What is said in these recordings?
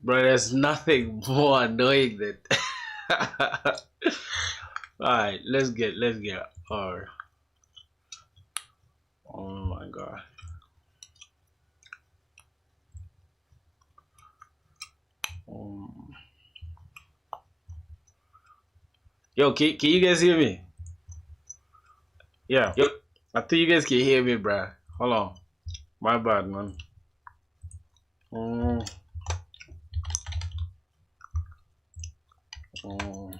Bro, there's nothing more annoying than alright, let's get our oh my god. Um, yo, can you guys hear me? Yeah. Yep. I think you guys can hear me, bruh. Hold on. My bad, man. Um, um,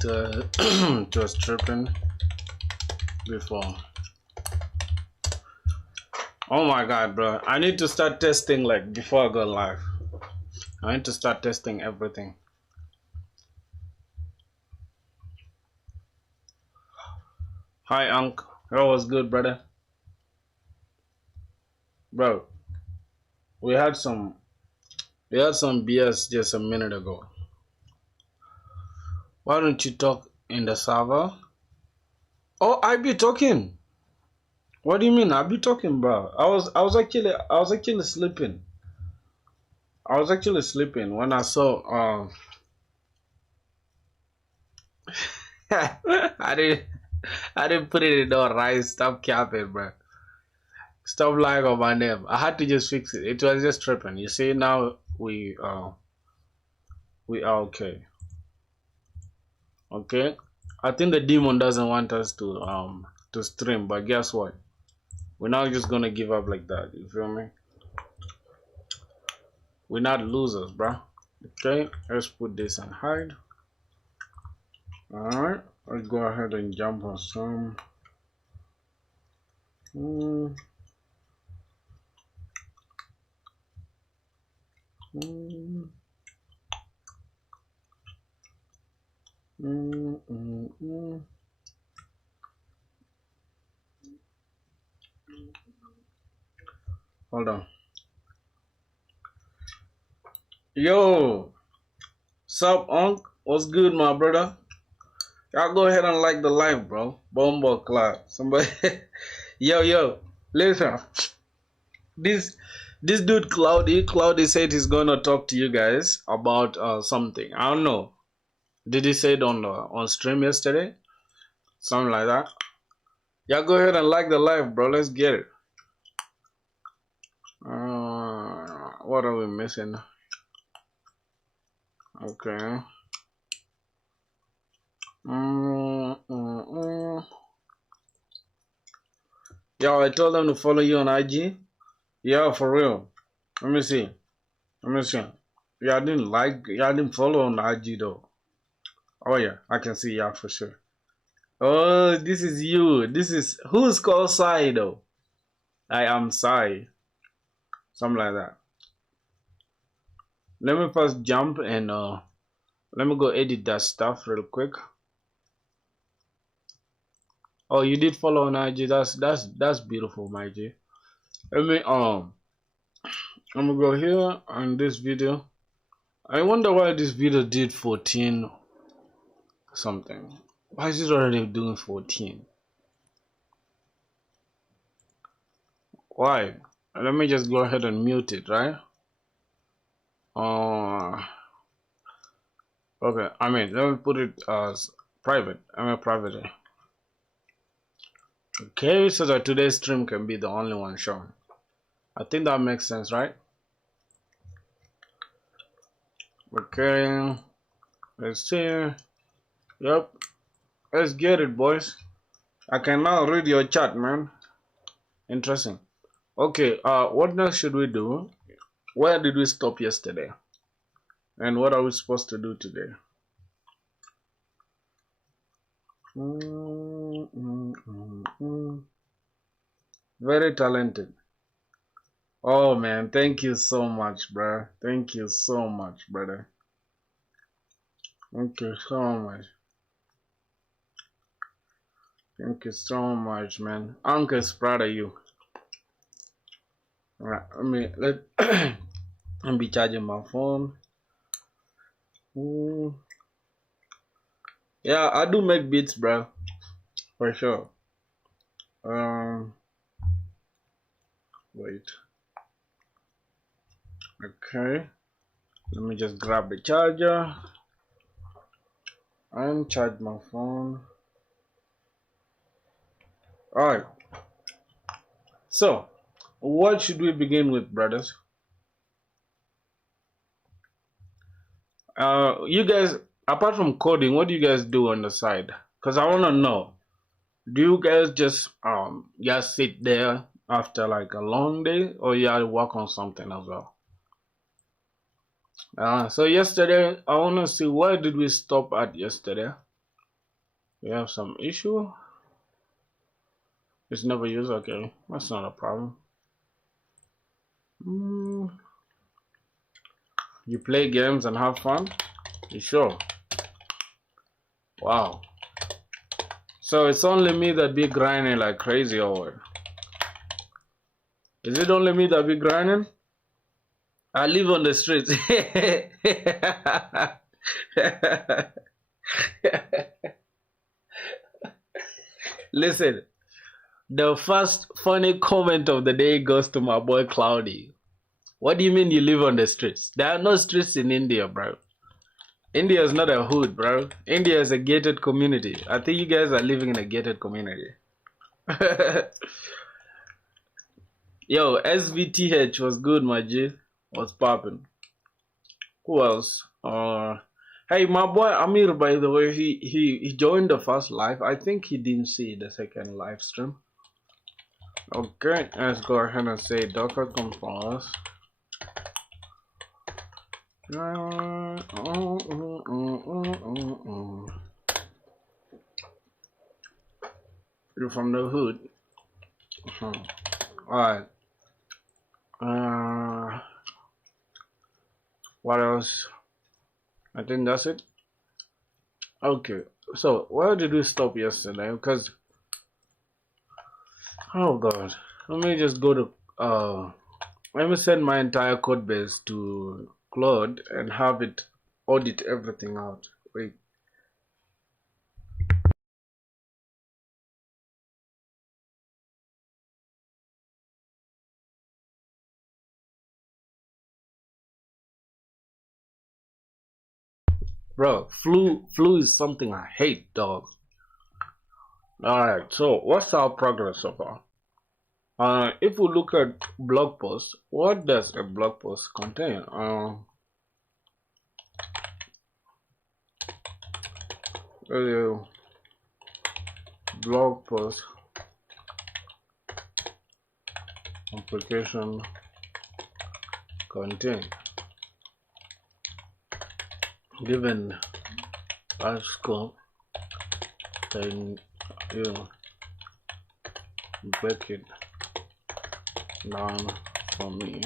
it was tripping before. Oh my god, bro. I need to start testing like before I go live. I need to start testing everything. Hi, Unc. That was good, brother. Bro, we had some BS just a minute ago. Why don't you talk in the server? Oh, I be talking. What do you mean? I be talking, bro. I was actually sleeping. I was actually sleeping when I saw I didn't put it in the right. Stop capping, bro. Stop lying on my name. I had to just fix it. It was just tripping. You see, now we are okay. Okay. I think the demon doesn't want us to stream, but guess what? We're not just gonna give up like that. You feel me? We're not losers, bro. Okay, let's put this and hide. Alright, let's go ahead and jump on some. Mm, mm, mm, mm, mm. Hold on. Yo, sup, Unc? What's good, my brother? Y'all go ahead and like the live, bro. Bombo Cloud. Somebody, yo, listen. This dude Cloudy said he's gonna talk to you guys about something. I don't know. Did he say it on stream yesterday? Something like that. Yeah, go ahead and like the live, bro. Let's get it. What are we missing? Okay. Yo, I told them to follow you on IG. Yeah, for real. Let me see. Let me see. Y'all didn't follow on IG though. Oh yeah, I can see y'all for sure. Oh, this is you. This is who's called Sai though. I am Sai. Something like that. Let me first jump and let me go edit that stuff real quick. Oh, you did follow on IG. That's beautiful, my G. Let me I'm gonna go here on this video. I wonder why this video did 14 something. Why is it already doing 14? Why? Let me just go ahead and mute it, right? Okay. I mean, let me put it as private. Private. Okay, so that today's stream can be the only one shown. I think that makes sense, right? Okay. Let's see. Yep. Let's get it, boys. I can now read your chat, man. Interesting. Okay, what next should we do? Where did we stop yesterday? And what are we supposed to do today? Very talented. Oh man, thank you so much, bro. Thank you so much, brother. Thank you so much. Thank you so much, man. Uncle's proud of you. Alright, let me be charging my phone. Yeah, I do make beats, bro, for sure. Wait. Okay. Let me just grab the charger and charge my phone. Alright. So, what should we begin with, brothers? You guys, apart from coding, what do you guys do on the side? Because I want to know. Do you guys just sit there after like a long day, or you work on something as well? So yesterday, I want to see where did we stop at yesterday? We have some issue. It's never used. Okay, that's not a problem. You play games and have fun? You sure? Wow. So it's only me that be grinding like crazy, or what? Is it only me that be grinding? I live on the streets. Listen, the first funny comment of the day goes to my boy Cloudy. What do you mean you live on the streets? There are no streets in India, bro. India is not a hood, bro. India is a gated community. I think you guys are living in a gated community. Yo, SVTH was good, my G. What's popping? Who else? Hey, my boy Amir, by the way, he joined the first live. I think he didn't see the second live stream. Okay, let's go ahead and say Docker compose. You from the hood. Alright. What else? I think that's it. Okay, so where did we stop yesterday? Because oh god, let me just go to let me send my entire code base to Claude and have it audit everything out. Wait. Bro, flu is something I hate, dog. Alright, so what's our progress so far? If we look at blog posts, what does a blog post contain? Blog post application contain given our scope, then you break it down for me,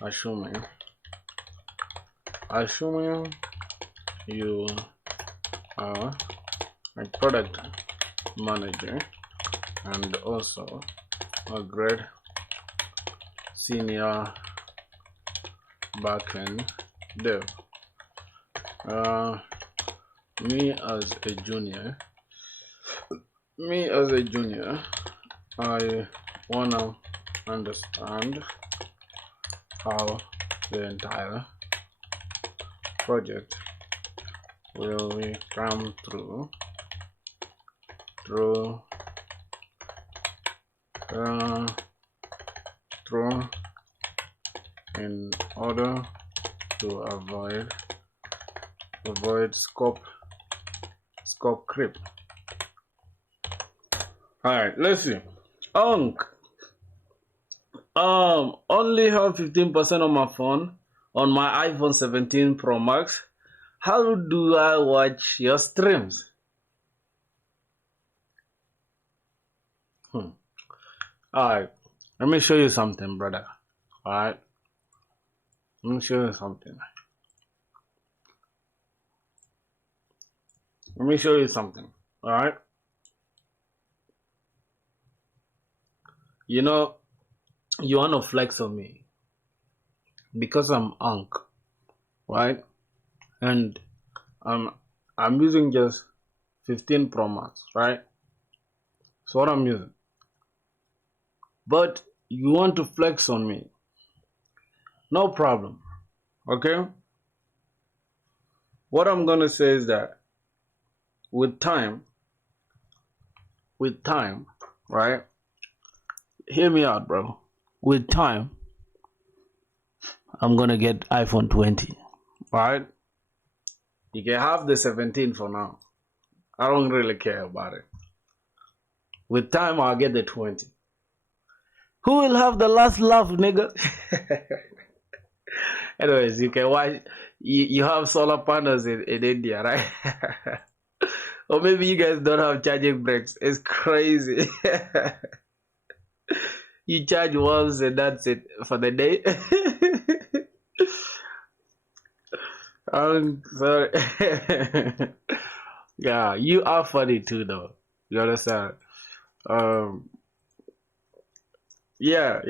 assuming you are a product manager and also a great senior backend dev. Me as a junior, I wanna understand how the entire project will come through in order to avoid scope creep. Alright, let's see. Only have 15% on my phone, on my iPhone 17 Pro Max. How do I watch your streams? Alright, let me show you something, brother. Alright, let me show you something. Alright. You know, you want to flex on me because I'm Unk, right? And I'm using just 15 Pro Max, right? That's what I'm using. But you want to flex on me, no problem. Okay? What I'm gonna say is that with time, right? Hear me out, bro. With time, I'm gonna get iPhone 20, right? You can have the 17 for now. I don't really care about it. With time, I'll get the 20. Who will have the last laugh, nigga? Anyways, you can watch. You have solar panels in India, right? Or maybe you guys don't have charging breaks. It's crazy. You charge once and that's it for the day. I'm sorry. Yeah, you are funny too, though. You understand? Um, yeah.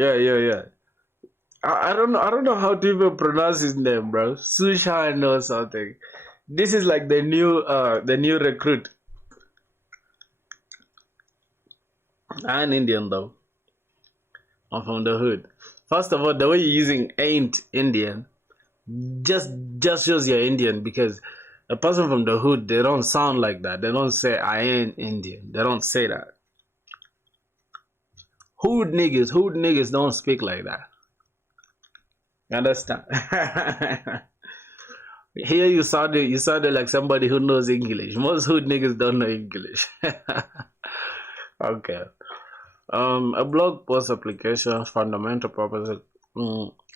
I don't know how to even pronounce his name, bro. Sushan or something. This is like the new recruit. I'm Indian though. I'm from the hood. First of all, the way you're using ain't Indian just shows you're Indian, because a person from the hood, they don't sound like that. They don't say I ain't Indian. They don't say that. Hood niggas don't speak like that. You understand? Here you sounded like somebody who knows English. Most hood niggas don't know English. Okay. A blog post application fundamental purpose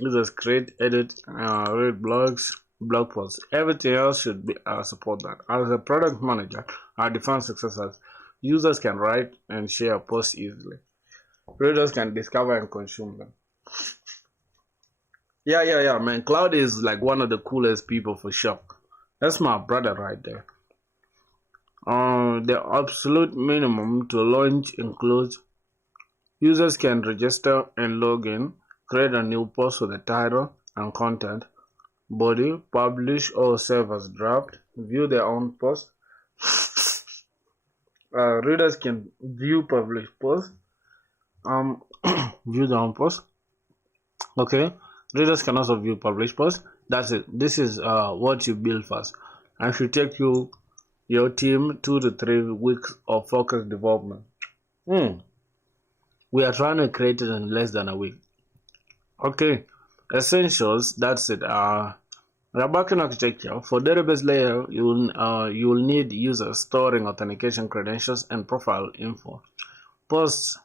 is create, edit, read blog posts. Everything else should be support that. As a product manager, I define success as users can write and share posts easily. Readers can discover and consume them. Yeah, man. Cloud is like one of the coolest people for sure. That's my brother right there. The absolute minimum to launch includes users can register and log in, create a new post with a title and content, body, publish or save as draft, view their own post. Readers can view published posts, view their own post. Okay, readers can also view published posts. That's it. This is what you build first. And it should take your team 2 to 3 weeks of focused development. We are trying to create it in less than a week. Okay, essentials. That's it. The backend architecture for database layer, you will need users storing authentication credentials and profile info, post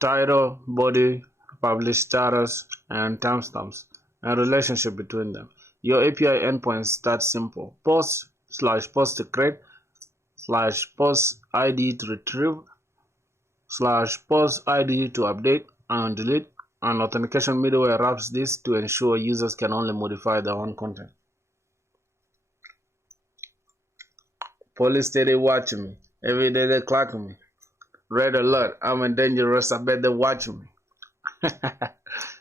title, body, publish status, and timestamps, and relationship between them. Your API endpoints start simple: post/post to create, /post ID to retrieve, /post ID to update and delete, and authentication middleware wraps this to ensure users can only modify their own content. Police steady watching me. Every day they clocking me. Red alert, I'm in dangerous, I bet they're watching me. I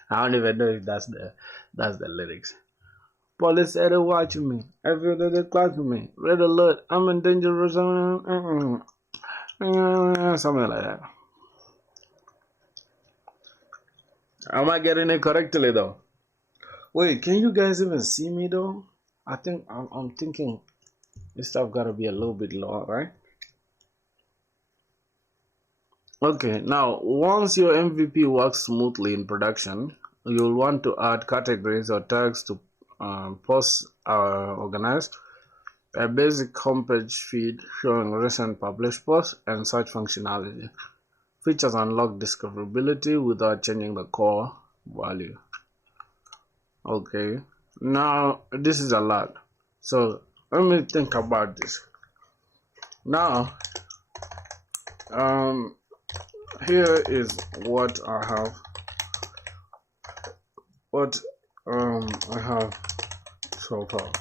don't even know if that's the lyrics. Police steady watching me. Every day they clocking me. Red alert, I'm in dangerous, something like that. Am I getting it correctly though? Wait, can you guys even see me though? I think I'm thinking this stuff gotta be a little bit lower, right? Okay, now once your MVP works smoothly in production, you'll want to add categories or tags to posts organized, a basic homepage feed showing recent published posts, and search functionality. Features unlock discoverability without changing the core value. Okay, now this is a lot. So let me think about this. Now, here is what I have. I have so far.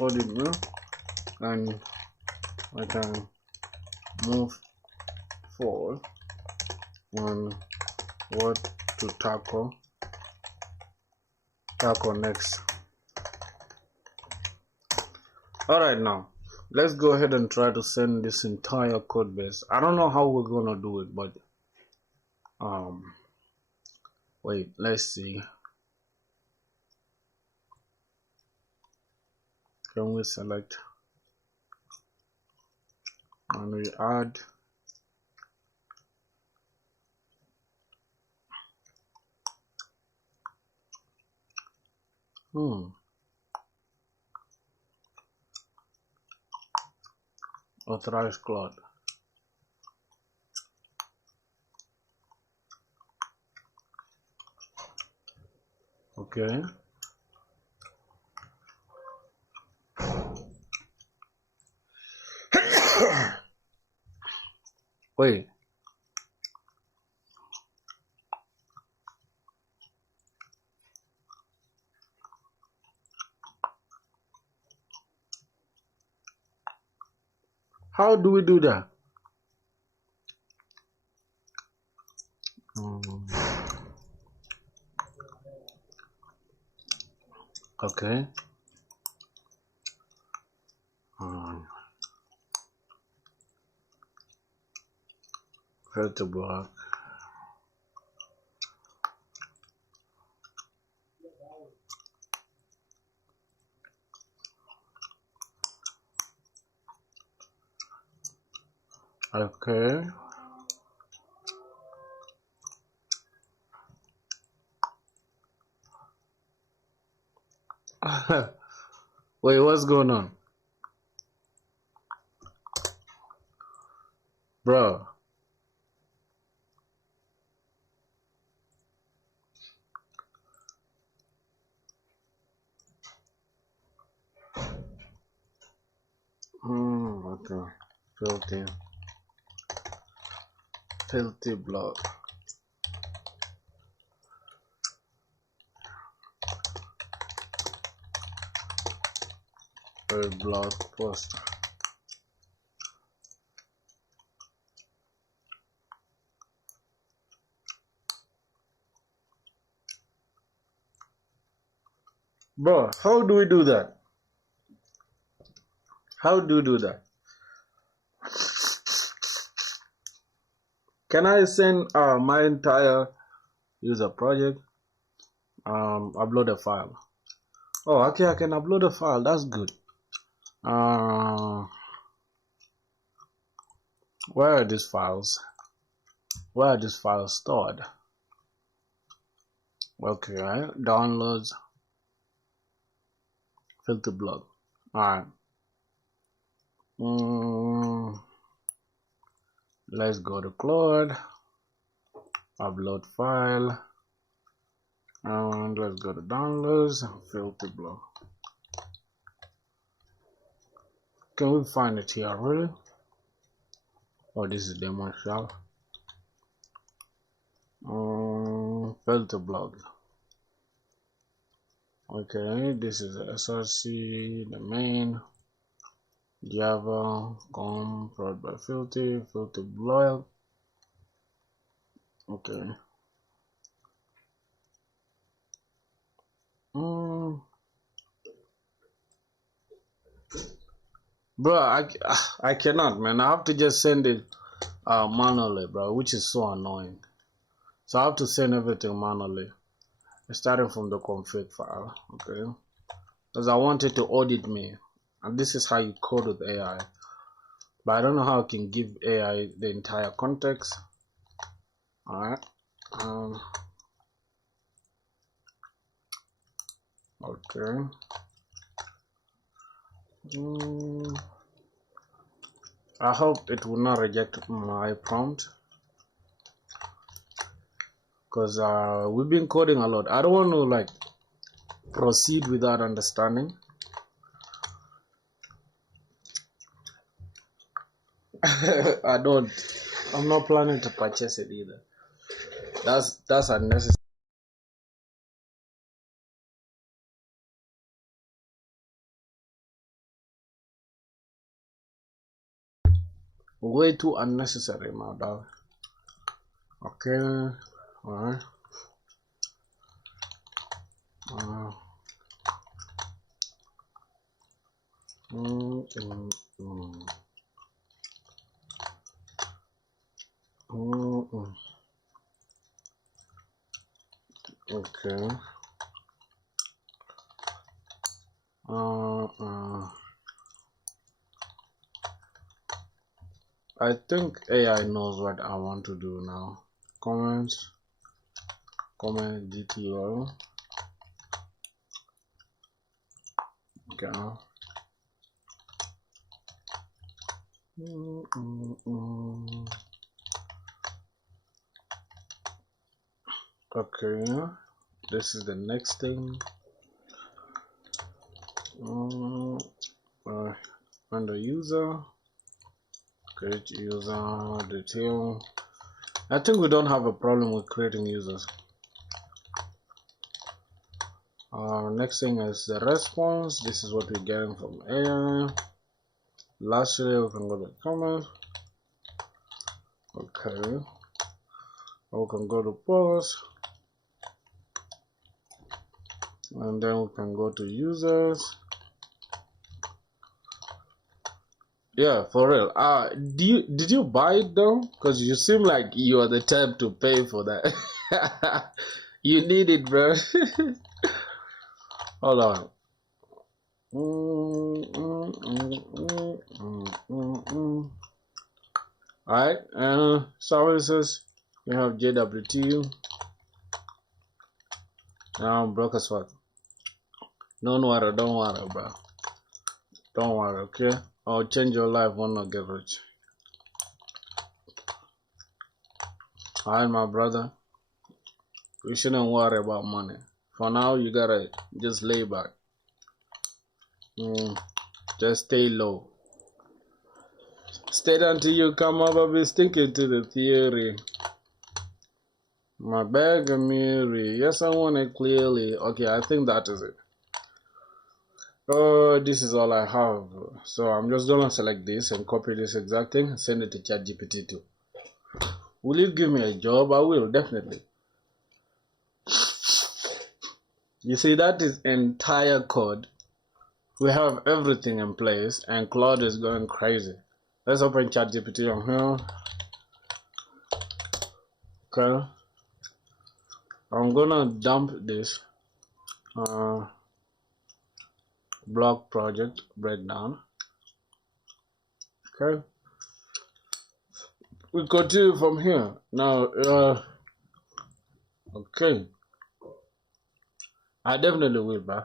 Audit me, and I can move forward on what to tackle next. Alright, now let's go ahead and try to send this entire code base. I don't know how we're gonna do it, but wait, let's see. Can we select and we add authorized cloud. Okay. Wait. How do we do that? Okay. FilthiBlog. Okay. Wait, what's going on? Bro. Okay. FilthiBlog. A blog post. Bro, how do we do that? How do you do that? Can I send my entire user project? Upload a file. Oh, okay, I can upload a file. That's good. Where are these files? Where are these files stored? Okay, right? Downloads. FilthiBlog. Alright. Let's go to cloud. Upload file. And let's go to downloads. FilthiBlog. Can we find it here really? Oh, this is demo shell. FilthiBlog. Okay, this is the src, the main, Java, com, prod by FilthiBlog. Okay. Bro, I cannot, man. I have to just send it manually, bro, which is so annoying. So I have to send everything manually, starting from the config file, okay? Because I wanted to audit me, and this is how you code with AI. But I don't know how I can give AI the entire context. All right. Okay. I hope it will not reject my prompt, because we've been coding a lot. I don't want to like proceed without understanding. I'm not planning to purchase it either. That's unnecessary. Way too unnecessary, my dog. Okay. Alright. Okay. I think AI knows what I want to do now. Comment DTL. Okay. Okay, this is the next thing. Under user, create user detail. I think we don't have a problem with creating users. Next thing is the response. This is what we're getting from AI. Lastly, we can go to comment. Okay, we can go to post, and then we can go to users. Yeah, for real. Did you buy it though? Because you seem like you are the type to pay for that. You need it, bro. Hold on. Alright, services. You have JWT. Now I'm broke as fuck. Don't worry, bro. Don't worry, okay? I'll change your life when I get rich. Alright, my brother. You shouldn't worry about money. For now, you gotta just lay back. Just stay low. Stay until you come up with sticking to the theory. My bag of Mary. Yes, I want it clearly. Okay, I think that is it. Oh, this is all I have. So I'm just gonna select this and copy this exact thing and send it to ChatGPT too. Will you give me a job? I will, definitely. You see, that is entire code. We have everything in place and Claude is going crazy. Let's open ChatGPT on here. Okay. I'm gonna dump this blog project breakdown. Okay. We continue from here. Now, okay. I definitely will, bro.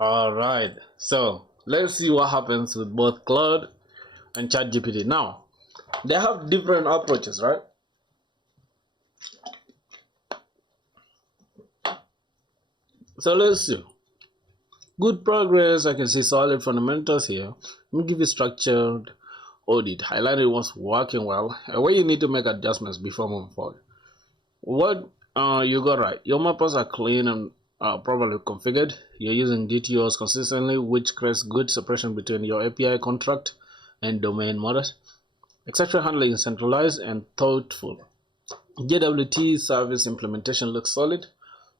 Alright, so let's see what happens with both Claude and ChatGPT. Now, they have different approaches, right? So let's see. Good progress. I can see solid fundamentals here. Let me give you structured audit. Highlighted what's working well and where you need to make adjustments before moving forward. What you got right. Your mappers are clean and properly configured. You're using DTOs consistently, which creates good separation between your API contract and domain models. Exception handling is centralized and thoughtful. JWT service implementation looks solid.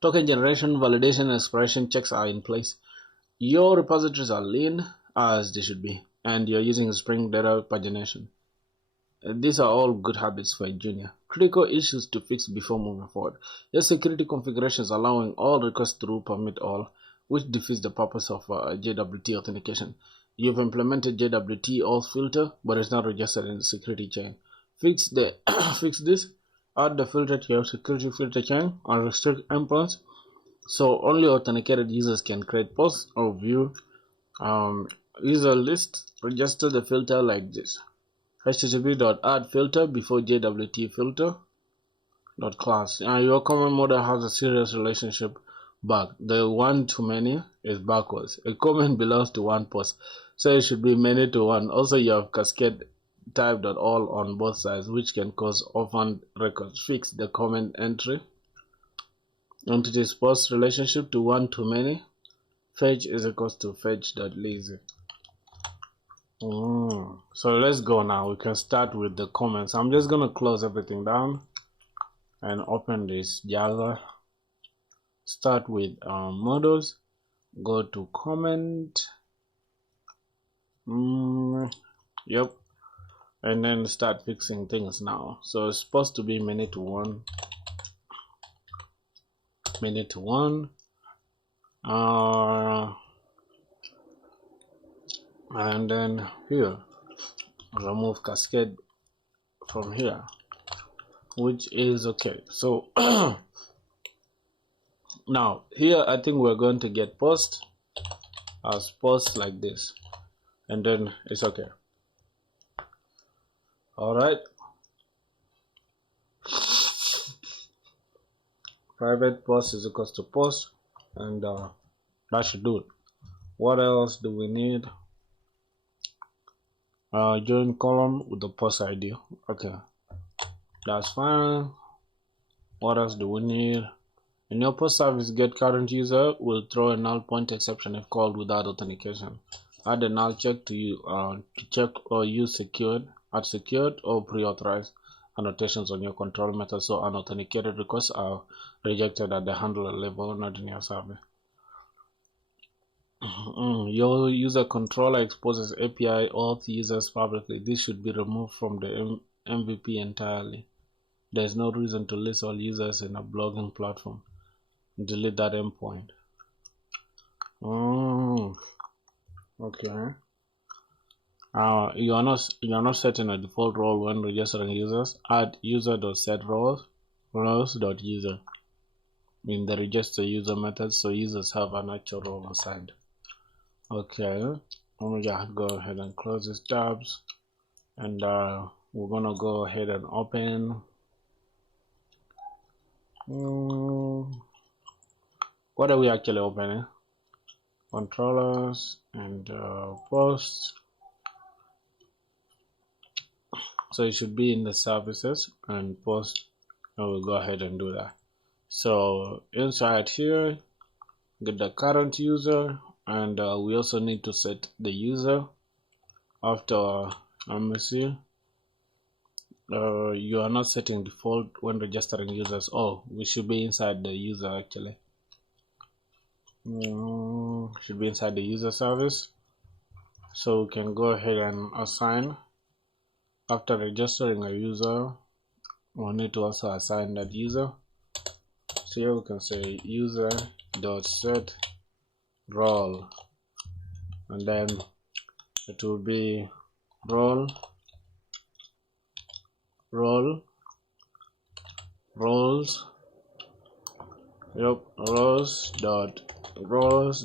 Token generation, validation, and expiration checks are in place. Your repositories are lean, as they should be, and you're using Spring Data pagination. These are all good habits for a junior. Critical issues to fix before moving forward. Your security configurations allowing all requests through permit all, which defeats the purpose of JWT authentication. You've implemented JWT auth filter, but it's not registered in the security chain. Fix this. Add the filter to your security filter chain and restrict endpoints, so only authenticated users can create posts or view user lists. Register the filter like this: http.add-filter before jwt-filter.class. Your common model has a serious relationship bug. The one-to-many is backwards. A comment belongs to one post, so it should be many to one. Also, you have cascade type.all on both sides, which can cause orphaned records. Fix the comment entry entities post relationship to one-to-many. Fetch is equals to fetch.lazy. So let's go now. We can start with the comments. I'm just gonna close everything down. and open this Java. Start with models, go to comment, yep, and then start fixing things now. So it's supposed to be minute to one, and then here remove cascade from here, which is okay. So now here I think we're going to get post as post like this, and then it's okay. All right, private post is equals to post, and that should do it. What else do we need? Join column with the post ID. Okay, that's fine. What else do we need? In your post service, get current user will throw a null point exception if called without authentication. Add a null check to check or use secured or pre-authorized annotations on your control method, so unauthenticated requests are rejected at the handler level, not in your service. Your user controller exposes API auth users publicly. This should be removed from the MVP entirely. There is no reason to list all users in a blogging platform. Delete that endpoint. Okay. You are not setting a default role when registering users. Add user.setRoles.user in the register user method, so users have an actual role assigned. Okay, let me just go ahead and close these tabs, and we're gonna go ahead and open what are we actually opening? Controllers and posts. So it should be in the services and post. I will go ahead and do that. So inside here, get the current user, and we also need to set the user. After let me see, you are not setting default when registering users. Oh, we should be inside the user actually. Should be inside the user service, so we can go ahead and assign. After registering a user, we need to also assign that user. So here we can say user.set role, and then it will be roles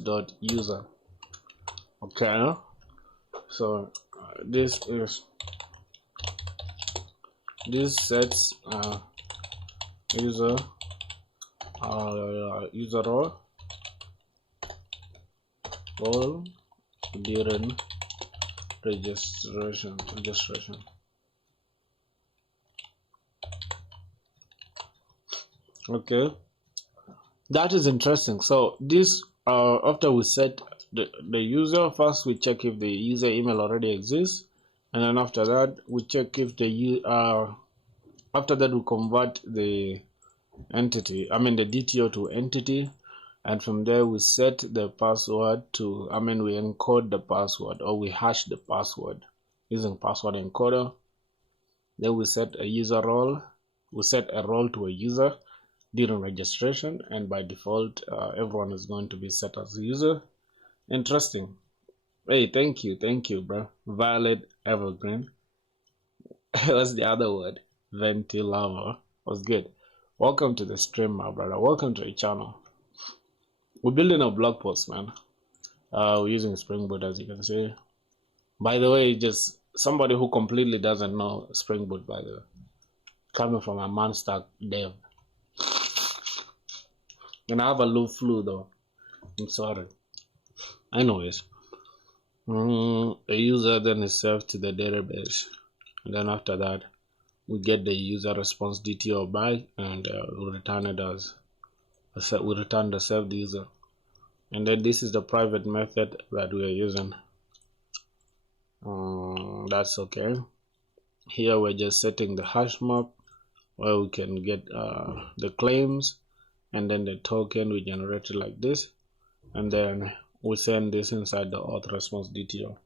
dot user. Okay, so this sets user role during registration. Okay, that is interesting. So this after we set the user, first we check if the user email already exists, and then after that we check if the after that we convert the entity, the DTO to entity, and from there we set the password to, we encode the password, or we hash the password using password encoder. Then we set a user role. We set a role to a user during registration, and by default everyone is going to be set as a user. Interesting. Hey, thank you, bro. Violet Evergreen. What's the other word? Ventilover. Was good. Welcome to the stream, my brother. Welcome to the channel. We're building a blog post, man. We're using Spring Boot, as you can see. By the way, just somebody who completely doesn't know Spring Boot, by the way. Coming from a monster dev. And I have a low flu, though. I'm sorry. Anyways. A user then is served to the database. And then after that, we get the user response DTO back, and we return it as we return the served user. And then this is the private method that we are using. That's okay. Here we're just setting the hash map where we can get the claims, and then the token we generated like this, and then we send this inside the auth response DTO.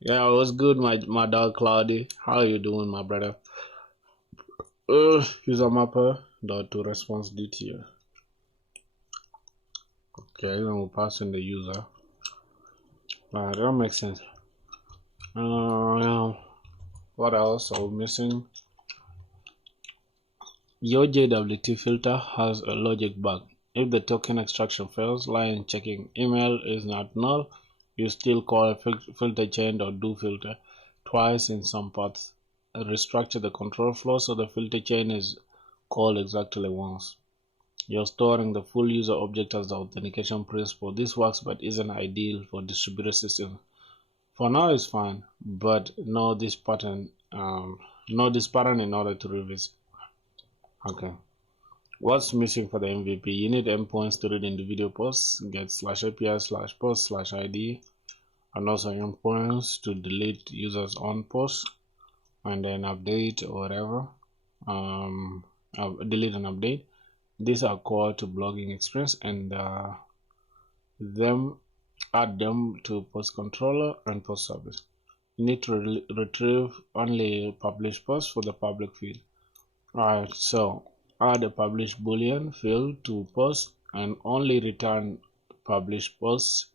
Yeah, it was good, my dog Cloudy. How are you doing, my brother? User mapper dot to response DTO. Okay, then we'll pass in the user. That makes sense. What else are we missing? Your JWT filter has a logic bug. If the token extraction fails, line checking email is not null. You still call filter chain or do filter twice in some paths. Restructure the control flow so the filter chain is called exactly once. You're storing the full user object as the authentication principal. This works but isn't ideal for distributed systems. For now it's fine, but know this pattern in order to revisit. Okay. What's missing for the MVP? You need endpoints to read individual posts, get /API/post/ID, and also endpoints to delete users on posts, and then update or whatever. Delete and update. These are core to blogging experience, and add them to post controller and post service. You need to retrieve only published posts for the public feed. Alright, so add a published boolean field to post and only return published posts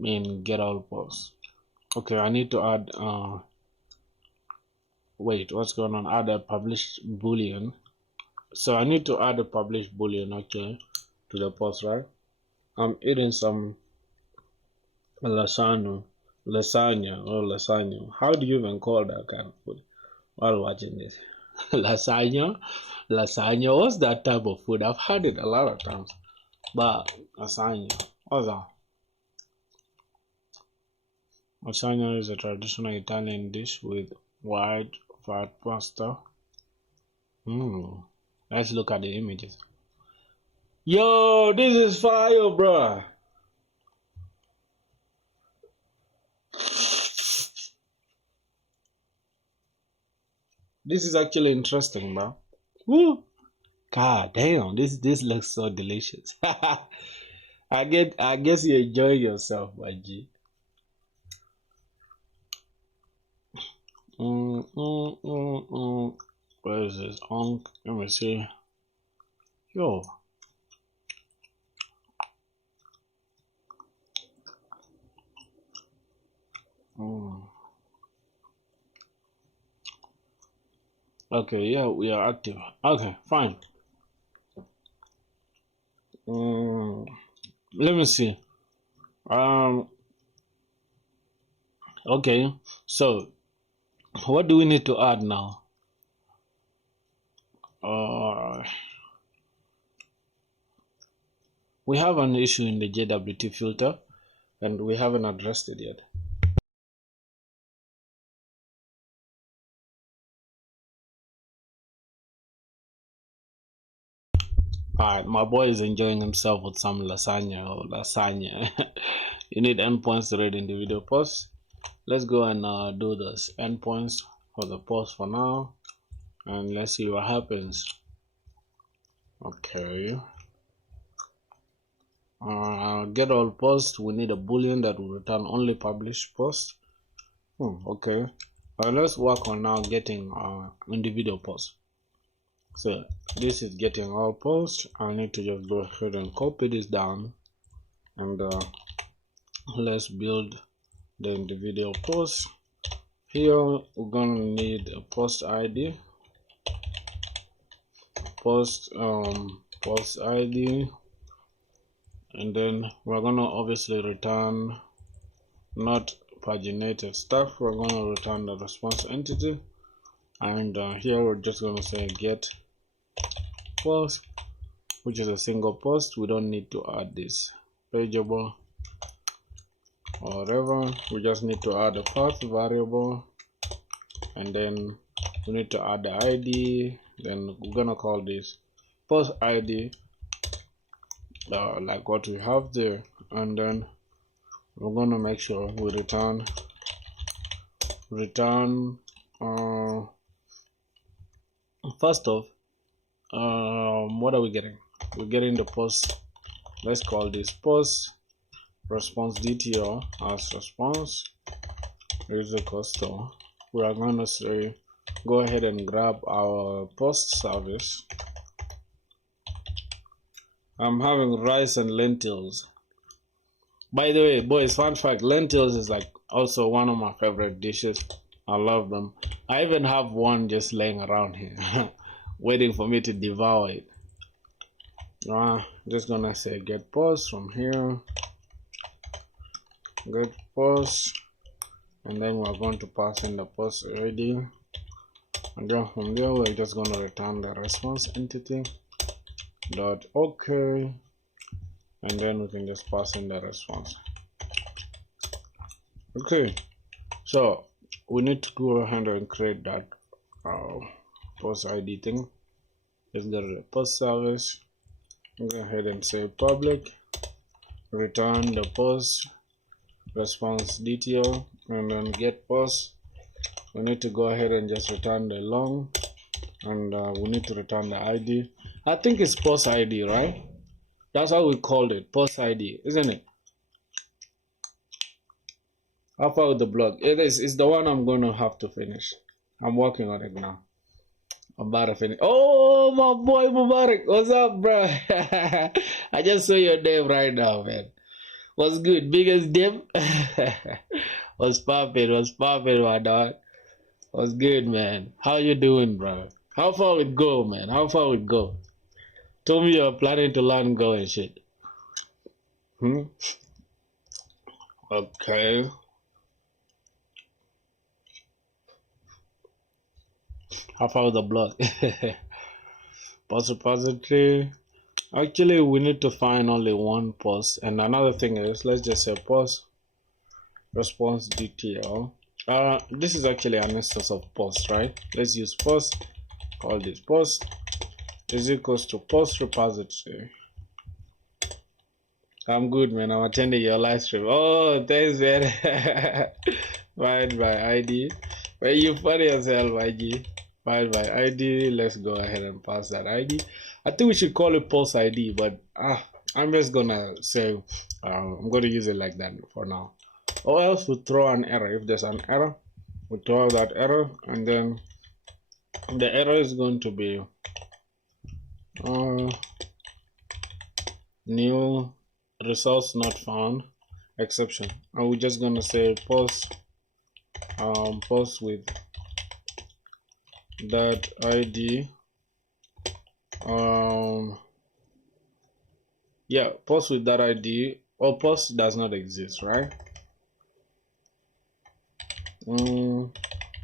in get all posts. Okay, I need to add wait, what's going on? Add a published boolean. So I need to add a published boolean, okay, to the post, right? I'm eating some lasagna. How do you even call that kind of food while watching this? Lasagna, what's that type of food? I've had it a lot of times, but lasagna, what's that? Lasagna is a traditional Italian dish with white fat pasta. Let's look at the images. Yo, this is fire, bro. This is actually interesting, bro. Woo! God damn, this looks so delicious. I guess you enjoy yourself, my G. Where is this? Let me see. Yo. Okay, yeah, we are active. Okay, fine. Let me see. Okay, so what do we need to add now? We have an issue in the JWT filter and we haven't addressed it yet. Alright, my boy is enjoying himself with some lasagna. You need endpoints to read individual posts. Let's go and do this endpoints for the post for now, and let's see what happens. Okay. Get all posts. We need a boolean that will return only published posts. Okay. Let's work on now getting individual posts. So this is getting all posts. I need to just go ahead and copy this down, and let's build the individual posts. Here we're gonna need a post ID, post ID, and then we're gonna obviously return not paginated stuff. We're gonna return the response entity, and here we're just gonna say get post, which is a single post. We don't need to add this pageable or whatever. We just need to add a path variable, and then we need to add the ID. Then we're gonna call this post ID, like what we have there, and then we're gonna make sure we return First off, what are we getting? We're getting the post. Let's call this post response DTO as response is equals to. We are going to say go ahead and grab our post service. I'm having rice and lentils. By the way, boys, fun fact, lentils is like also one of my favorite dishes. I love them. I even have one just laying around here waiting for me to devour it. Just gonna say get post from here, get post, and then we're going to pass in the post ID, and then from there we're just gonna return the response entity dot okay, and then we can just pass in the response. Okay, so we need to go ahead and create that post ID thing. Let's go to the post service, go ahead and say public return the post response DTO, and then get post. We need to go ahead and just return the long, and we need to return the ID. I think it's post ID, right? That's how we called it, post ID, isn't it? How far with the blog? It is. It's the one I'm going to have to finish. I'm working on it now. I'm about to finish. Oh, my boy Mubarak, what's up, bro? I just saw your name right now, man. What's good? Biggest dip? What's poppin'? What's poppin', my dog? What's good, man? How you doing, bro? How far with Go, man? How far with Go? Told me you're planning to learn Go and shit. Okay. How far with the blog? Post repository. Actually, we need to find only one post. And another thing is, let's just say post response DTO. This is actually an instance of post, right? Let's use post. Call this post is equals to post repository. I'm good, man. I'm attending your live stream. Oh, thanks, man. Find by ID. Well, you funny yourself, IG. Find by ID. Let's go ahead and pass that ID. I think we should call it post ID, but I'm just gonna say I'm gonna use it like that for now. Or else we throw an error. If there's an error, we throw out that error, and then the error is going to be new results not found exception, and we're just gonna say post with that ID. Yeah, post with that ID, or post does not exist, right?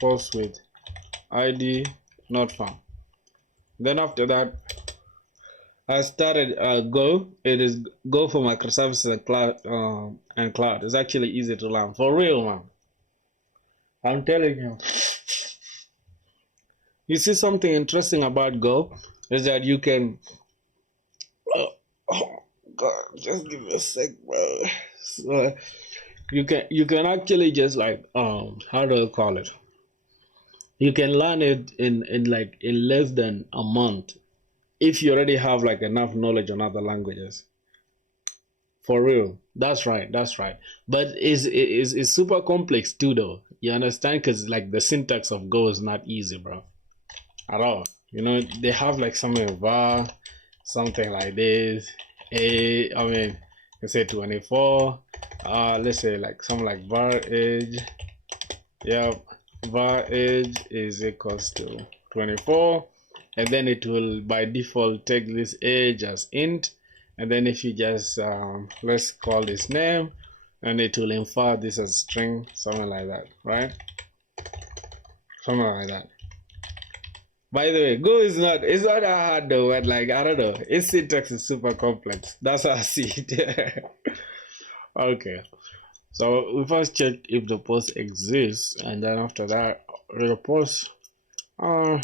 Post with ID not found. Then after that, I started Go. It is Go for microservices and cloud. It's actually easy to learn, for real, man. I'm telling you. You see, something interesting about Go is that you can. Oh God, just give me a sec, bro. So you can actually just like how do I call it? You can learn it in less than a month if you already have like enough knowledge on other languages. For real, that's right. But it's super complex too, though. You understand? Because like the syntax of Go is not easy, bro, at all. You know, they have like something var, something like this. Let's say 24. Let's say like something like var age. Yep, var age is equals to 24, and then it will by default take this age as int, and then if you just let's call this name, and it will infer this as string, something like that, right? Something like that. By the way, Go is not, it's not that hard though, but like, I don't know, its syntax is super complex. That's how I see it. Okay, so we first check if the post exists, and then after that, the post, if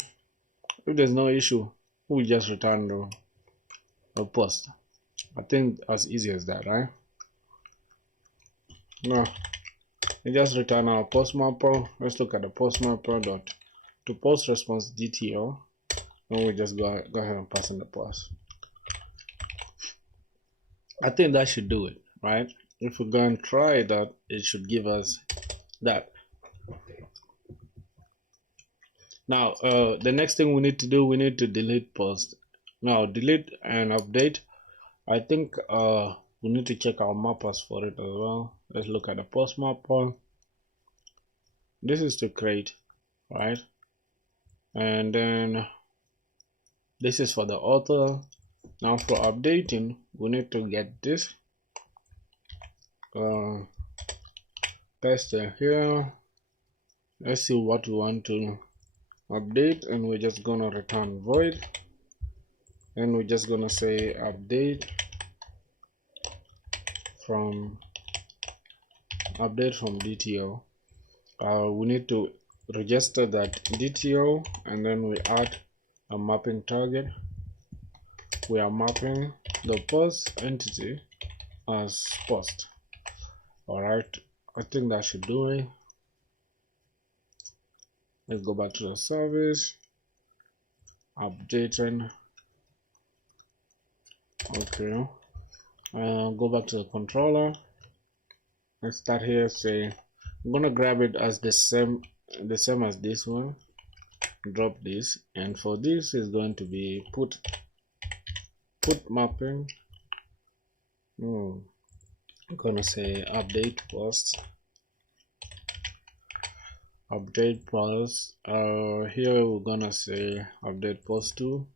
there's no issue, we just return the post. I think as easy as that, right? No, we just return our post mapper. Let's look at the post mapper dot to post response DTO. and we just go ahead and pass in the post. I think that should do it, right? If we go and try that, it should give us that. Now, the next thing we need to do, we need to delete post. Now, delete and update. I think we need to check our mappers for it as well. Let's look at the post mapper. This is to create, right? And then this is for the author. Now for updating, we need to get this. Paste it here. Let's see what we want to update, and we're just gonna return void, and we're just gonna say update from DTO. We need to register that DTO, and then we add a mapping target. We are mapping the post entity as post. Alright, I think that should do it. Let's go back to the service, updating. Okay, go back to the controller. Let's start here. Say I'm gonna grab it as the same as this one. Drop this, and for this is going to be put mapping. I'm gonna say update post. Here we're gonna say update post 2.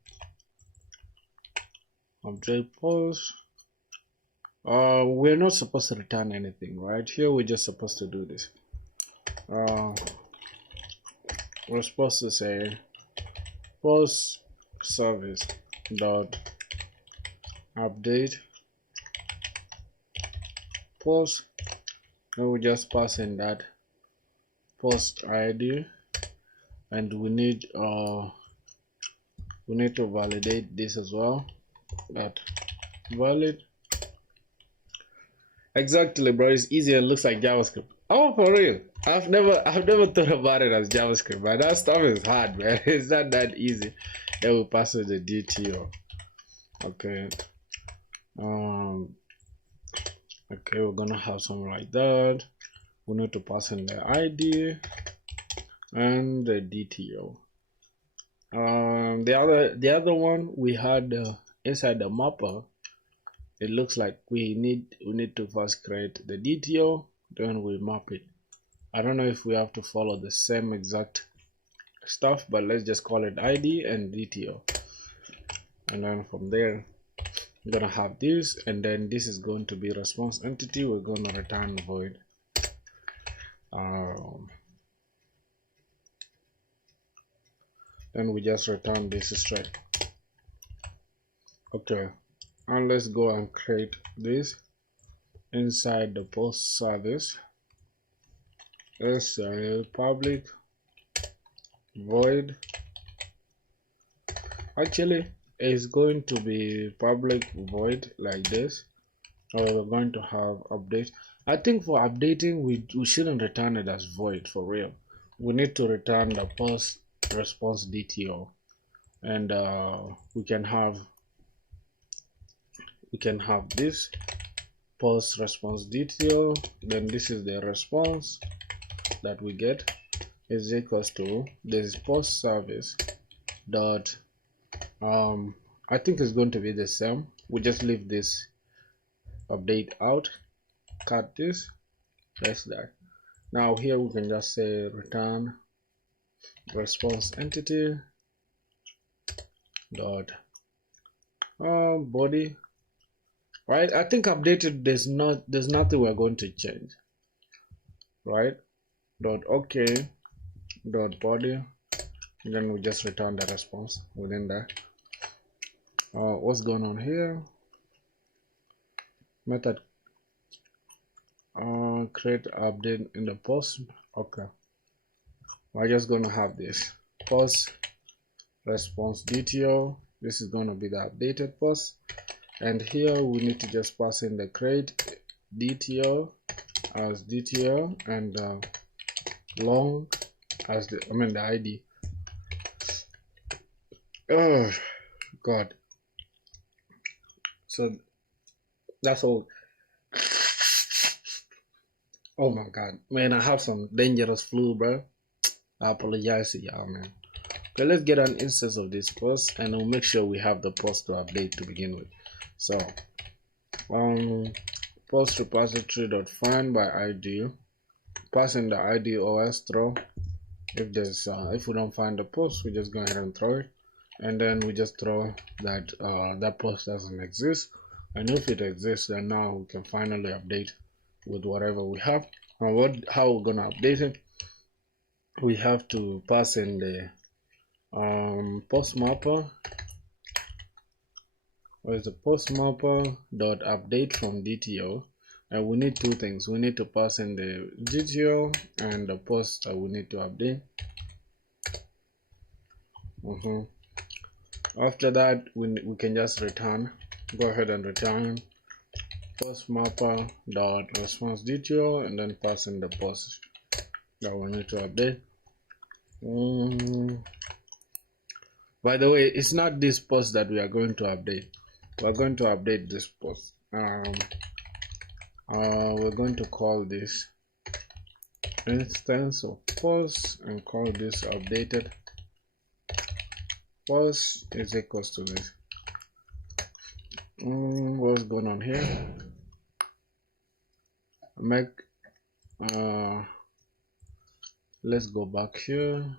Update post. We're not supposed to return anything, right? Here we're just supposed to do this. We're supposed to say post service dot update post, and we just pass in that post ID, and we need to validate this as well. That valid. Exactly, bro. It's easier. It looks like JavaScript. Oh, for real? I've never thought about it as JavaScript, but that stuff is hard, man. It's not that easy. Then we pass to the DTO. Okay. Okay, we're gonna have something like that. We need to pass in the ID and the DTO. The other one we had inside the mapper. It looks like we need to first create the DTO, then we map it. I don't know if we have to follow the same exact stuff, but let's just call it ID and DTO. And then from there, I'm gonna have this, and then this is going to be response entity. We're gonna return void. Then we just return this straight. Okay, and let's go and create this inside the post service. Let's say public void. Actually, it's going to be public void like this. So we're going to have update. I think for updating, we shouldn't return it as void for real. We need to return the post response DTO, and we can have this post response DTO. Then this is the response that we get is equals to this post service dot I think it's going to be the same. We just leave this update out, cut this, press that. Now here we can just say return response entity dot body, right? I think updated, there's nothing we're going to change, right? Dot okay dot body, and then we just return the response within that. What's going on here? Method create update in the post. Okay, we're just going to have this post response DTO. This is going to be the updated post, and here we need to just pass in the create DTO as DTO, and long as the ID. Oh God. So that's all. Oh my God, man, I have some dangerous flu, bro. I apologize to y'all, man. Okay, let's get an instance of this post, and we'll make sure we have the post to update to begin with. So, post repository.find by ID. Pass in the ID OS throw. If we don't find the post, we just go ahead and throw it, and then we just throw that that post doesn't exist. And if it exists, then now we can finally update with whatever we have. And how we're gonna update it? We have to pass in the post mapper. Where's the post mapper dot update from DTO? And we need two things. We need to pass in the DTO and the post that we need to update. After that, we can just return. Go ahead and return post mapper dot response DTO and then pass in the post that we need to update. By the way, it's not this post that we are going to update. We're going to update this post. We're going to call this instance of post and call this updated post is equals to this. What's going on here? Let's go back here.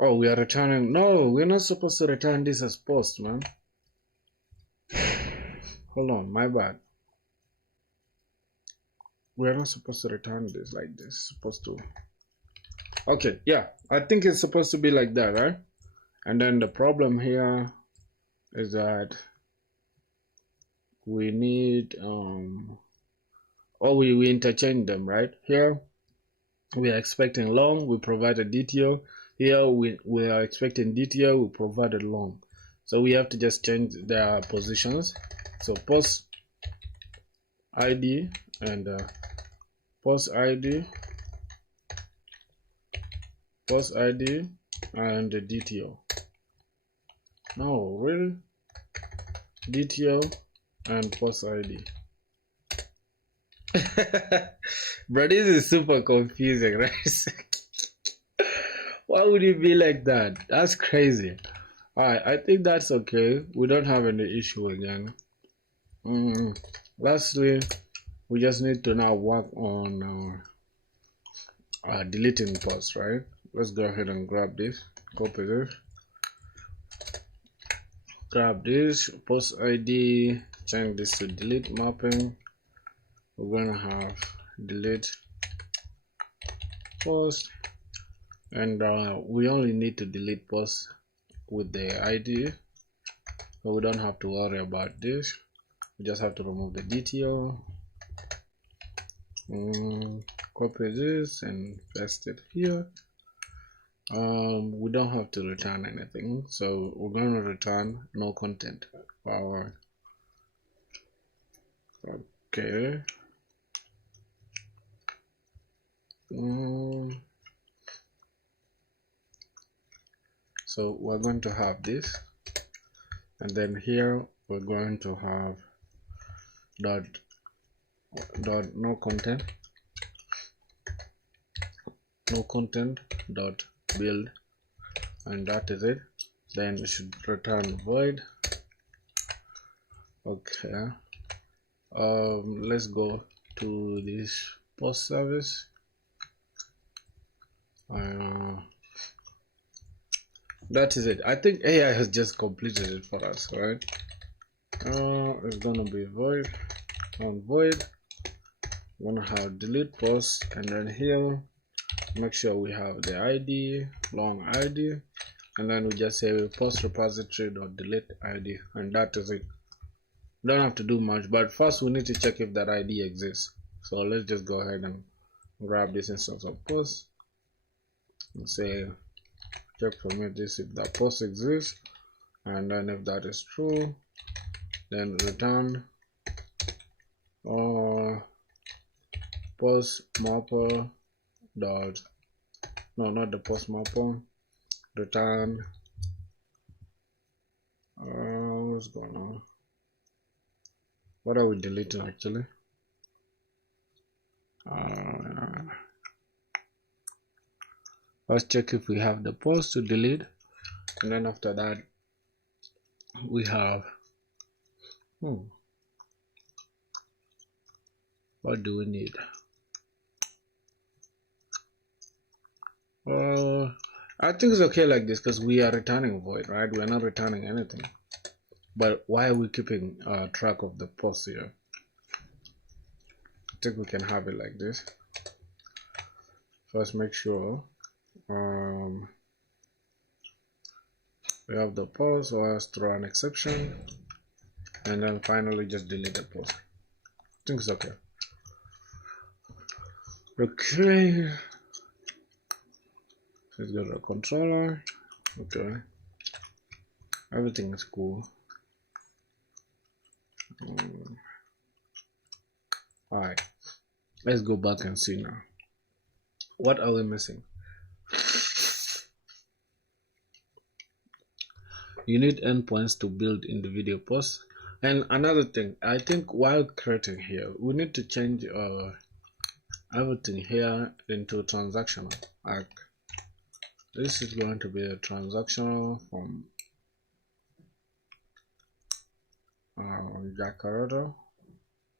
Oh, we are returning. No, we're not supposed to return this as post, man. Hold on, my bad. We are not supposed to return this like this. It's supposed to. Okay, yeah, I think it's supposed to be like that, right? And then the problem here is that we need we interchange them, right? Here we are expecting long, we provided DTO. Here we are expecting DTO, we provided long. So we have to just change their positions. So post ID and post ID and the DTO. No, really? DTO and post ID. Bro, this is super confusing, right? Why would it be like that? That's crazy. Alright, I think that's okay. We don't have any issue again. Lastly, we just need to now work on deleting posts, right? Let's go ahead and grab this, copy this, grab this, post ID, change this to delete mapping. We're gonna have delete post, and we only need to delete posts with the ID, so we don't have to worry about this. We just have to remove the DTO, copy this and paste it here. We don't have to return anything, so we're going to return no content. Okay. So we're going to have this, and then here we're going to have dot no content dot build, and that is it. Then we should return void. Okay, let's go to this post service. That is it. I think AI has just completed it for us, right? It's gonna be void on void. We're gonna have delete post, and then here make sure we have the ID, long ID, and then we just say post repository dot delete ID, and that is it. Don't have to do much, but first we need to check if that ID exists. So let's just go ahead and grab this instance of post and say check for me this if that post exists, and then if that is true, then return post mapper dot, no, not the post mapper, return. What's going on? What are we deleting actually? Let's check if we have the post to delete, and then after that we have what do we need? I think it's okay like this because we are returning void, right? We are not returning anything. But why are we keeping track of the post here? I think we can have it like this. First, make sure we have the post, or else throw an exception, and then finally just delete the post. I think it's okay. Okay. Let's go to the controller. Okay. Everything is cool. Alright. Let's go back and see now. What are we missing? You need endpoints to build individual posts. And another thing, I think while creating here, we need to change everything here into transactional. Like this is going to be a transactional from Jacaranda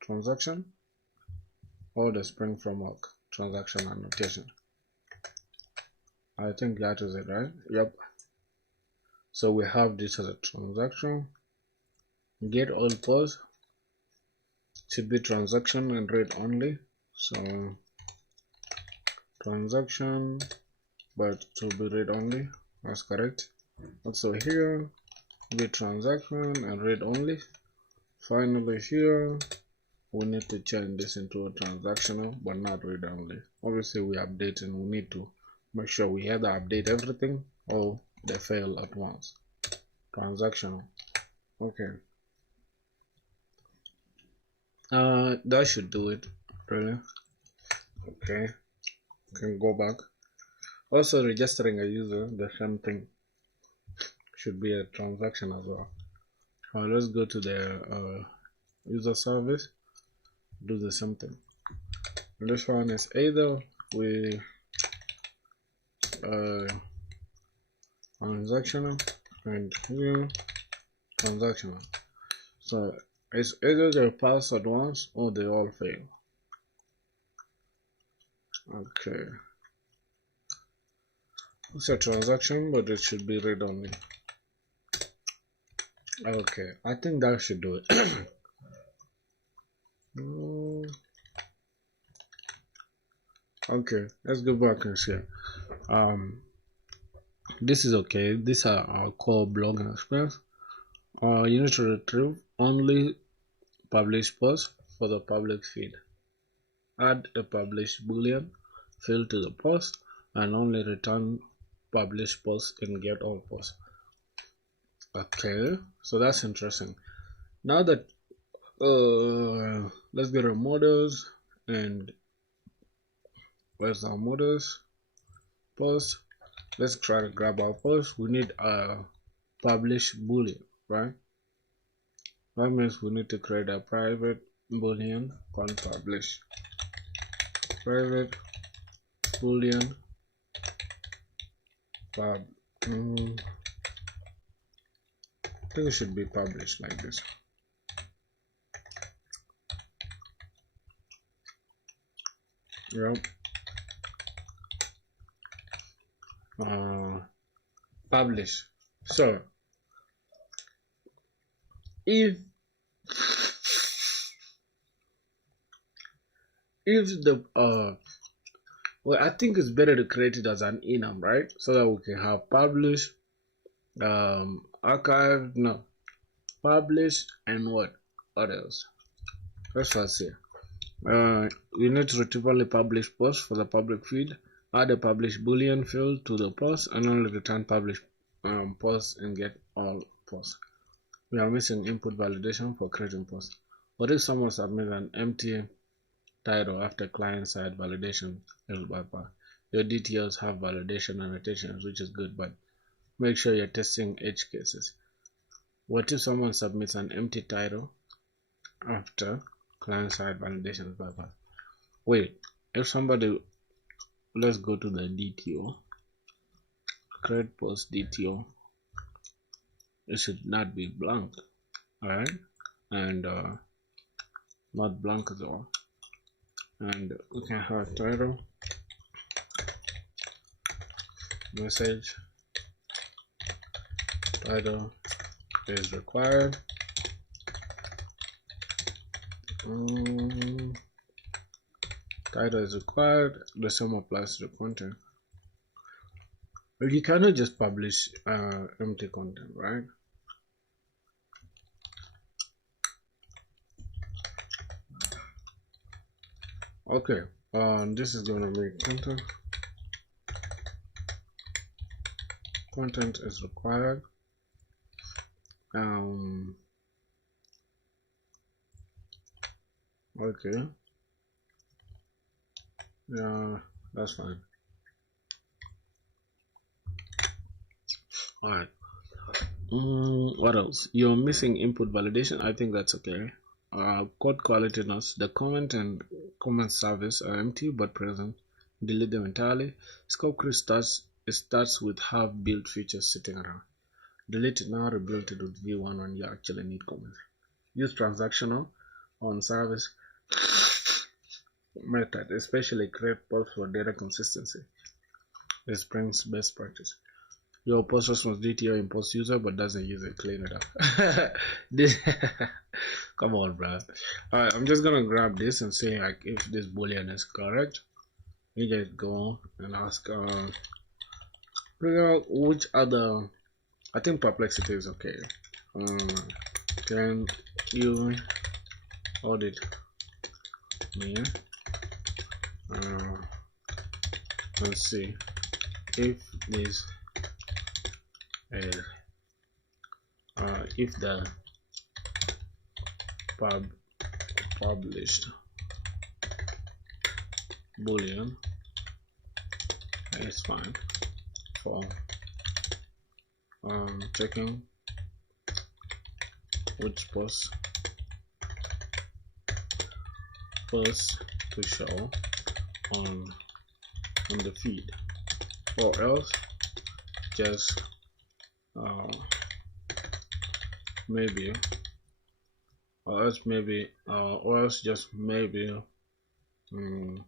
transaction, or the Spring Framework transaction annotation. I think that is it, right? Yep. So we have this as a transaction. Get all posts should be transaction and read only. So transaction, but to be read only. That's correct. Also here, be transaction and read only. Finally here, we need to change this into a transactional but not read only. Obviously we update and we need to make sure we either update everything or they fail at once. Transactional. Okay. That should do it, really. Okay. Can go back. Also registering a user, the same thing. Should be a transaction as well. Let's go to the user service. Do the same thing. This one is either we transactional and here transactional. So it's either they pass at once or they all fail. Okay. It's a transaction, but it should be read only. Okay, I think that should do it. Okay, let's go back and see. This is okay. These are our core blogging experience. You need to retrieve only published posts for the public feed. Add a published boolean field to the post and only return published posts in get all posts. Okay, so that's interesting. Now that let's get our models, and where's our models? Post. Let's try to grab our post. We need a published boolean, right? That means we need to create a private boolean called publish. Private boolean pub. I think it should be published like this. Yep. Publish. So if the well, I think it's better to create it as an enum, right? So that we can have publish, archive, no, publish, and what else? Let's first see. We need to retrieve only published posts for the public feed. Add a published boolean field to the post and only return published posts and get all posts. We are missing input validation for creating posts. What if someone submits an empty title after client-side validation held by path? Your details have validation annotations, which is good, but make sure you're testing edge cases. What if someone submits an empty title after client-side validation bypass? Wait, if somebody, let's go to the DTO, create post DTO, it should not be blank, alright, and not blank as well. And we can have title, message, title is required. Title is required. The same applies to the content. But you cannot just publish empty content, right? Okay, this is gonna be content. Content is required. Okay. Yeah, that's fine. All right. What else? You're missing input validation. I think that's okay. Code quality notes. The comment and comment service are empty but present. Delete them entirely. Scope crew starts with have built features sitting around. Delete it now. Rebuild it with V1 when you actually need comments. Use transactional on service method, especially create posts for data consistency. This brings best practice. Your post response DTO imports user but doesn't use it. Clean it up. Come on, bro. Alright, I'm just gonna grab this and say like if this boolean is correct. You just go and ask figure out which other. I think perplexity is okay. Can you audit me? Let's see if this is if the published boolean is fine for checking which post to show on the feed, or else just maybe, or else just maybe we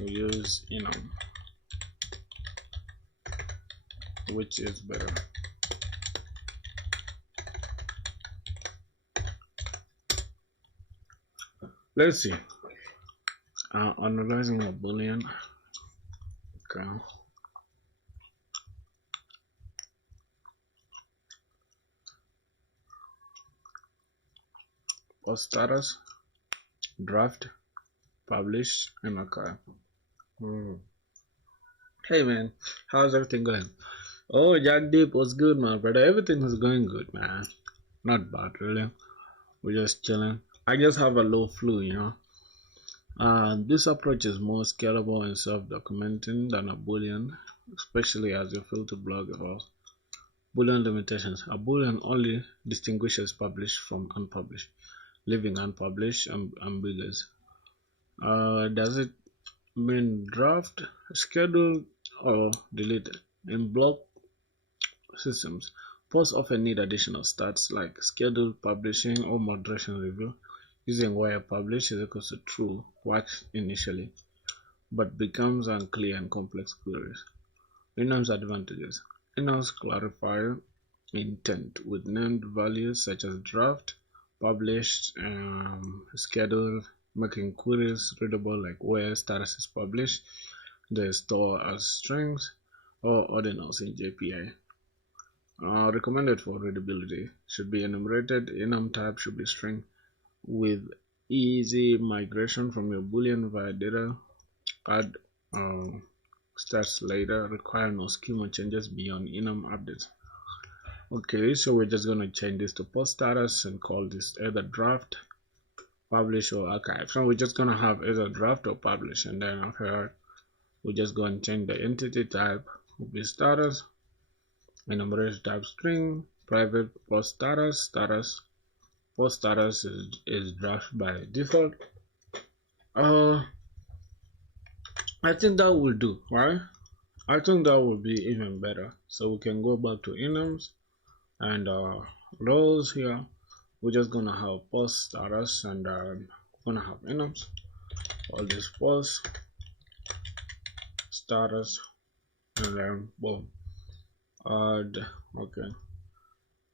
use which is better. Let's see. Analyzing a boolean. Okay. Post status, draft, publish, and archive. Hey man, how's everything going? Oh, Jack Deep was good, man, brother. Everything is going good, man. Not bad, really. We're just chilling. I just have a low flu, This approach is more scalable and self-documenting than a boolean, especially as your FilthiBlog evolves. Boolean limitations. A boolean only distinguishes published from unpublished, leaving unpublished ambiguous. Does it mean draft, scheduled, or deleted? In block systems, posts often need additional stats like scheduled, publishing, or moderation review. Using where publish is equal to true works initially, but becomes unclear and complex queries. Enums advantages. Enums clarify intent with named values such as draft, published, scheduled, making queries readable like where status is published, they store as strings or ordinals in JPA. Recommended for readability. Should be enumerated. Enum type should be string. With easy migration from your boolean via data, add stats later, require no schema changes beyond enum updates. Okay, so we're just going to change this to post status and call this either draft, publish, or archive. So we're just going to have either draft or publish, and then after that, we just go and change the entity type will be status, Enumeration type string, private post status. Post status is draft by default. I think that will do, right? I think that will be even better. So we can go back to enums and rows here. We're just gonna have post status and we're gonna have enums. All this post status and then boom, add. Okay,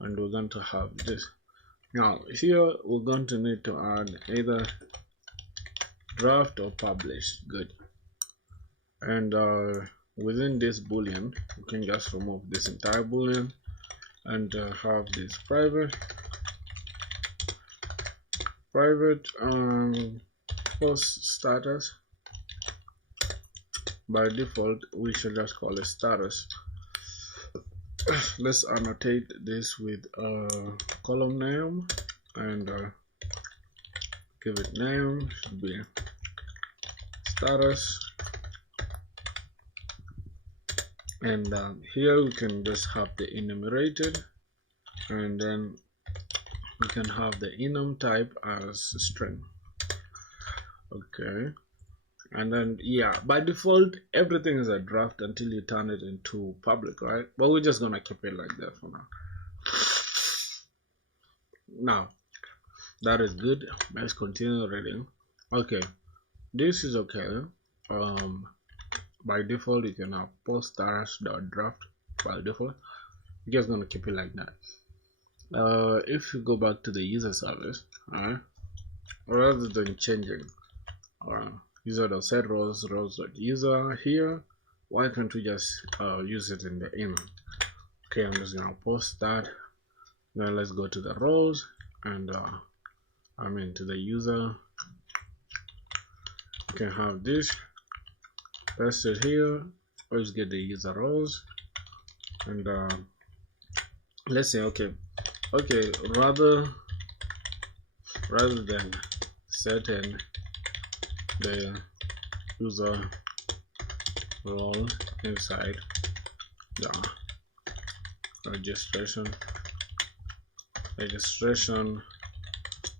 and we're going to have this. Now here we're going to need to add either draft or publish. Good. And within this boolean you can just remove this entire boolean and have this private post status. By default we should just call it status. Let's annotate this with a column name and give it name, should be status. And here we can just have the enumerated, and then we can have the enum type as string. Okay, and then yeah, by default everything is a draft until you turn it into public, right? But we're just gonna keep it like that for now. Now that is good. Let's continue reading. Okay, this is okay. By default you can have post status.draft. By default you're just gonna keep it like that. If you go back to the user service, rather than changing user.set rows.user here, why can't we just use it in the enum? Okay, I'm just gonna post that. Then let's go to the rows and to the user. You can have this, paste it here. Let's get the user roles and let's say okay, rather than setting the user role inside the registration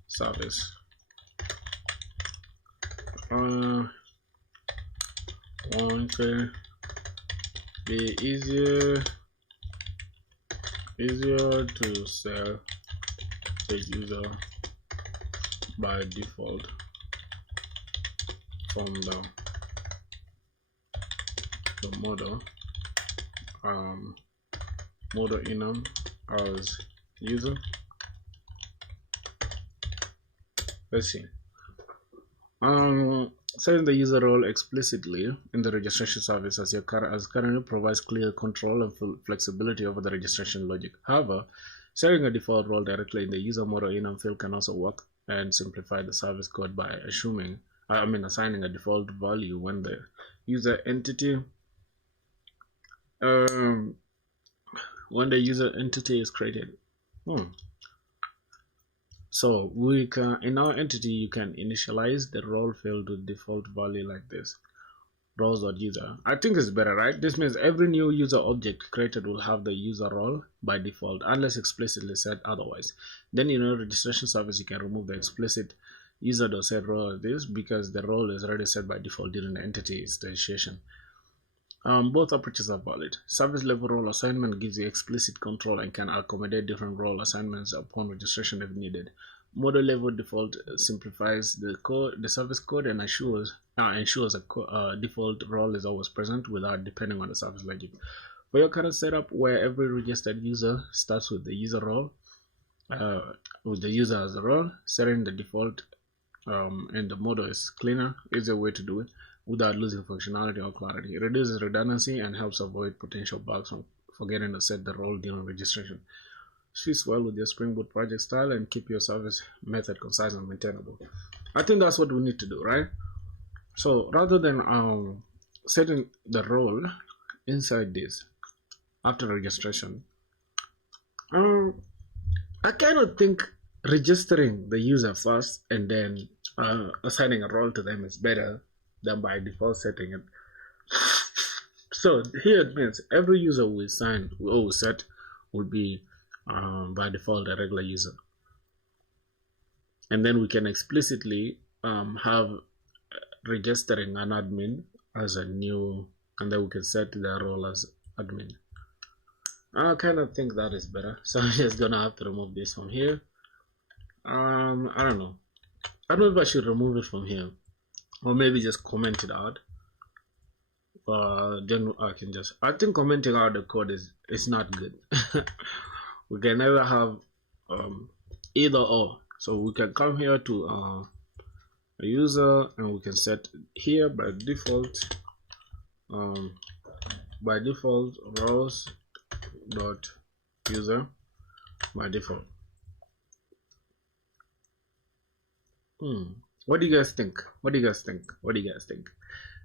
service, want to be easier to sell the user by default from the model enum as user. Let's see. Setting the user role explicitly in the registration service as currently provides clear control and flexibility over the registration logic. However, setting a default role directly in the user model enum field can also work and simplify the service code by assigning a default value when the user entity is created. So we can, in our entity, you can initialize the role field with default value like this, roles.user. I think it's better, right? This means every new user object created will have the user role by default unless explicitly said otherwise. Then registration service, you can remove the explicit user.set role of this because the role is already set by default during the entity instantiation. Both approaches are valid. Service level role assignment gives you explicit control and can accommodate different role assignments upon registration if needed. Model level default simplifies the service code and ensures a default role is always present without depending on the service logic. For your current setup, where every registered user starts with the user role, with the user as a role, setting the default in the model is cleaner, easier way to do it without losing functionality or clarity. It reduces redundancy and helps avoid potential bugs from forgetting to set the role during registration. Fits well with your Spring Boot project style and keep your service method concise and maintainable. I think that's what we need to do, right? So rather than setting the role inside this after registration, I kind of think registering the user first and then assigning a role to them is better than by default setting it. So here it means every user we set will be by default a regular user, and then we can explicitly have registering an admin as a new, and then we can set their role as admin. I kind of think that is better, so I'm just gonna have to remove this from here. I don't know if I should remove it from here or maybe just comment it out. Then I think commenting out the code is not good. We can never have either or. So we can come here to a user, and we can set here by default rows dot user by default. What do you guys think?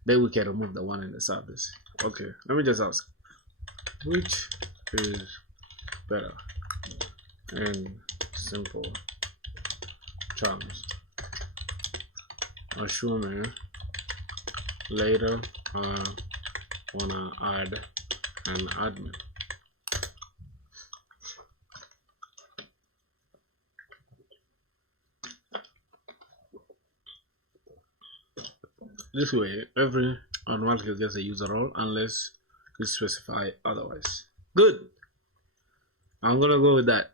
Then we can remove the one in the service. Okay, let me just ask, which is better in simple terms? Assuming later I wanna add an admin. This way, every automatically gets a user role unless you specify otherwise. Good. I'm gonna go with that.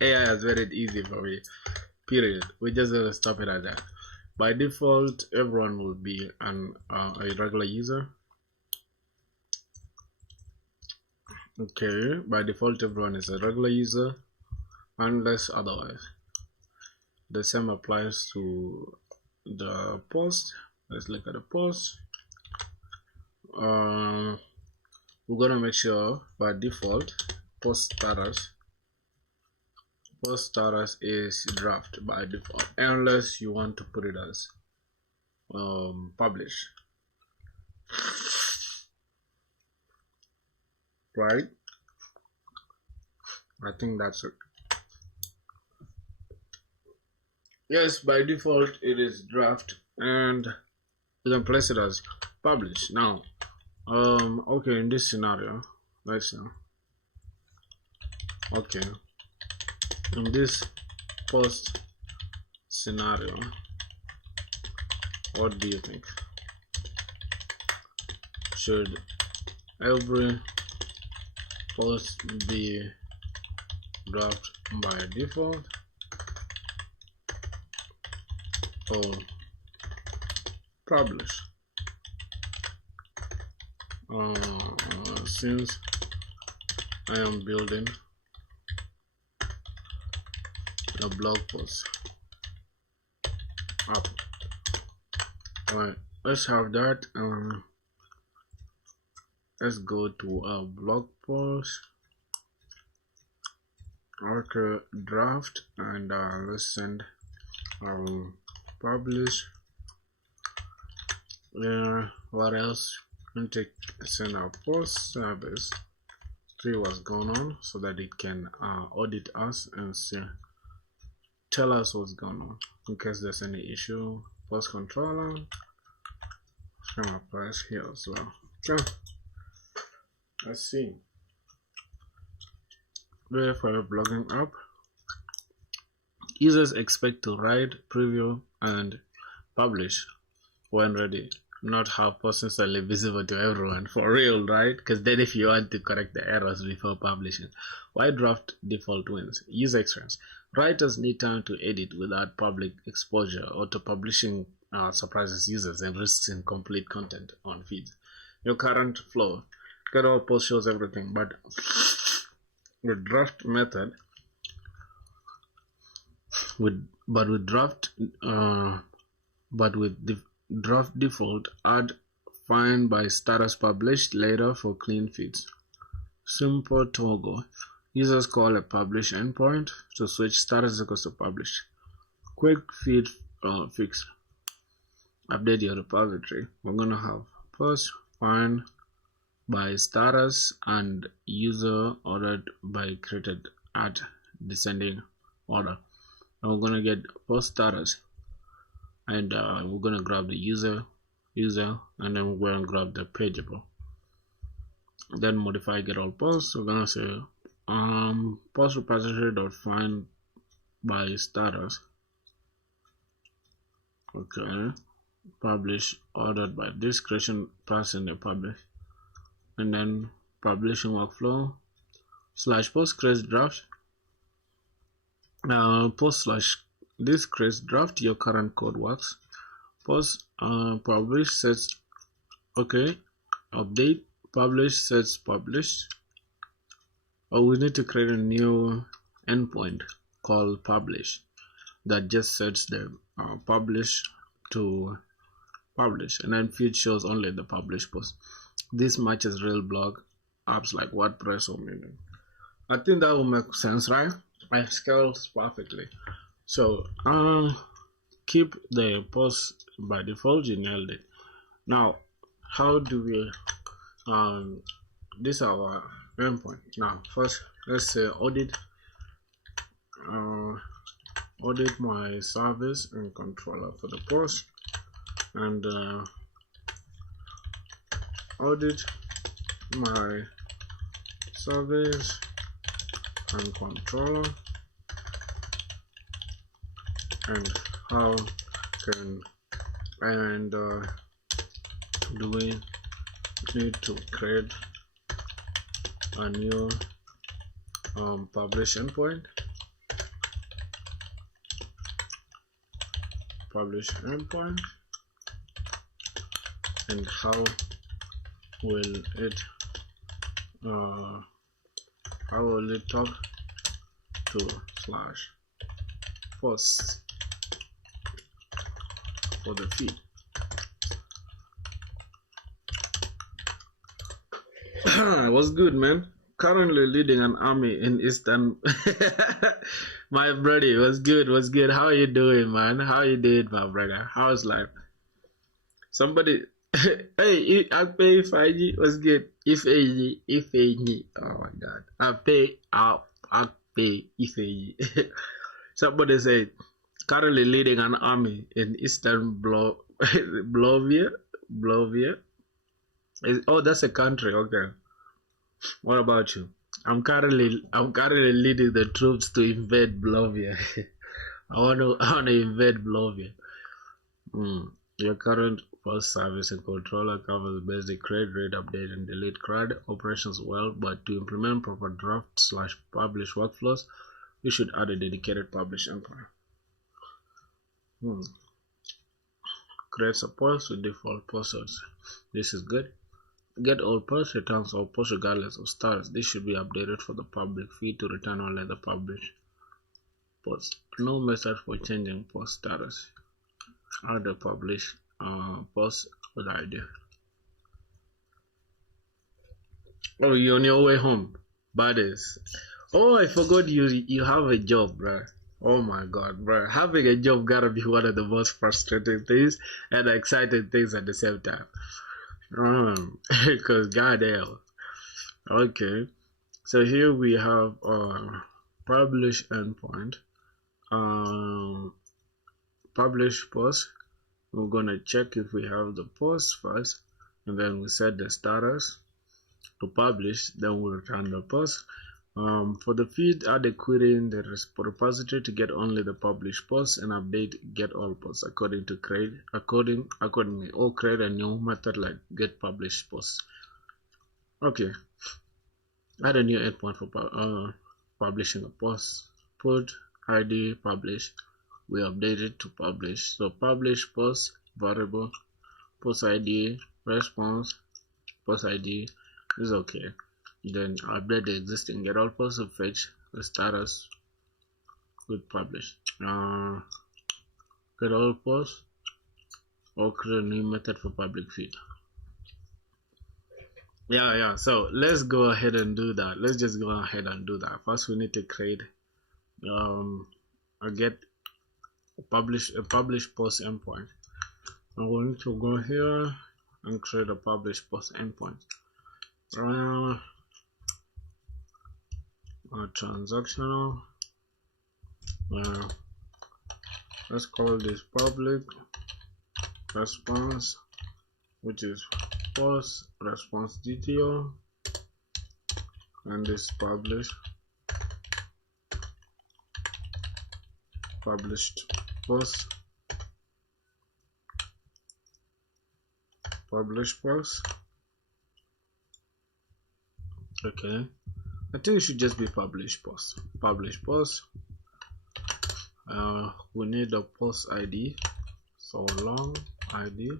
AI has made it easy for me. Period. We're just gonna stop it at that. By default, everyone will be a regular user. Okay. By default, everyone is a regular user unless otherwise. The same applies to the post. Let's look at the post. We're gonna make sure by default post status is draft by default, unless you want to put it as publish. Right? I think that's it. Yes, by default it is draft, and you can place it as publish. Now okay, in this scenario, let's see. Okay, in this post scenario, what do you think? Should every post be draft by default, or publish? Since I am building a blog post up, alright, let's have that. Let's go to a blog post, okay, draft, and let's send publish. What else? And send our post service, see what's going on, so that it can audit us and tell us what's going on in case there's any issue. Post controller, some applies here as well. Okay, let's see. There for a blogging app, users expect to write, preview, and publish when ready, not have posts instantly visible to everyone. For real, right? Because then if you want to correct the errors before publishing. Why draft default wins? User experience. Writers need time to edit without public exposure. Auto publishing surprises users and risks incomplete content on feeds. Your current flow, get all post shows everything, but with draft method, draft default, add find by status published later for clean feeds. Simple toggle. Users call a publish endpoint to switch status equals to publish. Quick feed fix. Update your repository. We're gonna have post find by status and user ordered by created at descending order. And we're gonna get post status, and we're gonna grab the user, and then we're gonna grab the pageable. then modify get all posts. We're gonna say post repository dot find by status. Okay, publish ordered by description passing the publish, and then publishing workflow slash post create draft. Post slash this creates draft your current code works. Post publish sets okay, update publish sets publish. We need to create a new endpoint called publish that just sets the publish to publish, and then feed shows only the publish post. This matches real blog apps like WordPress or Medium. I think that will make sense, right? It scales perfectly. So keep the post by default. You nailed it. Now how do we this is our endpoint. Now first let's say audit my service and controller for the post, and audit my service and controller, and how can do we need to create a new publish endpoint, and how will it talk to slash posts for the feed. What's good, man? Currently leading an army in Eastern. My brother, what's good? How are you doing, man? How you doing, my brother? How's life? Somebody, hey, I pay 5G. What's good? If a, oh my God, I pay if. Somebody said currently leading an army in Eastern Blovia. Oh, that's a country. Okay. What about you? I'm currently leading the troops to invade Blovia. I wanna invade Blovia. Your current post service and controller covers basic create, read, update, and delete CRUD operations well, but to implement proper draft / publish workflows, you should add a dedicated publish endpoint. Creates a post with default posts. This is good. Get all posts returns all posts regardless of status. This should be updated for the public feed to return only the published post. No method for changing post status. Add the publish post with ID. Oh, you're on your way home, buddies. Oh, I forgot you have a job, bro. Oh my God, bro. Having a job gotta be one of the most frustrating things and exciting things at the same time. Because goddamn. Okay, so here we have publish endpoint, publish post. We're gonna check if we have the post first, and then we set the status to publish, then we'll return the post. For the feed, add a query in the repository to get only the published posts and update get all posts accordingly, or create a new method like get published posts. Okay, add a new endpoint for publishing a post. Put ID publish. We update it to publish. So publish post variable post ID response post ID is okay. Then update the existing get all posts to fetch the status with publish. Get all posts or create a new method for public feed. Yeah. So let's go ahead and do that. Let's just go ahead and do that. First, we need to create a publish post endpoint. I'm going to go here and create a publish post endpoint. Transactional. Let's call this public response, which is post response detail. and this published post, published post. Okay, I think it should just be published post. We need a post ID, so long ID.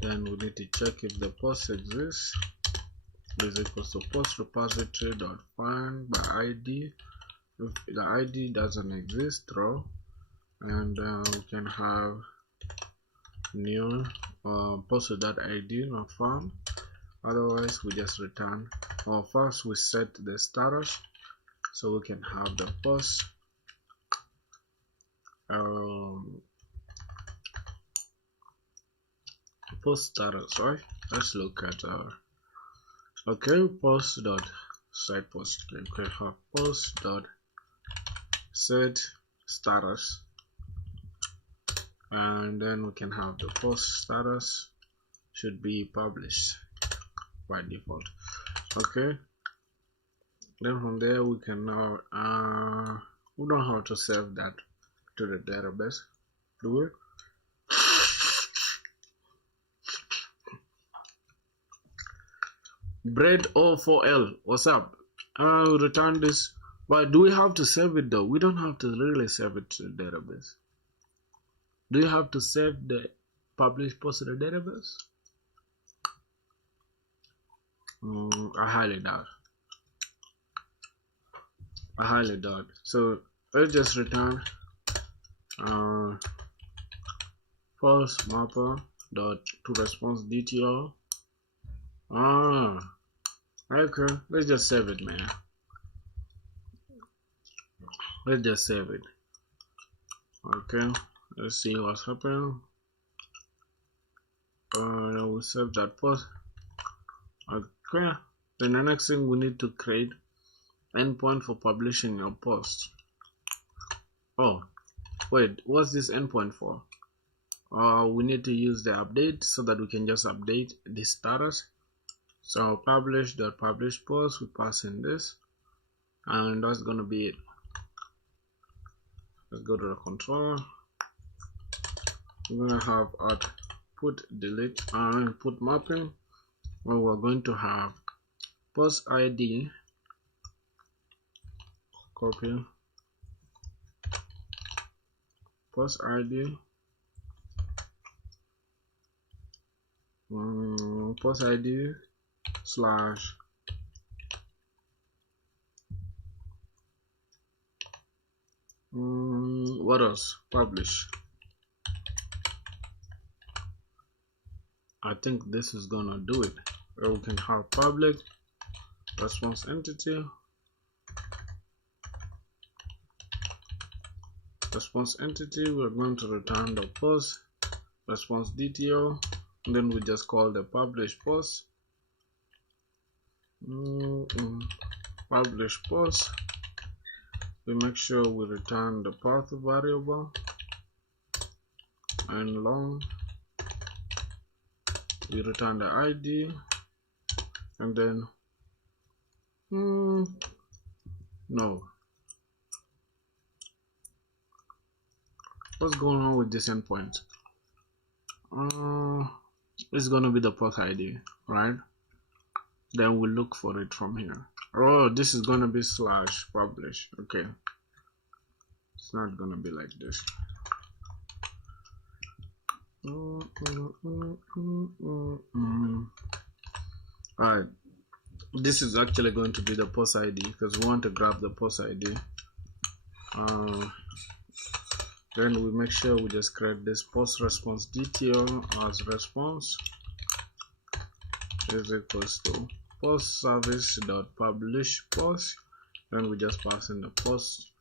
Then we need to check if the post exists. Is equals to post repository dot find by ID. If the ID doesn't exist, throw, and we can have new post.id not found. Otherwise, we just return. First we set the status, so we can have the post post status, right? Let's look at okay, post dot set post. Okay, have post dot set status, and then we can have the post status should be published by default. Okay, then from there we can now we don't have to save that to the database, do we? Bread O4L, what's up? I'll return this, but do we have to save it though? We don't have to really save it to the database. Do you have to save the published post to the database? I highly doubt. So let's just return post mapper dot to response detail. Okay, let's just save it, man. Let's just save it. Okay, let's see what's happening. We'll save that post. Okay, then the next thing we need to create endpoint for publishing your post. Oh, wait, what's this endpoint for? We need to use the update so that we can just update the status. So publish.publish post, we pass in this, and that's gonna be it. Let's go to the controller. We're gonna have at put delete and put mapping, where we're going to have post ID, copy post ID, post ID slash what else? Publish. I think this is gonna do it. We can have public response entity, we're going to return the post response detail, and then we just call the publish post. Publish post, we make sure we return the path variable, and long we return the ID, and then no, what's going on with this endpoint? It's gonna be the post ID, right? Then we'll look for it from here. Oh, this is gonna be slash publish. Okay, it's not gonna be like this. Alright, this is actually going to be the post ID because we want to grab the post ID. Then we make sure we just create this post response detail as response is equals to post service dot publish post. Then we just pass in the post.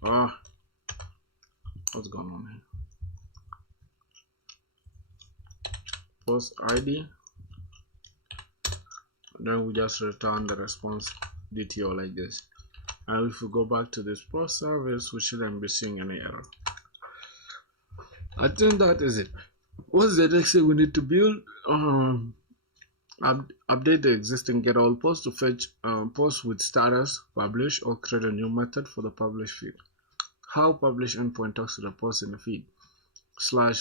What's going on here? Post ID. Then we just return the response detail like this. And if we go back to this post service, we shouldn't be seeing any error. I think that is it. What's the next thing we need to build? Update the existing get all post to fetch posts with status, publish, or create a new method for the publish feed. How publish endpoint talks to the post in the feed. API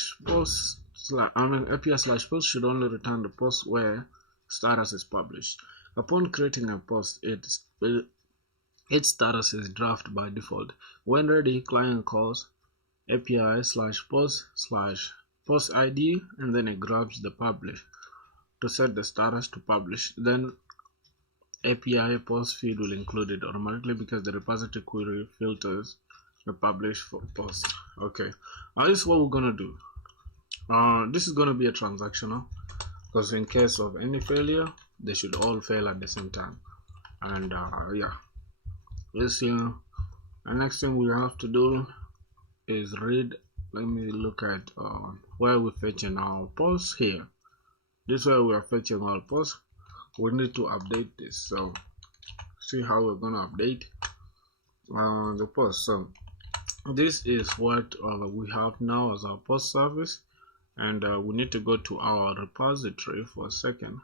slash post should only return the post where status is published. Upon creating a post, its status is draft by default. When ready, client calls API slash post ID, and then it grabs the publish to set the status to publish. Then API post feed will include it automatically because the repository query filters the publish for post. Okay, this is what we're gonna do. This is gonna be a transactional, because in case of any failure, they should all fail at the same time. And yeah, let's see. The next thing we have to do is read. Let me look at where we're fetching our posts here. This is where we are fetching our posts. We need to update this. So see how we're gonna update the post. So this is what we have now as our post service, and we need to go to our repository for a second.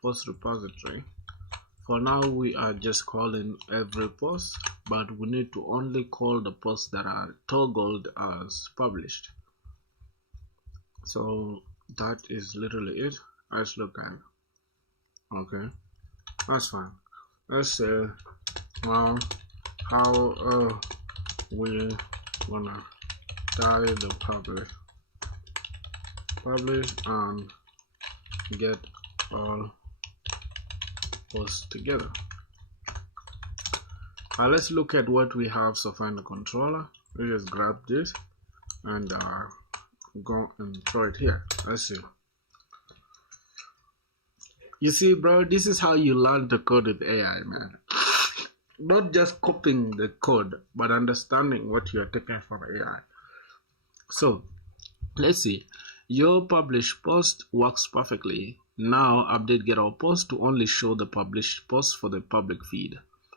Post repository. For now, we are just calling every post, but we need to only call the posts that are toggled as published. So that is literally it. Let's look at it. Okay, that's fine. Let's say how we wanna tie the publish and get all posts together. Let's look at what we have so far in the controller. We just grab this and go and throw it here. Let's see. You see, bro, this is how you learn to code with AI, man. Not just copying the code, but understanding what you're taking from AI. So let's see. Your published post works perfectly. Now update get our post to only show the published post for the public feed.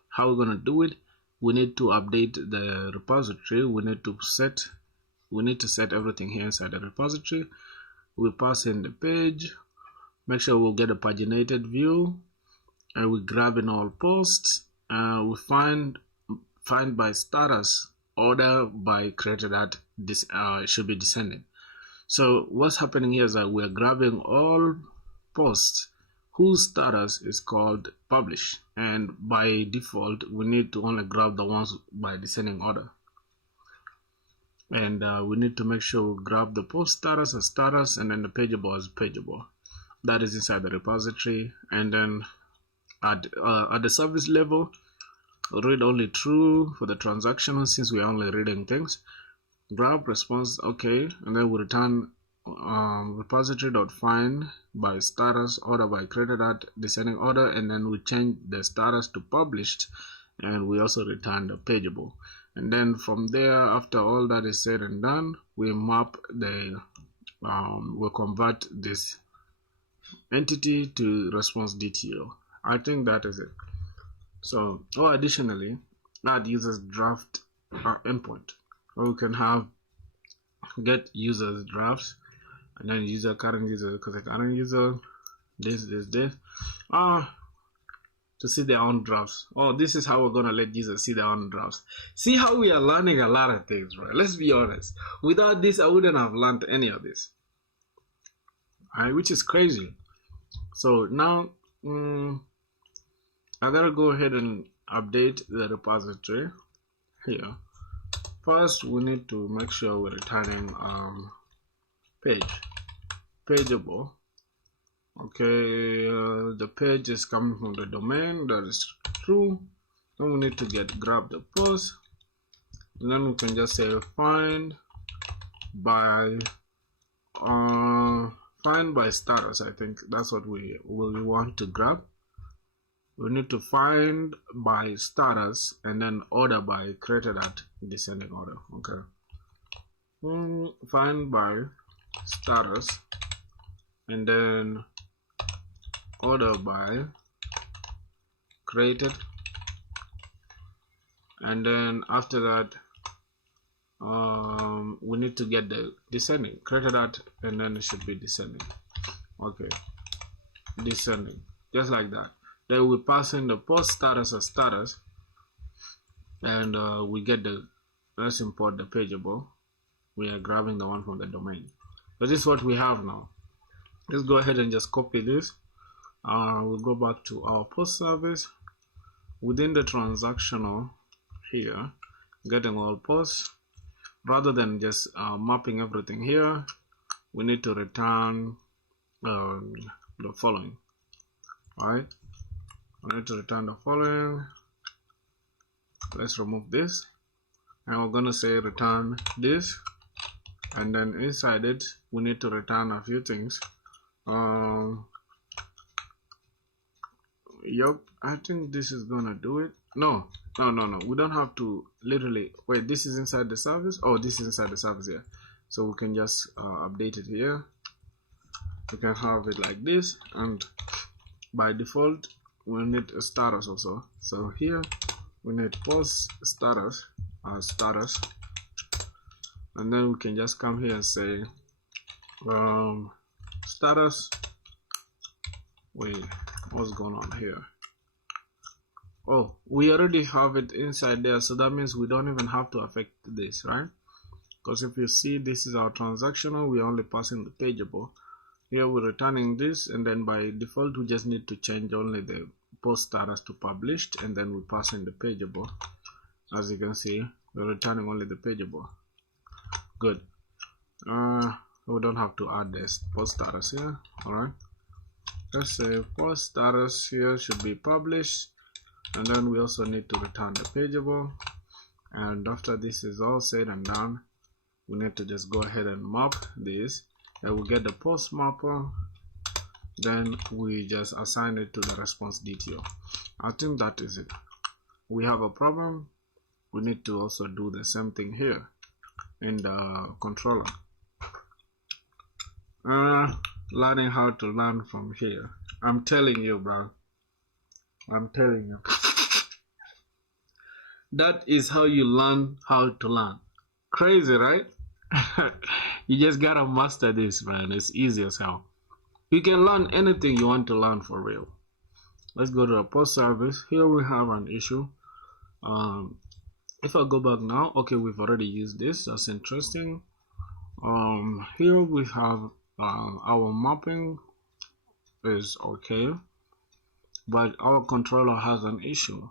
How we're gonna do it? We need to update the repository. We need to set everything here inside the repository. We pass in the page. Make sure we'll get a paginated view, and we grab in all posts. We find by status, order by created at this should be descending. So what's happening here is that we're grabbing all posts whose status is called publish, and by default we need to only grab the ones by descending order. And we need to make sure we grab the post status as status, and then the pageable as pageable. That is inside the repository. And then at the service level, read only true for the transactional, since we're only reading things. Grab response, okay, and then we return repository.find by status, order by created at descending order, and then we change the status to published, and we also return the pageable. And then from there, after all that is said and done, we map the we convert this entity to response DTO. I think that is it. So, additionally, add users draft endpoint. Or we can have get users drafts, and then user current user, because the current user this to see their own drafts. This is how we're gonna let users see their own drafts. See how we are learning a lot of things, right? Let's be honest. Without this, I wouldn't have learned any of this. Which is crazy. So now I gotta go ahead and update the repository here. First, we need to make sure we're returning pageable. Okay, the page is coming from the domain, that is true. Then we need to grab the post, and then we can just say find by status. I think that's what we want to grab. We need to find by status and then order by created at descending order. Okay. Find by status and then order by created, and then after that we need to get the descending created at, and then it should be descending. Okay. descending, just like that. Then we pass in the post status as status, and we get the, let's import the pageable. We are grabbing the one from the domain. So this is what we have now. Let's go ahead and just copy this. We'll go back to our post service. Within the transactional here, getting all posts, rather than just mapping everything here, we need to return the following. Alright, we need to return the following. Let's remove this, and we're gonna say return this, and then inside it we need to return a few things. Yep, I think this is gonna do it. No, we don't have to literally wait. This is inside the service. Oh, this is inside the service here, so we can just update it here. We can have it like this, and by default we need a status also. So here we need post status status, and then we can just come here and say status. Wait, what's going on here? Oh, we already have it inside there, so that means we don't even have to affect this, right? Because if you see, this is our transactional, we're only passing the pageable. Here we're returning this, and then by default we just need to change only the post status to published, and then we pass in the pageable. As you can see, we're returning only the pageable. Good. We don't have to add this post status here. Alright, let's say post status here should be published, and then we also need to return the pageable. And after this is all said and done, we need to just go ahead and map this, and we get the post mapper, then we just assign it to the response DTO. I think that is it. We have a problem. We need to also do the same thing here in the controller. Learning how to learn from here. I'm telling you, bro. I'm telling you. That is how you learn how to learn. Crazy, right? You just gotta master this, man. It's easy as hell. You can learn anything you want to learn for real. Let's go to the post service. Here we have an issue. If I go back now, okay, we've already used this. That's interesting. Here we have our mapping is okay, but our controller has an issue.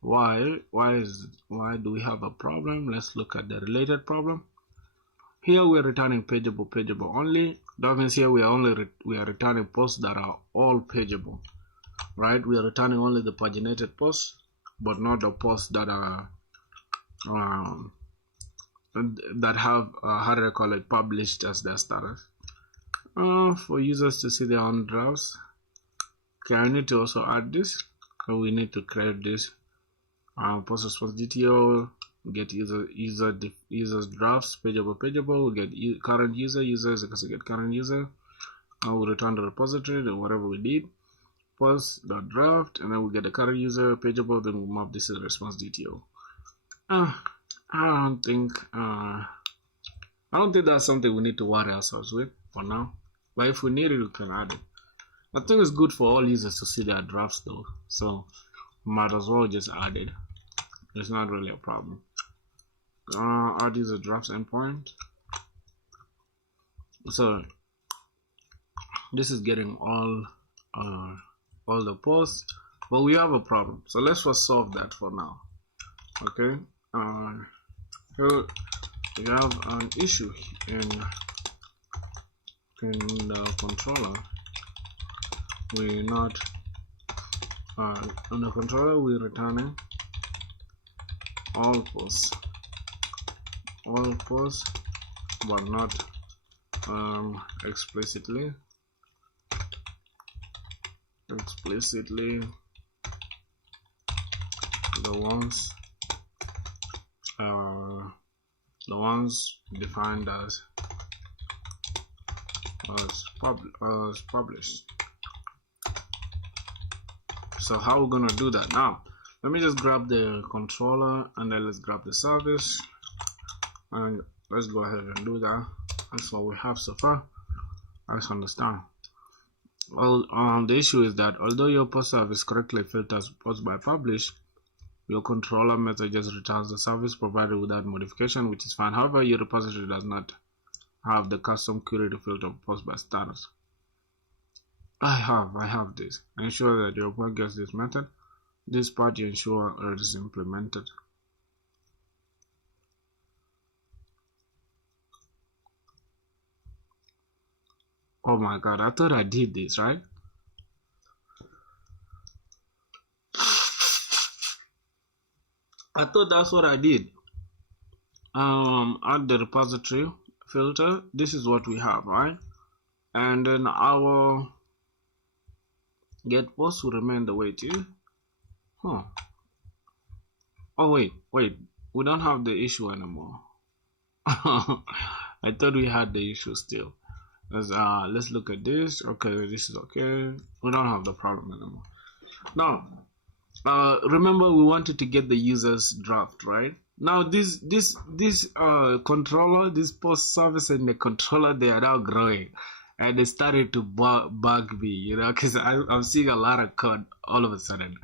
Why do we have a problem? Let's look at the related problem. Here we're returning pageable only. That means here we are returning posts that are all pageable, right? We are returning only the paginated posts, but not the posts that are that have how do I call it, published as their status. For users to see their own drafts. Okay, I need to also add this. So we need to create this post response DTO, get users drafts, pageable, we get current users because we get current user. We'll return the repository or whatever we did, post.draft, and then we get the current user, pageable, then we map this as response DTO. I don't think that's something we need to worry ourselves with for now. But if we need it, we can add it. I think it's good for all users to see their drafts though, so might as well just add it. It's not really a problem. Add user drafts endpoint. So this is getting all the posts, but we have a problem. So let's first solve that for now. Okay. Here we have an issue in the controller. We're not on the controller. We're returning all posts, but not explicitly the ones defined as published. So how we're gonna do that now? Let me just grab the controller and then let's grab the service and let's go ahead and do that. That's what we have so far. Let's understand. Well, the issue is that although your post service correctly filters post by publish, your controller method just returns the service provided without modification, which is fine. However, your repository does not have the custom query to filter post by status. I have this. Ensure that your point gets this method. This part you ensure it is implemented. Oh my god, I thought I did this, right? I thought that's what I did. Add the repository filter. This is what we have, right? And then our get post will remain the way it is. Oh wait, we don't have the issue anymore. I thought we had the issue still. Let's look at this. Okay, this is okay. We don't have the problem anymore. Now, remember we wanted to get the user's draft, right? Now this controller, this post service and the controller, they are now growing, and they started to bug me, you know, because I'm seeing a lot of code all of a sudden.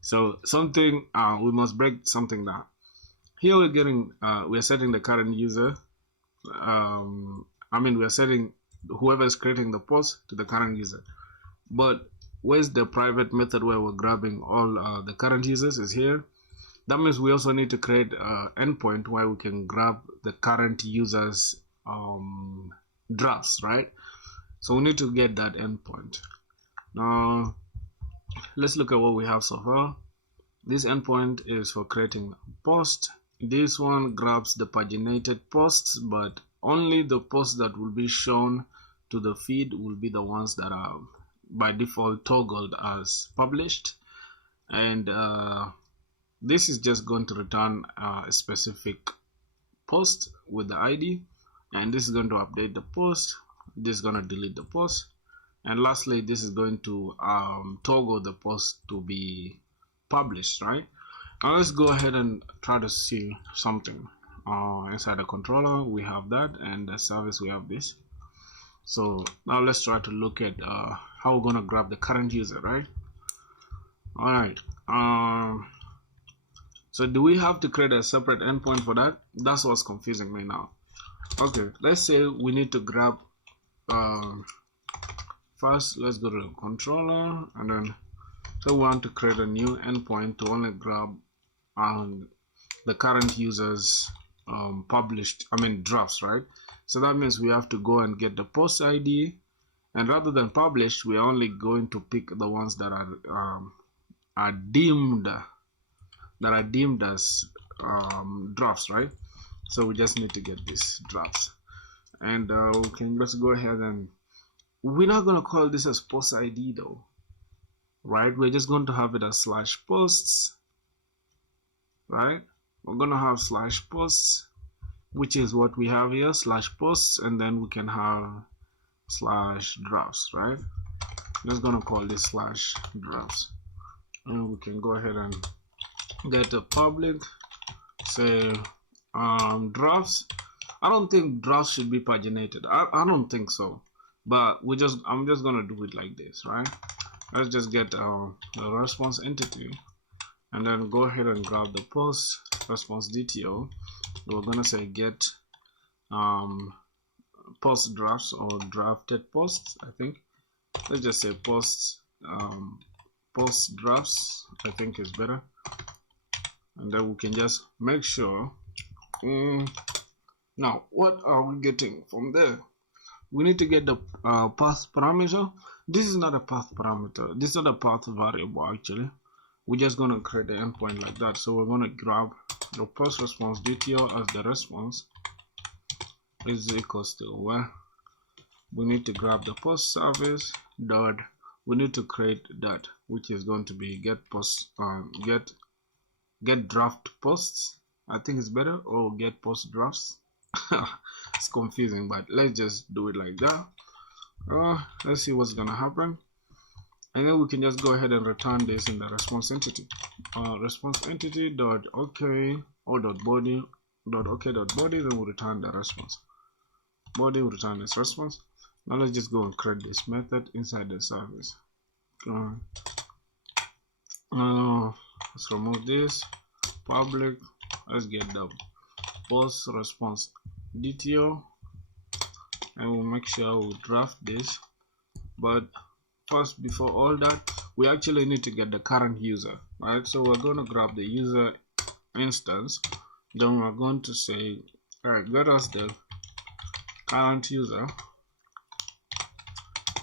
So something we must break something down. Here we're getting we're setting the current user. We're setting whoever is creating the post to the current user, but where's the private method where we're grabbing all the current users is here. That means we also need to create an endpoint where we can grab the current users drafts, right? So we need to get that endpoint. Now let's look at what we have so far. This endpoint is for creating a post. This one grabs the paginated posts, but only the posts that will be shown to the feed will be the ones that are by default toggled as published. And this is just going to return a specific post with the ID, and this is going to update the post. This is going to delete the post, and lastly this is going to toggle the post to be published, right? Now let's go ahead and try to see something. Inside the controller we have that, and the service we have this. So now let's try to look at how we're going to grab the current user, right? All right. So do we have to create a separate endpoint for that? That's what's confusing me now. Okay, let's say we need to grab first. Let's go to the controller, and then so we want to create a new endpoint to only grab the current users drafts, right? So that means we have to go and get the post ID, and rather than published, we are only going to pick the ones that are deemed as drafts, right? So we just need to get these drafts, and let's go ahead, and we're not going to call this as post ID though, right? We're just going to have it as /posts, right? We're going to have /posts, which is what we have here, /posts, and then we can have /drafts, right? I'm just going to call this /drafts, and we can go ahead and get a public, say drafts. I don't think drafts should be paginated. I don't think so, but I'm just gonna do it like this, right? Let's just get the response entity, and then go ahead and grab the post response DTO. We're gonna say get post drafts or drafted posts. I think let's just say post drafts. I think is better, and then we can just make sure. Now what are we getting from there? We need to get the path parameter. This is not a path parameter. This is not a path variable actually. We're just going to create the endpoint like that. So we're going to grab the post response DTO as the response is equals to where we need to grab the post service dot. We need to create that, which is going to be get post get draft posts. I think it's better, or get post drafts. It's confusing, but let's just do it like that. Let's see what's gonna happen, and then we can just go ahead and return this in the response entity. Response entity dot okay or dot body dot okay dot body. Then we'll return the response. Body will return this response. Now let's just go and create this method inside the service. Let's remove this public. Let's get the post response DTO, and we'll make sure we draft this. But first, before all that, we actually need to get the current user, right? So we're going to grab the user instance, then we're going to say, all right, get us the current user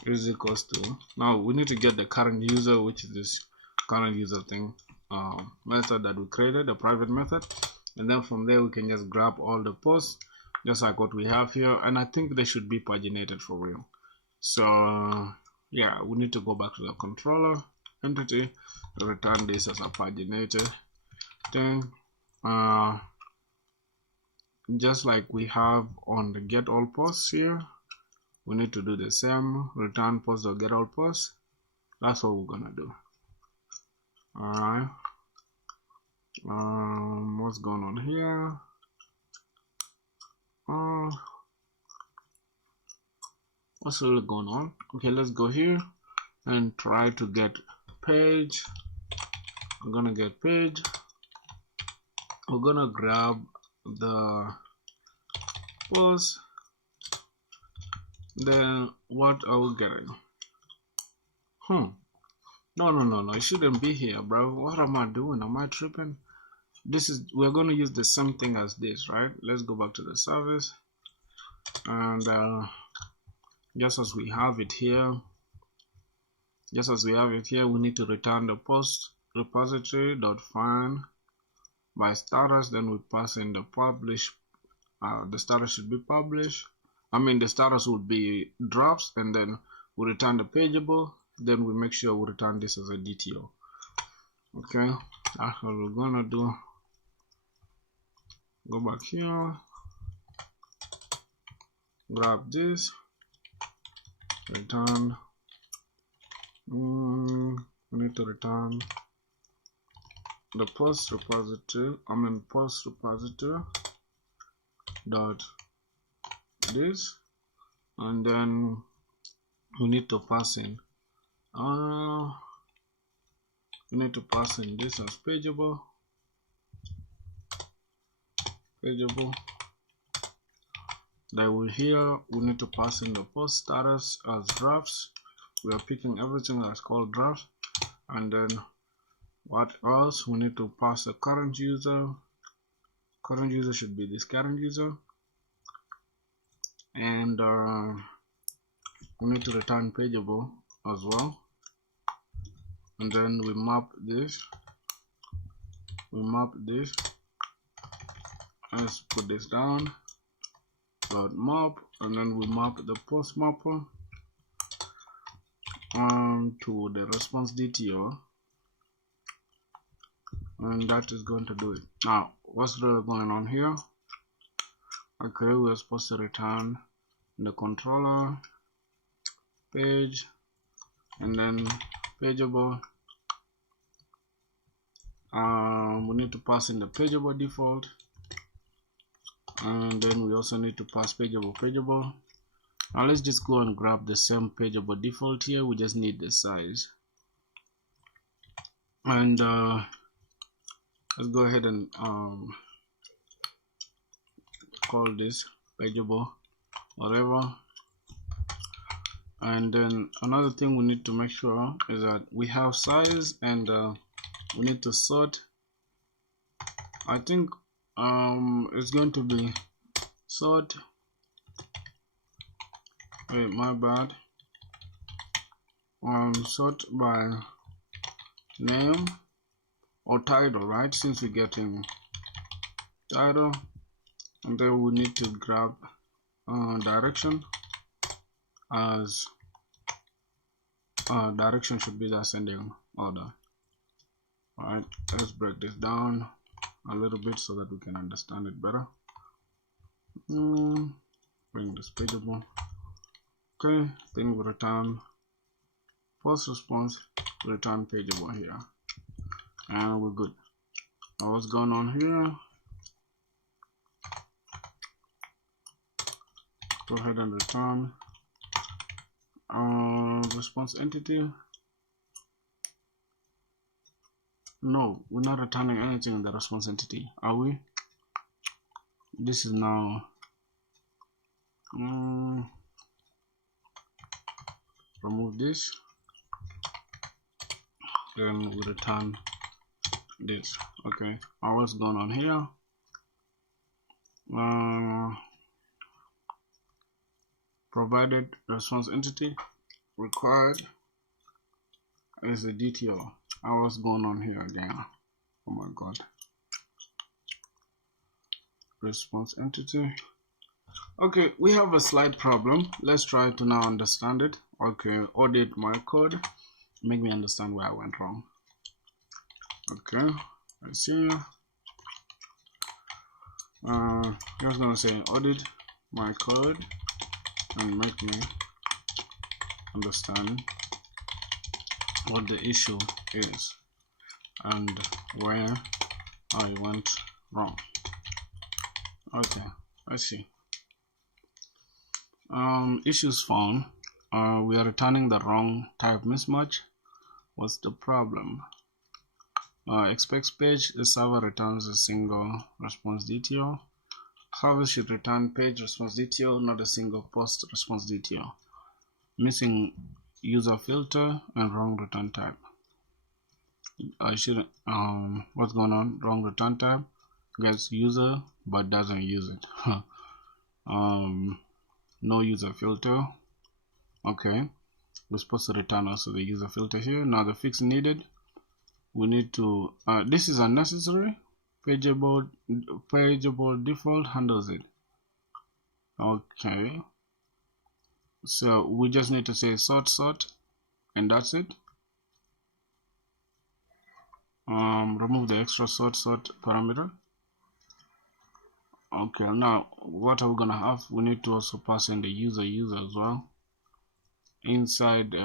is equals to, now we need to get the current user, which is this current user thing method that we created, the private method, and then from there we can just grab all the posts just like what we have here, and I think they should be paginated for real. So yeah, we need to go back to the controller entity, return this as a paginated thing, just like we have on the get all posts here. We need to do the same, return post or get all posts. That's what we're gonna do. Alright, what's going on here? What's really going on? Okay, let's go here and try to get page. I'm gonna get page. We're gonna grab the post. Then what are we getting? No, it shouldn't be here, bro. What am I doing? Am I tripping? This is, we're going to use the same thing as this, right? Let's go back to the service, and just as we have it here, we need to return the post repository dot find by status. Then we pass in the publish. The status should be published. I mean, the status would be drafts, and then we return the pageable. Then we make sure we return this as a DTO. Okay, that's what we're gonna do. Go back here, grab this, return. We need to return the post repository. Post repository dot this, and then we need to pass in. We need to pass in this as pageable. Then here we need to pass in the post status as drafts. We are picking everything that's called drafts, and then what else? We need to pass the current user. Current user should be this current user, and we need to return pageable as well. And then we map this. Let's put this down. Map, and then we map the post mapper to the response DTO, and that is going to do it. Now, what's really going on here? Okay, we're supposed to return the controller page, and then pageable. We need to pass in the pageable default, and then we also need to pass pageable. Now let's just go and grab the same pageable default here. We just need the size, and let's go ahead and call this pageable whatever. And then another thing we need to make sure is that we have size, and we need to sort. I think it's going to be sort. Wait, my bad. Sort by name or title, right? Since we're getting title, and then we need to grab direction as direction should be the ascending order. Alright, let's break this down a little bit so that we can understand it better. Bring this pageable. Okay, then we return post response, return pageable here, and we're good. Now what's going on here? Go ahead and return response entity. No, we're not returning anything in the response entity, are we? This is now remove this, then we return this. Okay, what's going on here? Provided response entity required is a DTO. What's going on here again? Oh my god. Response entity. Okay, we have a slight problem. Let's try to now understand it. Okay, audit my code. Make me understand where I went wrong. Okay, let's see. Just gonna say audit my code and make me understand what the issue is and where I went wrong. Okay, let's see. Issues found. We are returning the wrong type mismatch. What's the problem? Expects page, the server returns a single response DTO. Service should return page response DTO, not a single post response DTO. Missing user filter and wrong return type. I should what's going on? Wrong return type. Gets user but doesn't use it. No user filter. Okay, we're supposed to return also the user filter here. Now the fix needed. We need to this is unnecessary. Pageable default handles it. Okay, so we just need to say sort and that's it. Remove the extra sort parameter. Okay, now what are we gonna have? We need to also pass in the user as well inside.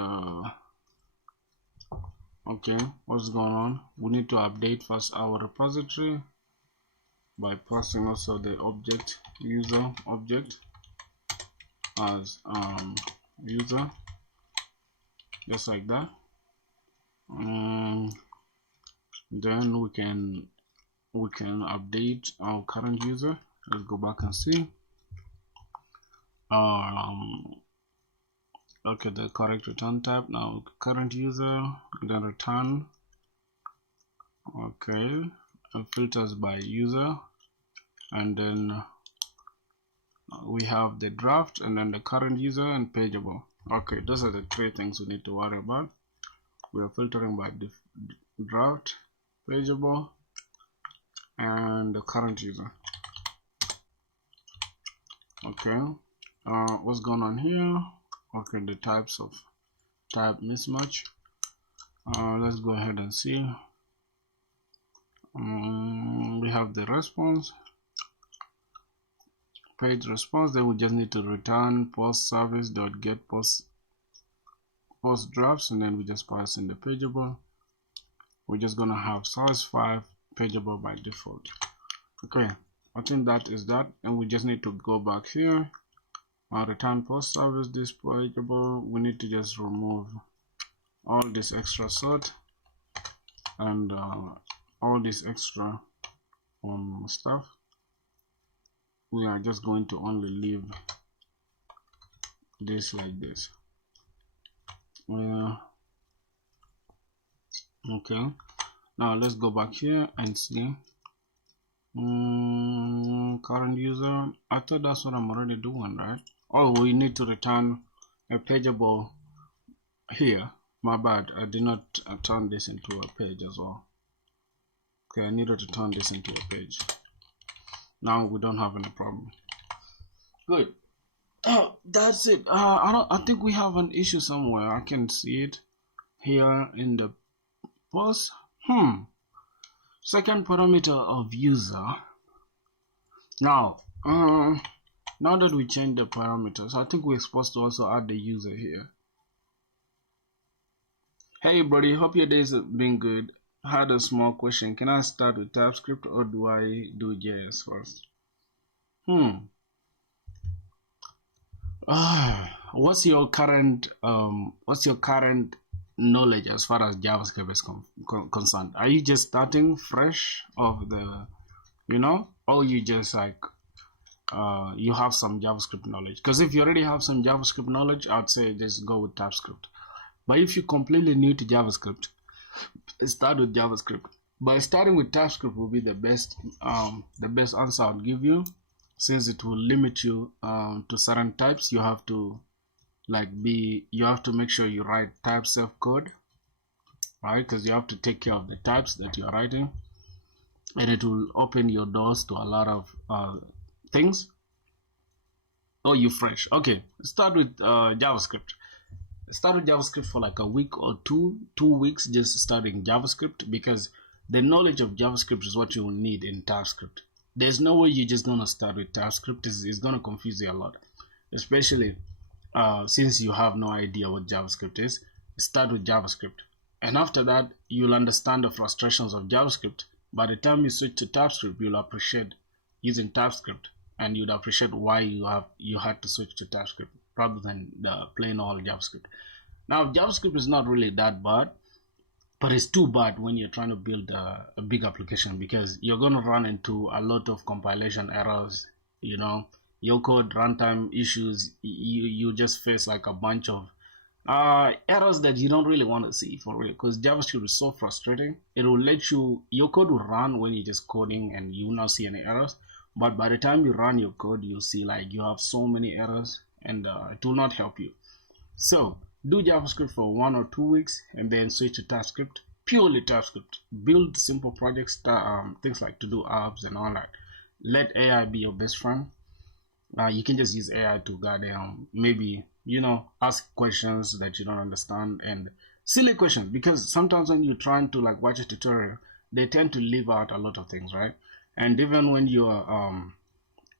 Okay, what's going on? We need to update first our repository by passing also the object user object as user, just like that. Then we can update our current user. Let's go back and see. Okay, the correct return type. Now current user, then return. Okay, and filters by user, and then we have the draft, and then the current user and pageable. Okay, those are the three things we need to worry about. We are filtering by draft, pageable, and the current user. Okay, what's going on here? Okay, the types of type mismatch. Let's go ahead and see. We have the response, page response. Then we just need to return post service dot get post drafts, and then we just pass in the pageable. We're just gonna have source 5 pageable by default. Okay, I think that is that, and we just need to go back here. Return post service this pageable. We need to just remove all this extra sort and all this extra stuff. We are just going to only leave this like this. Okay, now let's go back here and see current user. I thought that's what I'm already doing, right? Oh, we need to return a pageable here. My bad, I did not turn this into a page as well. Okay, I needed to turn this into a page. Now we don't have any problem. Good. Oh, that's it. I think we have an issue somewhere. I can see it here in the post. Second parameter of user. Now that we change the parameters, I think we're supposed to also add the user here. Hey buddy, hope your days have been good. Had a small question. Can I start with TypeScript or do I do JS first? What's your current knowledge as far as JavaScript is concerned? Are you just starting fresh of the, or you just like you have some JavaScript knowledge? Because if you already have some JavaScript knowledge, I'd say just go with TypeScript. But if you're completely new to JavaScript, start with JavaScript. But starting with TypeScript will be the best answer I'll give you, since it will limit you to certain types. You have to make sure you write type safe code, right? Because you have to take care of the types that you're writing, and it will open your doors to a lot of things. Oh, you fresh? Okay, start with JavaScript. Start with JavaScript for like a week or 2 weeks, just studying JavaScript, because the knowledge of JavaScript is what you will need in TypeScript. There's no way you're just gonna start with TypeScript. It's gonna confuse you a lot, especially since you have no idea what JavaScript is. Start with JavaScript, and after that, you'll understand the frustrations of JavaScript. By the time you switch to TypeScript, you'll appreciate using TypeScript, and you'd appreciate why you had to switch to TypeScript rather than the plain old JavaScript. Now, JavaScript is not really that bad, but it's too bad when you're trying to build a big application, because you're going to run into a lot of compilation errors, your code runtime issues. You just face like a bunch of errors that you don't really want to see, for real, because JavaScript is so frustrating. It will let your code will run when you're just coding and you will not see any errors, but by the time you run your code, you'll see like you have so many errors, and it will not help you. So do JavaScript for 1 or 2 weeks and then switch to TypeScript, purely TypeScript. Build simple projects, things like to-do apps and all that. Let AI be your best friend. You can just use AI to maybe, ask questions that you don't understand, and silly questions, because sometimes when you're trying to like watch a tutorial, they tend to leave out a lot of things, right? And even when you're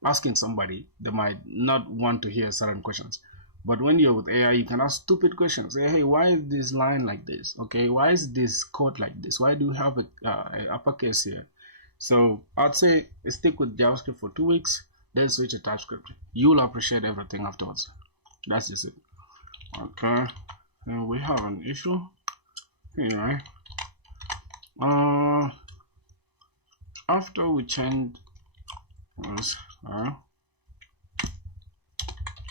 asking somebody, they might not want to hear certain questions. But when you're with AI, you can ask stupid questions. Say, hey, why is this line like this? Okay, why is this code like this? Why do you have a uppercase here? So I'd say stick with JavaScript for 2 weeks, then switch to TypeScript. You'll appreciate everything afterwards. That's just it. Okay, and we have an issue here, right? After we change this,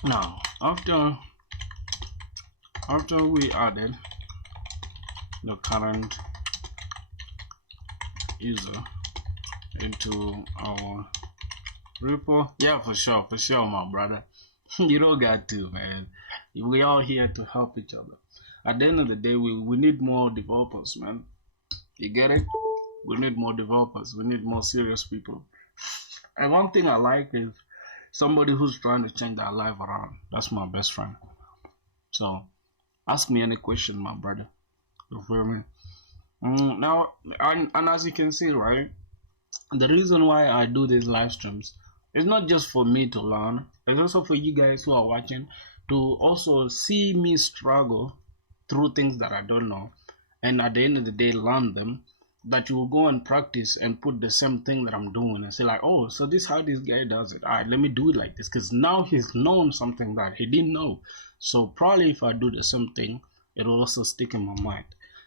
now after we added the current user into our repo, yeah, for sure, my brother. You don't got to, man. We all here to help each other. At the end of the day, we need more developers, man. You get it? We need more developers. We need more serious people. And one thing I like is somebody who's trying to change their life around. That's my best friend. So ask me any question, my brother. You feel me? Now, and as you can see, right, the reason why I do these live streams is not just for me to learn. It's also for you guys who are watching to also see me struggle through things that I don't know, and at the end of the day learn them, that you will go and practice and put the same thing that I'm doing and say like, oh, so this is how this guy does it. All right, let me do it like this, because now he's known something that he didn't know. So probably if I do the same thing, it will also stick in my mind.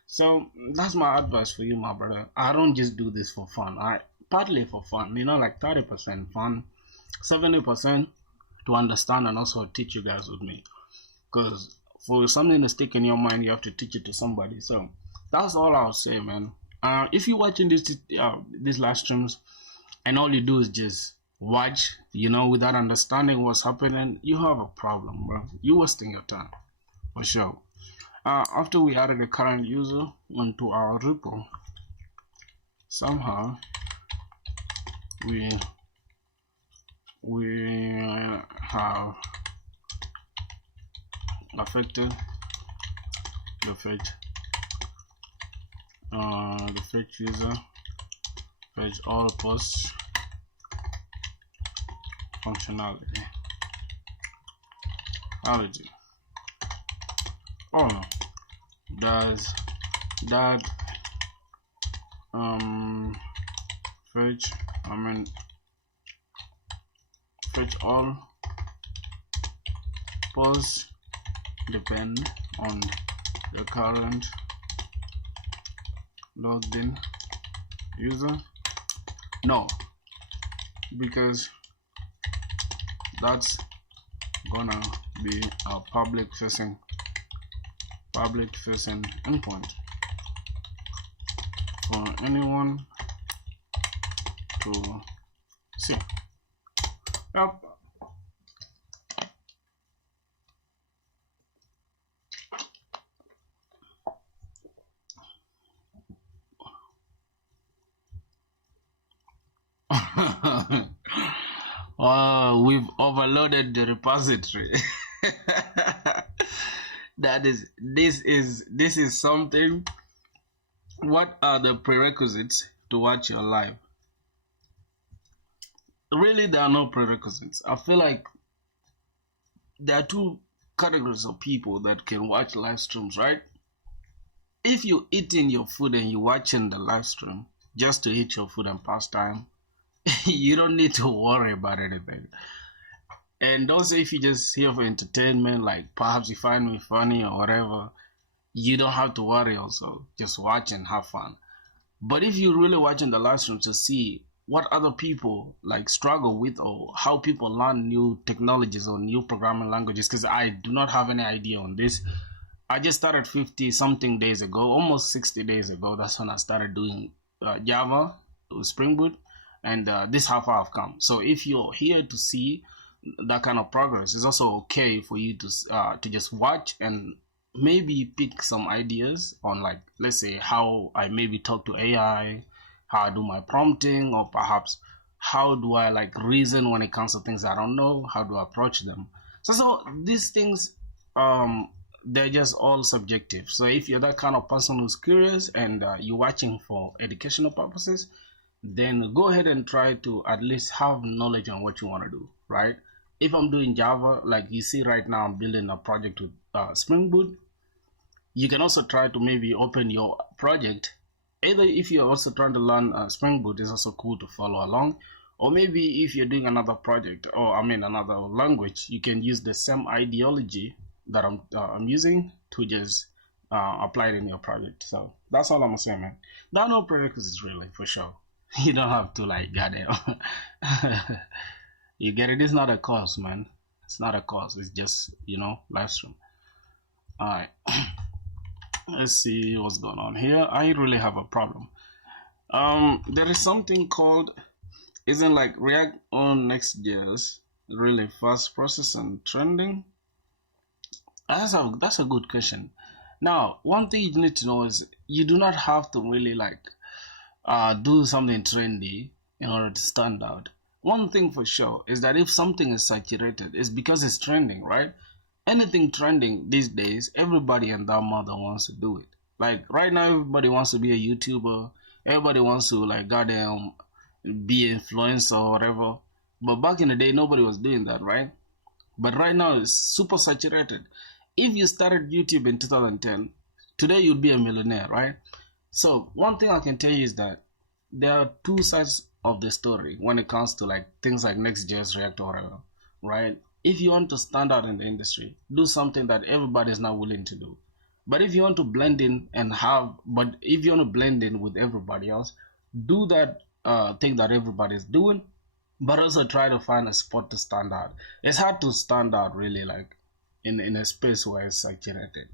So that's my advice for you, my brother. I don't just do this for fun. Partly for fun, like 30% fun, 70% to understand and also teach you guys with me. Because for something to stick in your mind, you have to teach it to somebody. So that's all I'll say, man. If you're watching these live streams and all you do is just watch, without understanding what's happening, you have a problem, bro. You're wasting your time, for sure. After we added the current user onto our repo, somehow we have affected the fetch user fetch all posts functionality. Oh no, does that fetch all posts depend on the current logged in user? No, because that's gonna be a public facing endpoint for anyone to see. Yep. Oh, we've overloaded the repository. This is something. What are the prerequisites to watch your live? Really, there are no prerequisites. I feel like there are two categories of people that can watch live streams, right? If you're eating your food and you're watching the live stream just to eat your food and pass time, you don't need to worry about anything. And also, if you're just here for entertainment, like perhaps you find me funny or whatever, you don't have to worry also. Just watch and have fun. But if you're really watching the live stream to see what other people like struggle with or how people learn new technologies or new programming languages, because I do not have any idea on this. I just started 50 something days ago, almost 60 days ago. That's when I started doing Java with Spring Boot, and this is how far I've come. So if you're here to see that kind of progress, it's also okay for you to just watch and maybe pick some ideas on, like, let's say how I maybe talk to AI, how I do my prompting, or perhaps how do I like reason when it comes to things I don't know, how do I approach them. So these things, they're just all subjective. So if you're that kind of person who's curious and you're watching for educational purposes, then go ahead and try to at least have knowledge on what you want to do, right? If I'm doing Java, like you see right now, I'm building a project with Spring Boot. You can also try to maybe open your project. Either if you're also trying to learn Spring Boot, it's also cool to follow along. Or maybe if you're doing another project, or another language, you can use the same ideology that I'm using to just apply it in your project. So that's all I'm saying, man. There are no prerequisites really, for sure. You don't have to like goddamn. You get it? It's not a course, man. It's not a course. It's just, live stream. All right. Let's see what's going on here. I really have a problem. There is something called, isn't like React on Next.js really fast processing trending? That's a good question. Now, one thing you need to know is you do not have to really like do something trendy in order to stand out. One thing for sure is that if something is saturated, it's because it's trending, right? Anything trending these days, everybody and their mother wants to do it. Like right now, everybody wants to be a YouTuber. Everybody wants to like goddamn be an influencer or whatever. But back in the day, nobody was doing that, right? But right now, it's super saturated. If you started YouTube in 2010, today you'd be a millionaire, right? So one thing I can tell you is that there are two sides of the story when it comes to like things like Next.js, React, or whatever, right? If you want to stand out in the industry, do something that everybody is not willing to do. But if you want to blend in with everybody else, do that thing that everybody is doing, but also try to find a spot to stand out. It's hard to stand out really like in a space where it's saturated.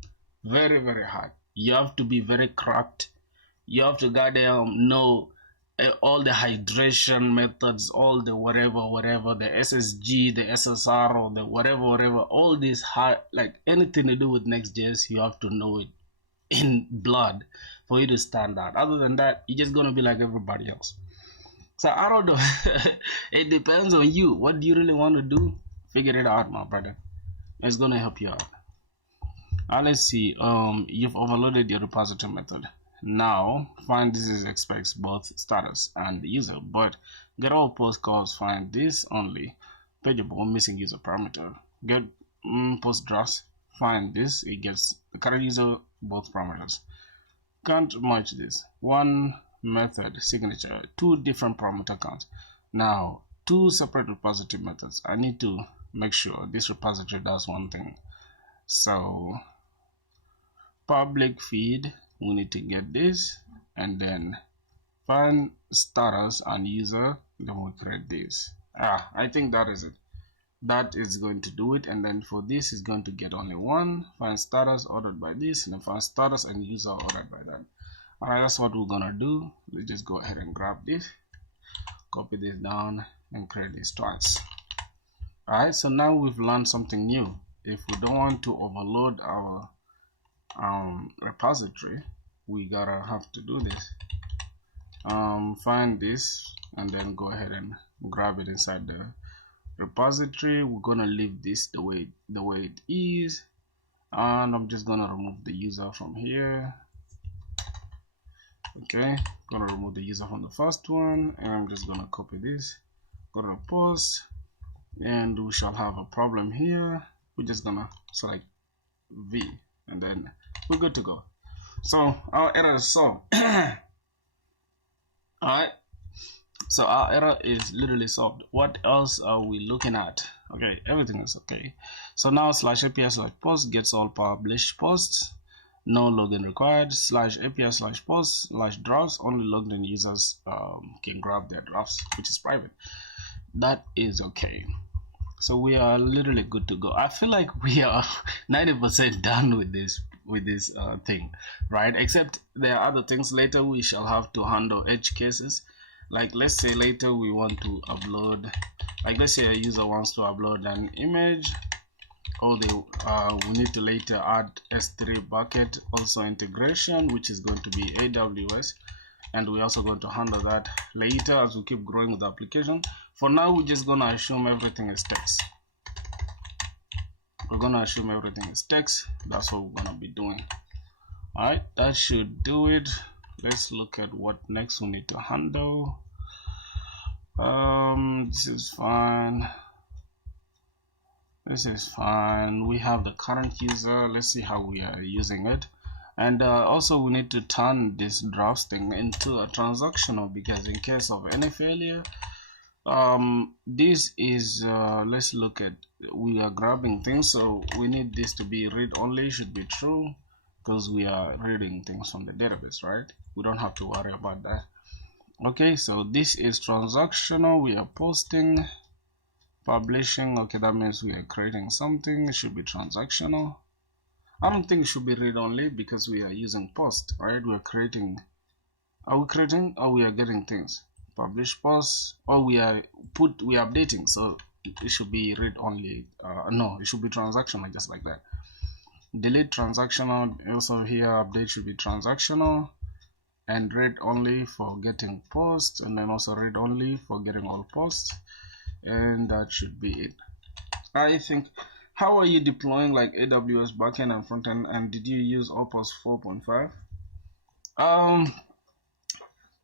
Very, very hard. You have to be very cracked. You have to goddamn know all the hydration methods, all the whatever, the SSG, the SSR, or the whatever, all these hard, like anything to do with Next.js, you have to know it in blood for you to stand out. Other than that, you're just gonna be like everybody else. So I don't know. It depends on you. What do you really want to do? Figure it out, my brother. It's gonna help you out. Let's see. You've overloaded your repository method. Now find this expects both status and user, but get all post calls find this only pageable missing user parameter. Get post draws find this, it gets the current user both parameters. Can't merge this. One method signature, two different parameter counts. Now two separate repository methods. I need to make sure this repository does one thing. So public feed, we need to get this, and then find status and user, then we create this. I think that is it. That is going to do it. And then for this is going to get only one, find status ordered by this, and then find status and user ordered by that. Alright, that's what we're gonna do. Let's just go ahead and grab this, copy this down, and create this twice. Alright, so now we've learned something new. If we don't want to overload our repository, we gotta have to do this. Find this and then go ahead and grab it inside the repository. We're gonna leave this the way it is, and I'm just gonna remove the user from here. Okay, gonna remove the user from the first one, and I'm just gonna copy this, go to post, and we shall have a problem here. We're just gonna select V, and then we're good to go. So our error is solved. Alright, so our error is literally solved. What else are we looking at? Okay, everything is okay. So now /API/post gets all published posts, no login required. /API/post /drafts, only logged in users can grab their drafts, which is private. That is okay. So we are literally good to go. I feel like we are 90% done with this thing, right? Except there are other things later we shall have to handle edge cases. Like let's say later we want to upload, like let's say a user wants to upload an image, or we need to later add S3 bucket also integration, which is going to be AWS, and we're also going to handle that later as we keep growing with the application. For now, we're just gonna assume everything is text. We're gonna assume everything is text. That's what we're gonna be doing. All right, that should do it. Let's look at what next we need to handle. This is fine. This is fine. We have the current user. Let's see how we are using it. And also we need to turn this drafts thing into a transactional, because in case of any failure, this is let's look at, we are grabbing things, so we need this to be read only, should be true, because we are reading things from the database, right? We don't have to worry about that. Okay, so this is transactional. We are posting, publishing. Okay, that means we are creating something. It should be transactional. I don't think it should be read only, because we are using post, right? We are creating, are we creating, or we are getting things? Publish post, or we are updating, so it should be read only. No, it should be transactional, just like that. Delete transactional. Also here update should be transactional, and read only for getting posts, and then also read only for getting all posts, and that should be it. I think, how are you deploying like AWS backend and frontend, and did you use Opus 4.5?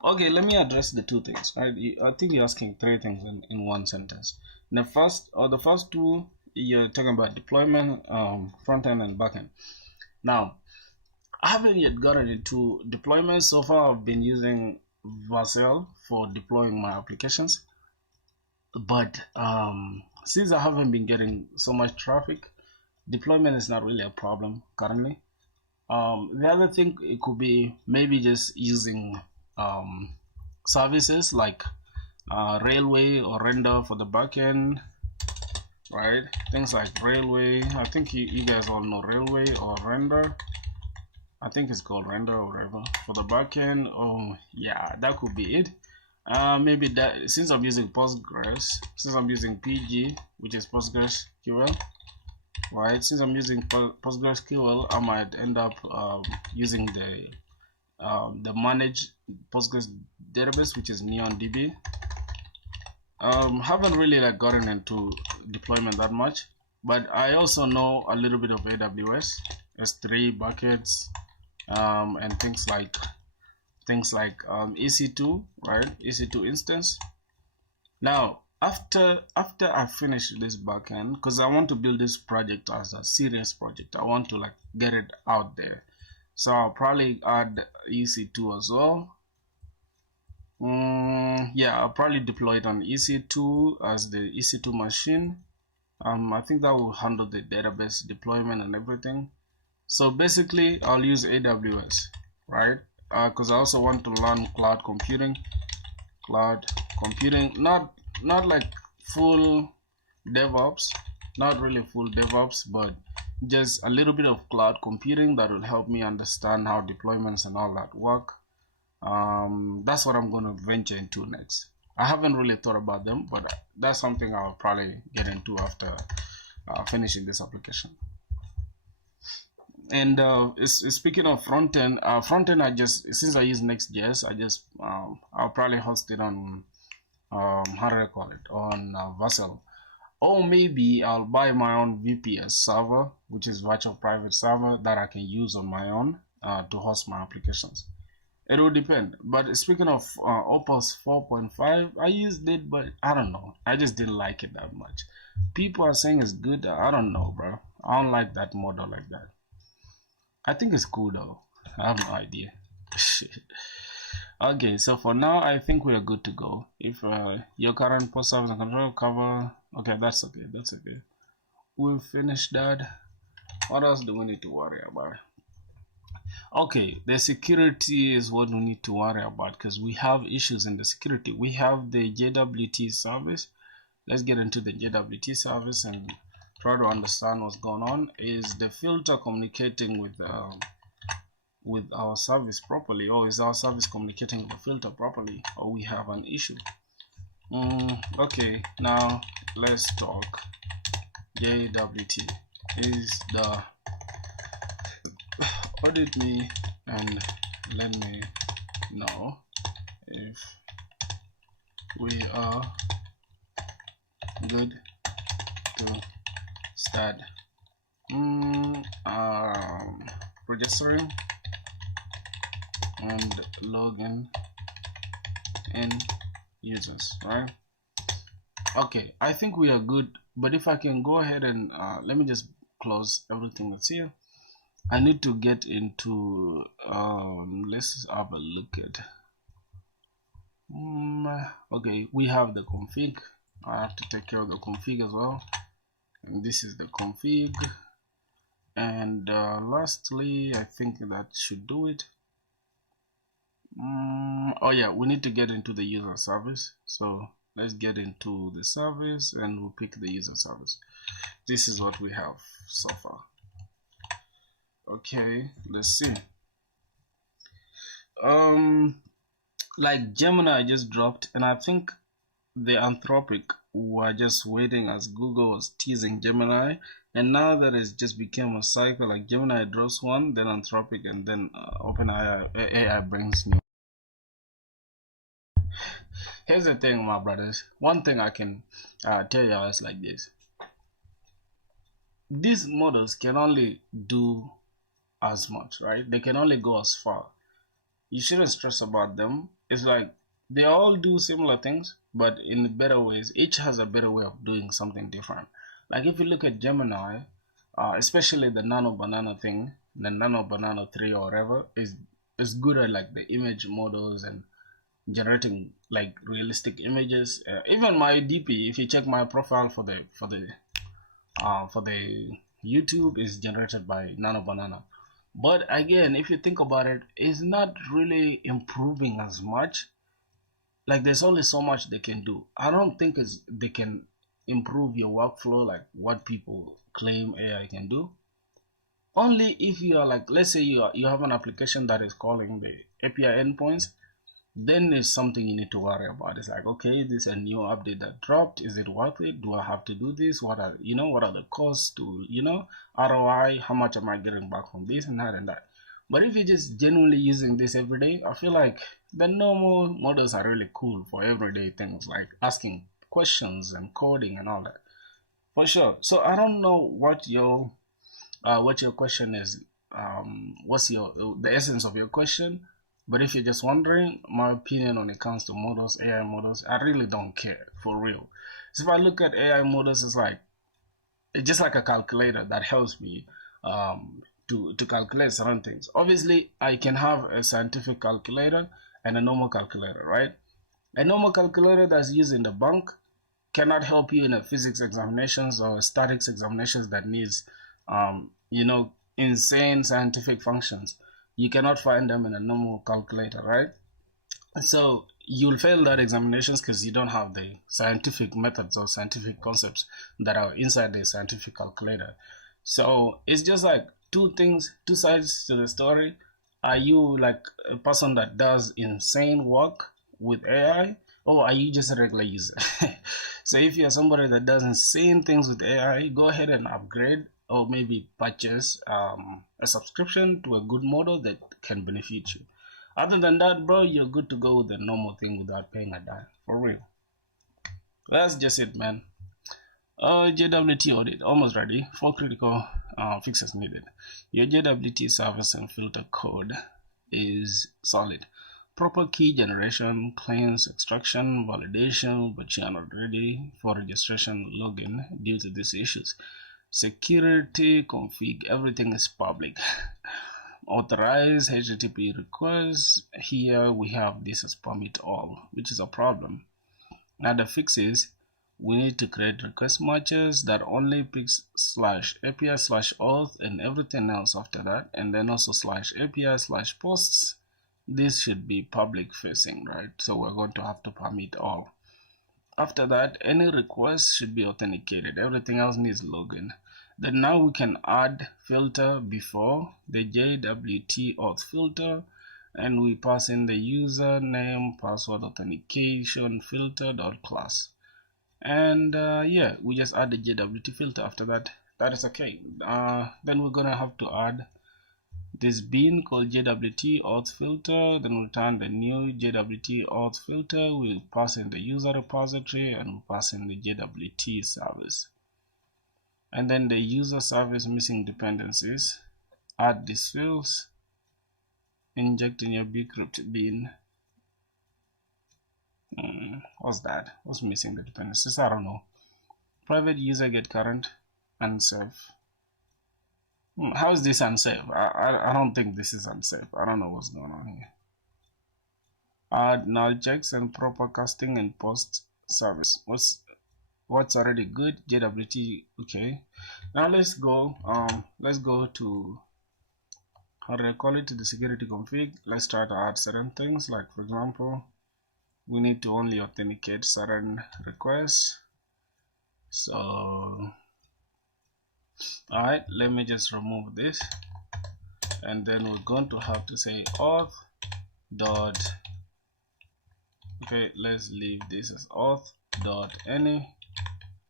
Okay, let me address the two things. I think you're asking three things in one sentence. The first two, you're talking about deployment, front-end and back-end. Now, I haven't yet gotten into deployment. So far, I've been using Vercel for deploying my applications. But since I haven't been getting so much traffic, deployment is not really a problem currently. The other thing, it could be maybe just using services like Railway or Render for the backend, right? Things like Railway. I think you guys all know Railway or Render. I think it's called Render or whatever for the backend. Oh yeah, that could be it. Maybe that, since I'm using Postgres, since I'm using PG, which is PostgreSQL, right? Since I'm using PostgreSQL, I might end up using the managed Postgres database, which is NeonDB. Haven't really like gotten into deployment that much, but I also know a little bit of AWS, S3 buckets, and things like EC2, right? EC2 instance. Now, after I finish this backend, because I want to build this project as a serious project, I want to like get it out there. So I'll probably add EC2 as well. Yeah, I'll probably deploy it on EC2 as the EC2 machine. I think that will handle the database deployment and everything. So basically I'll use AWS, right? Because I also want to learn cloud computing, not like full DevOps, not really full DevOps, but just a little bit of cloud computing that will help me understand how deployments and all that work. That's what I'm going to venture into next. I haven't really thought about them, but that's something I'll probably get into after finishing this application. And speaking of front end, I just, since I use Next.js, I'll probably host it on how do I call it, on Vassal, or maybe I'll buy my own VPS server, which is virtual private server, that I can use on my own to host my applications. It will depend. But speaking of Opus 4.5, I used it, but I don't know. I just didn't like it that much. People are saying it's good. I don't know, bro. I don't like that model like that. I think it's cool though. I have no idea. Okay, so for now, I think we are good to go. If your current post service and control cover, okay, that's okay. That's okay. We'll finish that. What else do we need to worry about? Okay, the security is what we need to worry about, because we have issues in the security. We have the JWT service. Let's get into the JWT service and try to understand what's going on. Is the filter communicating with our service properly, or is our service communicating with the filter properly, or we have an issue? Okay, now let's talk. JWT is the audit me and let me know if we are good to start registering and login in users, right? Okay, I think we are good, but if I can go ahead and let me just close everything that's here. I need to get into let's have a look at okay, we have the config. I have to take care of the config as well, and this is the config. And lastly, I think that should do it. Oh yeah, we need to get into the user service, so let's get into the service and we'll pick the user service. This is what we have so far. Okay, let's see. Like Gemini just dropped, and I think the Anthropic were just waiting as Google was teasing Gemini, and now that it's just became a cycle. Like Gemini drops one, then Anthropic, and then AI brings new. Here's the thing, my brothers. One thing I can tell you is like this: these models can only do as much, right? They can only go as far. You shouldn't stress about them. It's like they all do similar things, but in better ways. Each has a better way of doing something different. Like if you look at Gemini, especially the Nano Banana thing, the Nano Banana 3 or whatever, is good at like the image models and generating like realistic images. Even my DP, if you check my profile for the YouTube, is generated by Nano Banana. But again, if you think about it, it's not really improving as much. Like there's only so much they can do. I don't think they can improve your workflow like what people claim AI can do. Only if you are like, let's say you have an application that is calling the API endpoints, then it's something you need to worry about. It's like, okay, this is a new update that dropped. Is it worth it? Do I have to do this? What are the costs to, ROI? How much am I getting back from this and that and that? But if you're just genuinely using this every day, I feel like the normal models are really cool for everyday things like asking questions and coding and all that. For sure. So I don't know what your question is. What's the essence of your question? But if you're just wondering, my opinion when it comes to models, AI models, I really don't care, for real. So if I look at AI models, it's just like a calculator that helps me to calculate certain things. Obviously, I can have a scientific calculator and a normal calculator, right? A normal calculator that's used in the bank cannot help you in a physics examinations or statics examinations that needs, you know, insane scientific functions. You cannot find them in a normal calculator, right? So you'll fail that examinations because you don't have the scientific methods or scientific concepts that are inside the scientific calculator. So it's just like two sides to the story. Are you like a person that does insane work with AI, or are you just a regular user? So if you're somebody that does insane things with AI, go ahead and upgrade or maybe purchase a subscription to a good model that can benefit you. Other than that, bro, you're good to go with the normal thing without paying a dime. For real. That's just it, man. JWT audit, almost ready. 4 critical fixes needed. Your JWT service and filter code is solid. Proper key generation, cleans, extraction, validation, but you are not ready for registration login due to these issues. Security config, everything is public. Authorize HTTP requests. Here we have this as permit all, which is a problem. Now the fix is we need to create request matches that only picks /API/auth and everything else after that, and then also /API/posts. This should be public facing, right? So we're going to have to permit all. After that, any request should be authenticated. Everything else needs login. Then now we can add filter before the JWT auth filter, and we pass in the username, password, authentication, filter.class. And yeah, we just add the JWT filter after that. That is okay. Then we're gonna have to add this bin called JWT auth filter, then return the new JWT auth filter. We'll pass in the user repository and we'll pass in the JWT service. And then the user service missing dependencies, add these fields, inject in your bcrypt bin. What's that? What's missing the dependencies? I don't know. Private user get current, unsafe. How is this unsafe? I don't think this is unsafe. I don't know what's going on here. Add null checks and proper casting and post service. What's already good? JWT. Okay. Now let's go to, how do I call it, to the security config. Let's try to add certain things, like for example, we need to only authenticate certain requests. So alright, let me just remove this, and then we're going to have to say auth dot, okay, let's leave this as auth dot any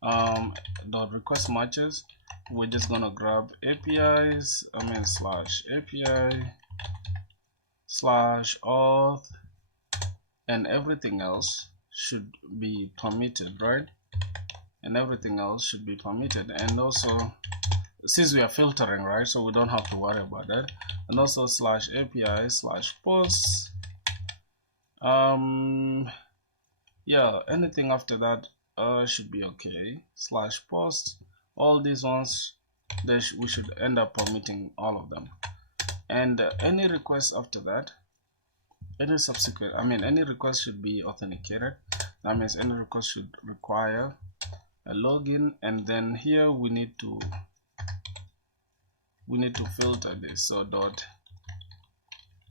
dot request matches. We're just gonna grab APIs, /API /auth, and everything else should be permitted, right? And everything else should be permitted. And also, since we are filtering, right, so we don't have to worry about that. And also /API/posts. Yeah, anything after that should be okay. /post, all these ones, we should end up permitting all of them. And any request after that, any subsequent, any request should be authenticated. That means any request should require a login. And then here we need to filter this. So dot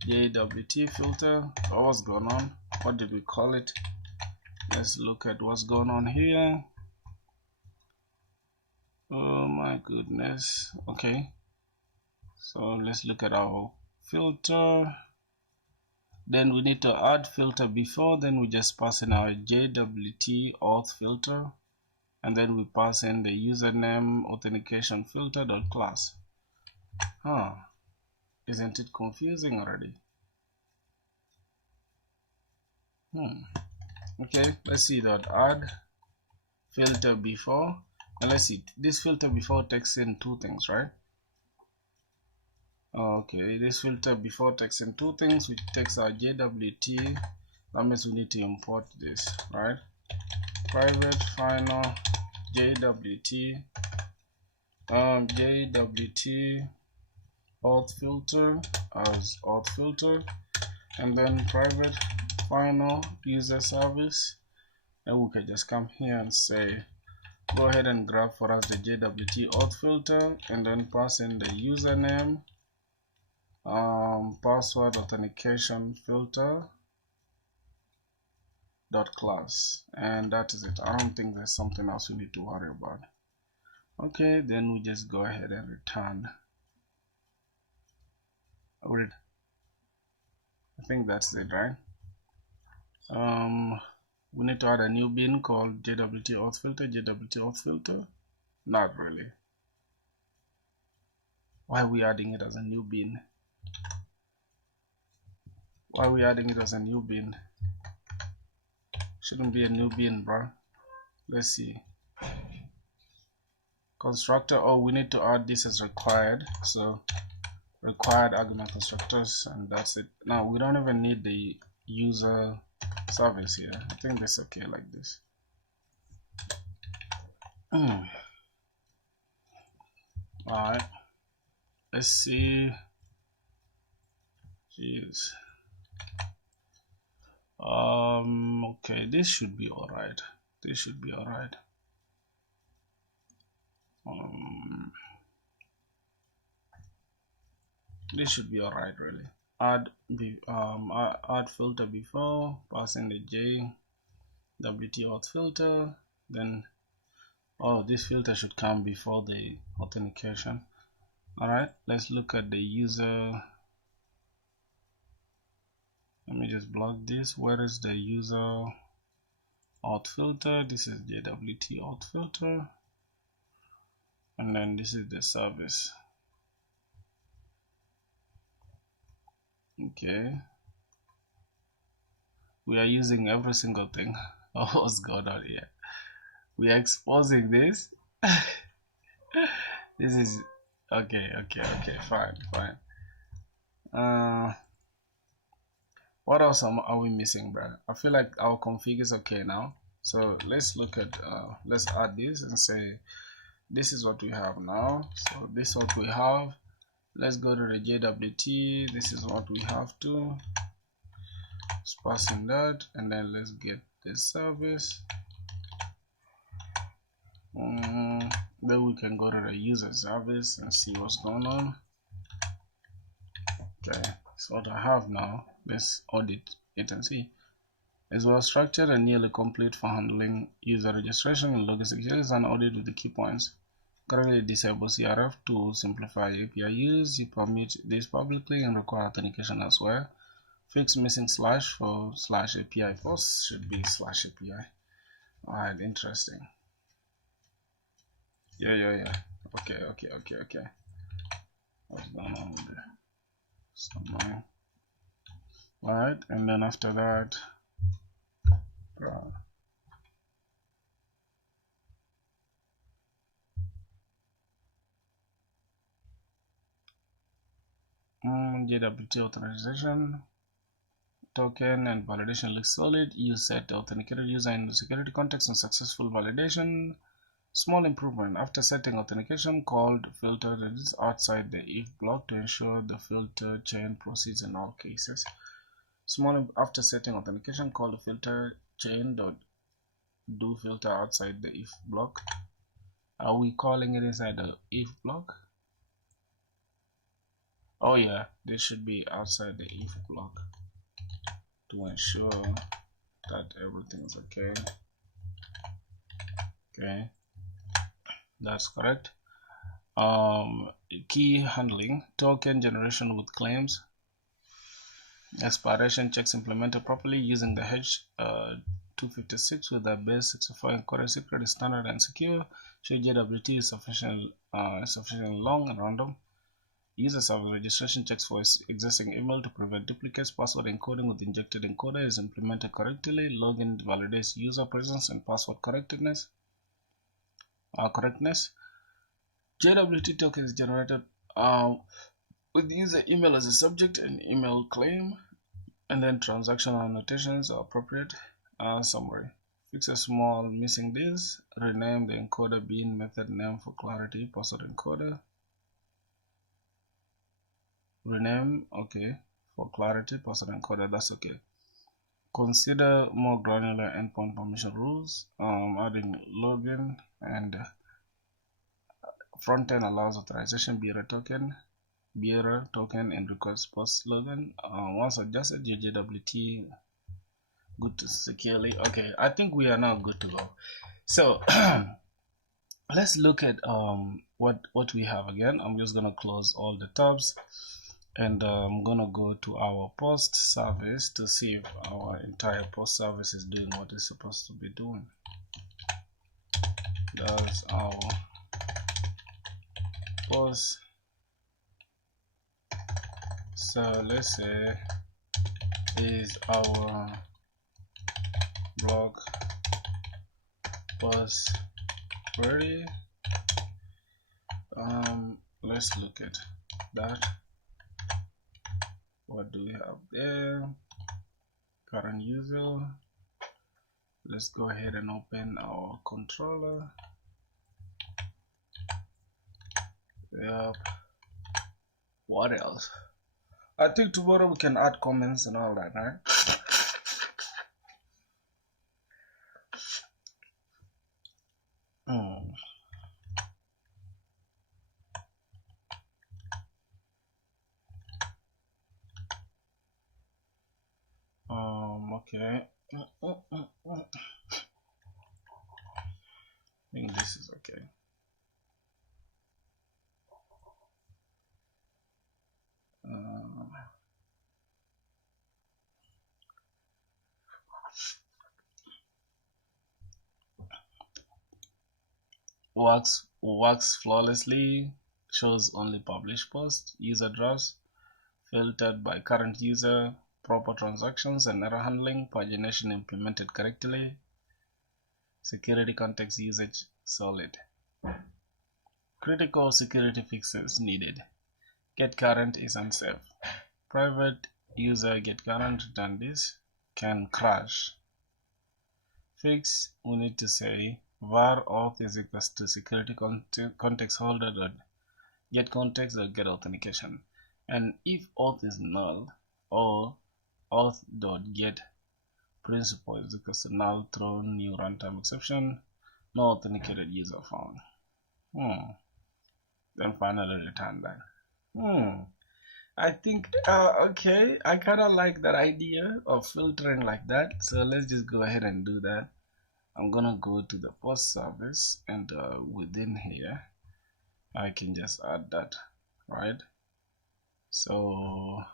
JWT filter. What's going on? What did we call it? Let's look at what's going on here. Oh my goodness. Okay, so let's look at our filter. Then we need to add filter before, then we just pass in our JWT auth filter, and then we pass in the username authentication filter.class. Isn't it confusing already? Okay, let's see that add filter before, and let's see, this filter before takes in two things, right? Okay, this filter before takes in two things, which takes our JWT. That means we need to import this, right? Private final JWT JWT auth filter as auth filter, and then private final user service Then we can just come here and say, go ahead and grab for us the JWT auth filter, and then pass in the username, password authentication filter dot class, and that is it. I don't think there's something else we need to worry about. Okay, then we just go ahead and return. I think that's it, right? We need to add a new bin called JWT auth filter. JWT auth filter, not really. Why are we adding it as a new bin? Why are we adding it as a new bin? Shouldn't be a new bin, bro. Let's see. Constructor. Oh, we need to add this as required. So required argument constructors, and that's it. Now we don't even need the user service here. I think that's okay like this. Alright. Let's see. Jeez. Okay, this should be alright. This should be alright. This should be alright, really. Add filter before, pass in the JWT auth filter, then this filter should come before the authentication. Alright, let's look at the user. Let me just block this. Where is the user auth filter? This is JWT auth filter, and then this is the service. Okay, we are using every single thing. Oh, what's going on here? We are exposing this. This is okay, fine. What else are we missing, bro? I feel like our config is okay now. So let's look at let's add this and say this is what we have now. So this is what we have. Let's go to the JWT. This is what we have to. Let's pass in that, and then let's get this service. Then we can go to the user service and see what's going on. Okay, so what I have now, let's audit it and see. Is well structured and nearly complete for handling user registration and login security is an audit with the key points. Currently disable CRF to simplify API use. You permit this publicly and require authentication elsewhere. Fix missing slash for slash API. First should be slash API. Alright, interesting. Yeah. Okay. What's going on with there? It's not mine. Alright, and then after that, JWT authorization token and validation looks solid. You set the authenticated user in the security context and successful validation. Small improvement after setting authentication called filter that is outside the if block to ensure the filter chain proceeds in all cases. After setting authentication called filter chain dot do filter outside the if block. Are we calling it inside the if block? Oh yeah, this should be outside the if block to ensure that everything is okay. Okay, that's correct. Key handling, token generation with claims, expiration checks implemented properly using the H256 with the base 64 encoded secret is standard and secure. Show JWT is sufficiently long and random. User server registration checks for existing email to prevent duplicates. Password encoding with injected encoder is implemented correctly. Login validates user presence and password correctness. JWT token is generated with user email as a subject and email claim, and then transactional annotations are appropriate. Summary: fix a small missing this. Rename the encoder bean method name for clarity. Password encoder. Rename, okay, for clarity. Password encoder, that's okay. consider more granular endpoint permission rules, adding login and front-end allows authorization bearer token and request post login. Once adjusted, your JWT good to securely. Okay, I think we are now good to go. So let's look at what we have again. I'm just gonna close all the tabs and I'm gonna go to our post service to see if our entire post service is doing what it's supposed to be doing. Does our post, so let's say, is our blog post ready? Let's look at that. What do we have there? Current user. Let's go ahead and open our controller. Yep. What else? I think tomorrow we can add comments and all that, right? Okay. I think this is okay. Works flawlessly, shows only published posts, user drafts, filtered by current user, proper transactions and error handling, pagination implemented correctly, security context usage solid. Critical security fixes needed. Get current is unsafe. Private user get current return this can crash. Fix, we need to say var auth is equals to security context holder dot get context dot get authentication, and if auth is null or auth dot get principal is equals to null, throw new runtime exception, no authenticated user found. Then finally return that. I think okay, I kind of like that idea of filtering like that, so let's just go ahead and do that. I'm gonna go to the post service, and within here I can just add that, right? So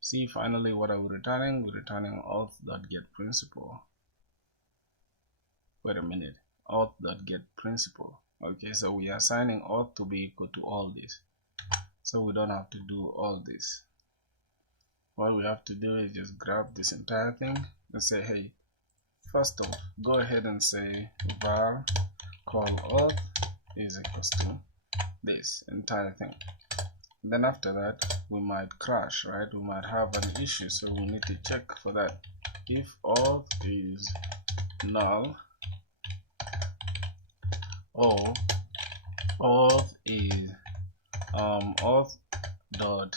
see, finally what are we returning? We're returning auth.getPrincipal. Wait a minute, auth.getPrincipal. Okay, so we are assigning auth to be equal to all this, so we don't have to do all this. What we have to do is just grab this entire thing and say, hey, first off, go ahead and say var call auth is equals to this entire thing. Then after that, we might crash, right? We might have an issue, so we need to check for that. If auth is null or auth is auth dot,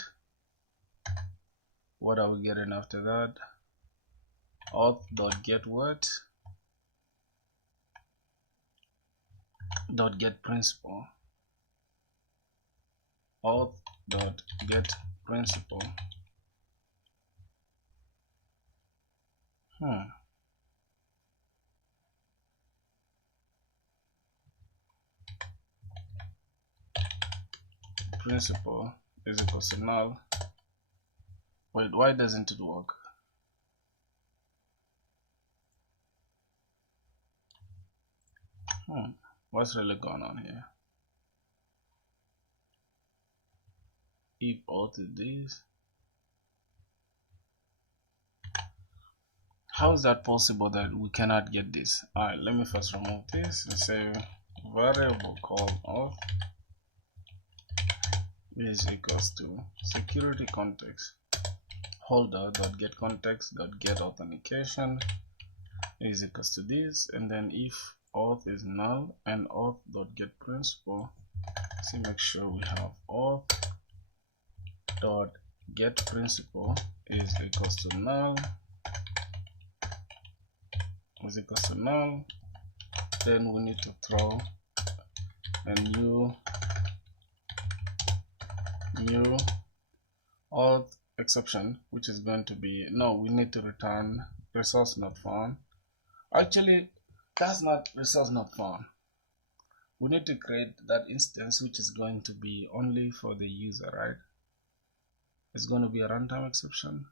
what are we getting after that? Auth dot get what? Dot get principal. Auth dot get principal. Principal is equals to null. Wait, why doesn't it work? What's really going on here? If auth is this, how is that possible that we cannot get this? Alright, let me first remove this and say variable called auth is equals to security context holder dot get context dot get authentication is equals to this, and then if auth is null and auth dot get principal, so make sure we have auth dot get principal is equals to null is equal to null. Then we need to throw a new auth exception, which is going to be no. We need to return resource not found. Actually, that's not resource not found. We need to create that instance which is going to be only for the user, right? It's going to be a runtime exception.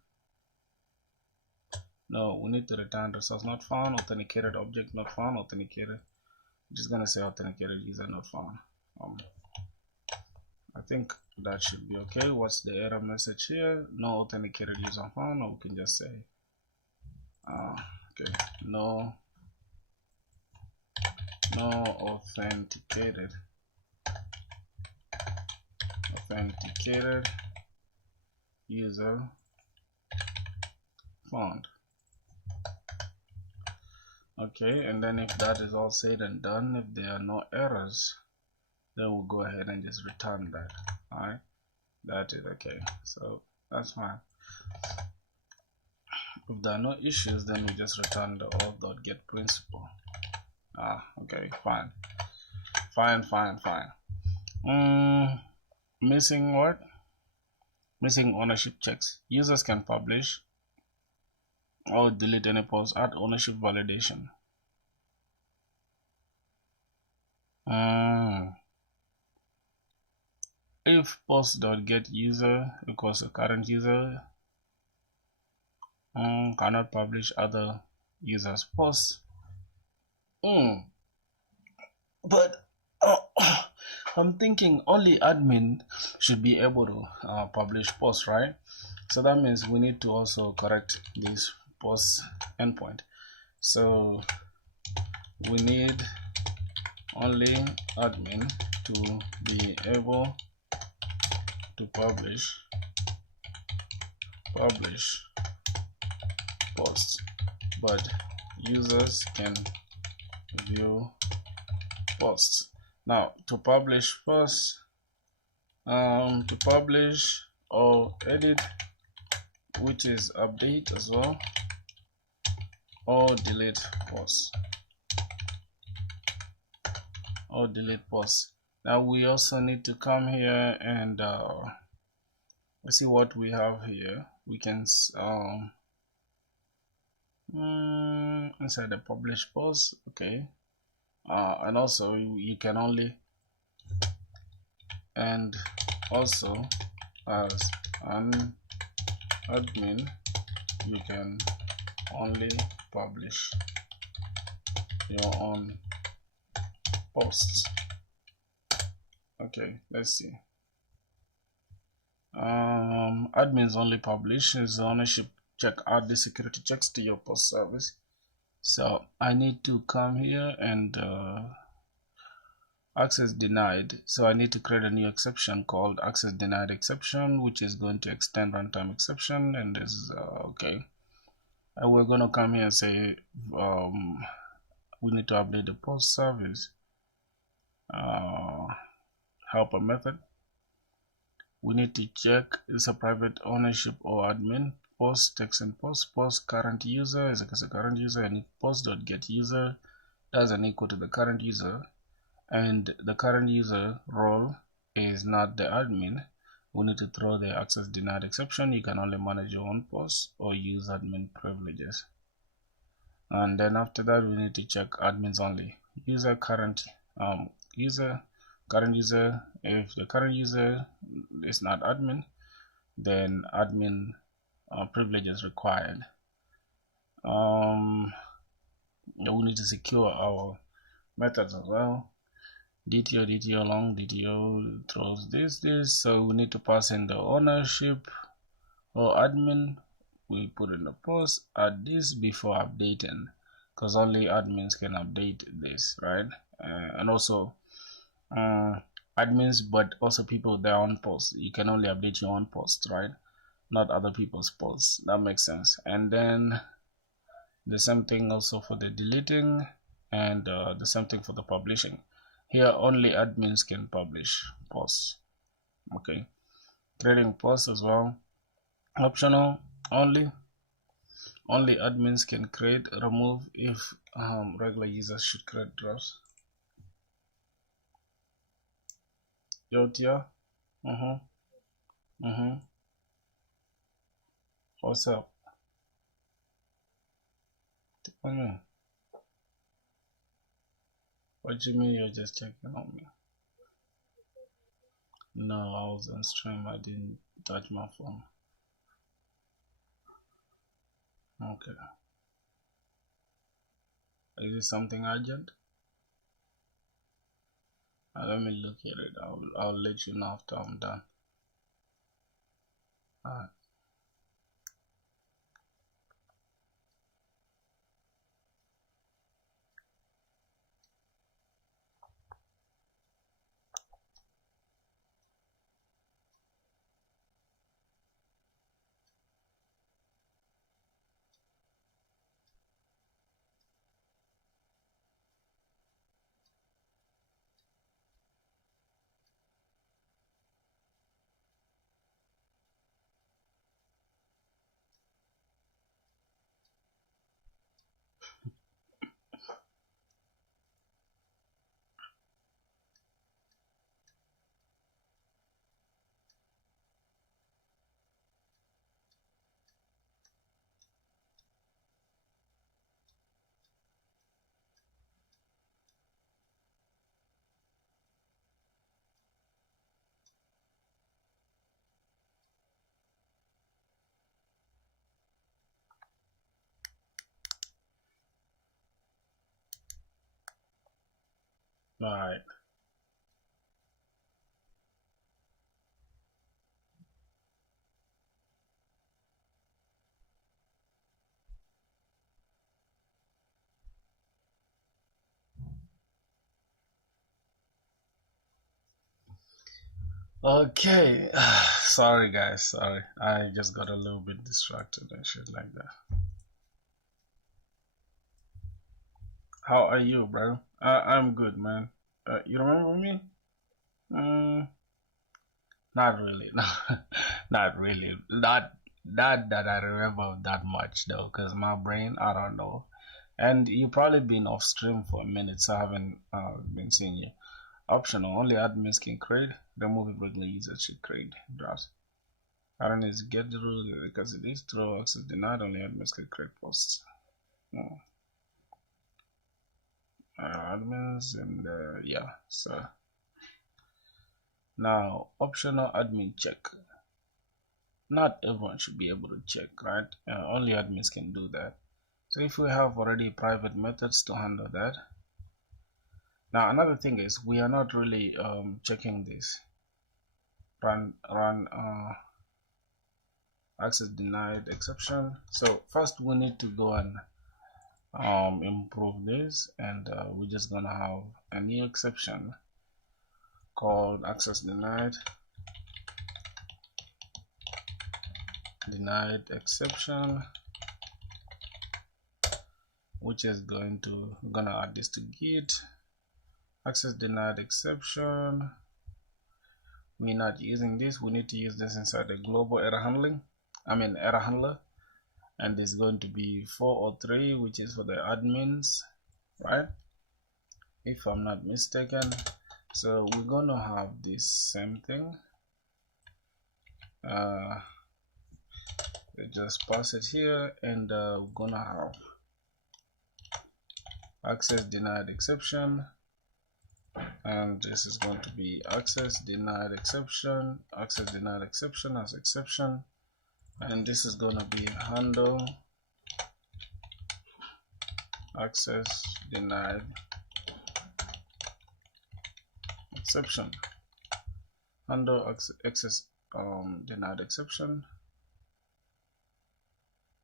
No, we need to return resource not found, authenticated object not found, authenticated. I'm just going to say authenticated user not found. I think that should be okay. What's the error message here? No authenticated user found, or we can just say okay, no authenticated user found. Okay, and then if that is all said and done, if there are no errors, then we'll go ahead and just return that. Alright, that is okay, so that's fine. If there are no issues, then we just return the auth.getPrincipal. Okay, fine. Missing what? Missing ownership checks. Users can publish or delete any post. Add ownership validation. If post.getUser equals to current user, cannot publish other users' posts. But I'm thinking only admin should be able to publish posts, right? So that means we need to also correct this post endpoint. So we need only admin to be able to publish posts, but users can view posts. Now to publish posts, to publish or edit, which is update as well, or delete posts. Now we also need to come here and let's see what we have here. We can inside the publish post, okay, and also you can only, and also as an admin you can only publish your own posts. Okay, let's see. Admins only publish is ownership check. Add the security checks to your post service. So I need to come here and access denied. So I need to create a new exception called access denied exception, which is going to extend runtime exception. And this is okay. And we're going to come here and say we need to update the post service helper method. We need to check is a private ownership or admin. Post text and post current user is a current user, and post.getUser doesn't equal to the current user, and the current user role is not the admin. We need to throw the access denied exception. You can only manage your own posts or use admin privileges. And then after that, we need to check admins only. User current user. If the current user is not admin, then admin privileges required. We need to secure our methods as well. DTO long, DTO throws this. So we need to pass in the ownership or admin. We put in the post, add this before updating, because only admins can update this, right? And also admins, but also people with their own posts. You can only update your own posts, right? Not other people's posts. That makes sense. And then the same thing also for the deleting, and the same thing for the publishing. Here only admins can publish posts. Okay, creating posts as well, optional. Only only admins can create, remove if regular users should create drafts. Yotia, what's up? Tell me. What do you mean you're just checking on me? No, I was on stream. I didn't touch my phone. Okay. Is it something urgent? Let me look at it. I'll let you know after I'm done. Alright. Alright. Okay. Sorry guys, sorry. I just got a little bit distracted and shit like that. How are you, bro? I'm good, man. You remember me? Not really. No, not really. Not that I remember that much though, cause my brain, I don't know. And you probably been off stream for a minute, so I haven't been seeing you. Optional. Only admins can create. Remove it, regular users should create drafts. I don't need to get the rule because it is through access denied. Only admins can create posts. Admins and yeah. So now optional admin check. Not everyone should be able to check, right? Only admins can do that. So if we have already private methods to handle that. Now another thing is we are not really checking this. Run access denied exception. So first we need to go and improve this, and we're just gonna have a new exception called access denied exception, which is gonna add this to git access denied exception. We're not using this. We need to use this inside the global error handling. Error handler, and it's going to be 403, which is for the admins, right? If I'm not mistaken. So we're gonna have this same thing. Just pass it here, and we're gonna have access denied exception, and this is going to be access denied exception as exception, and this is going to be handle access denied exception, handle access denied exception.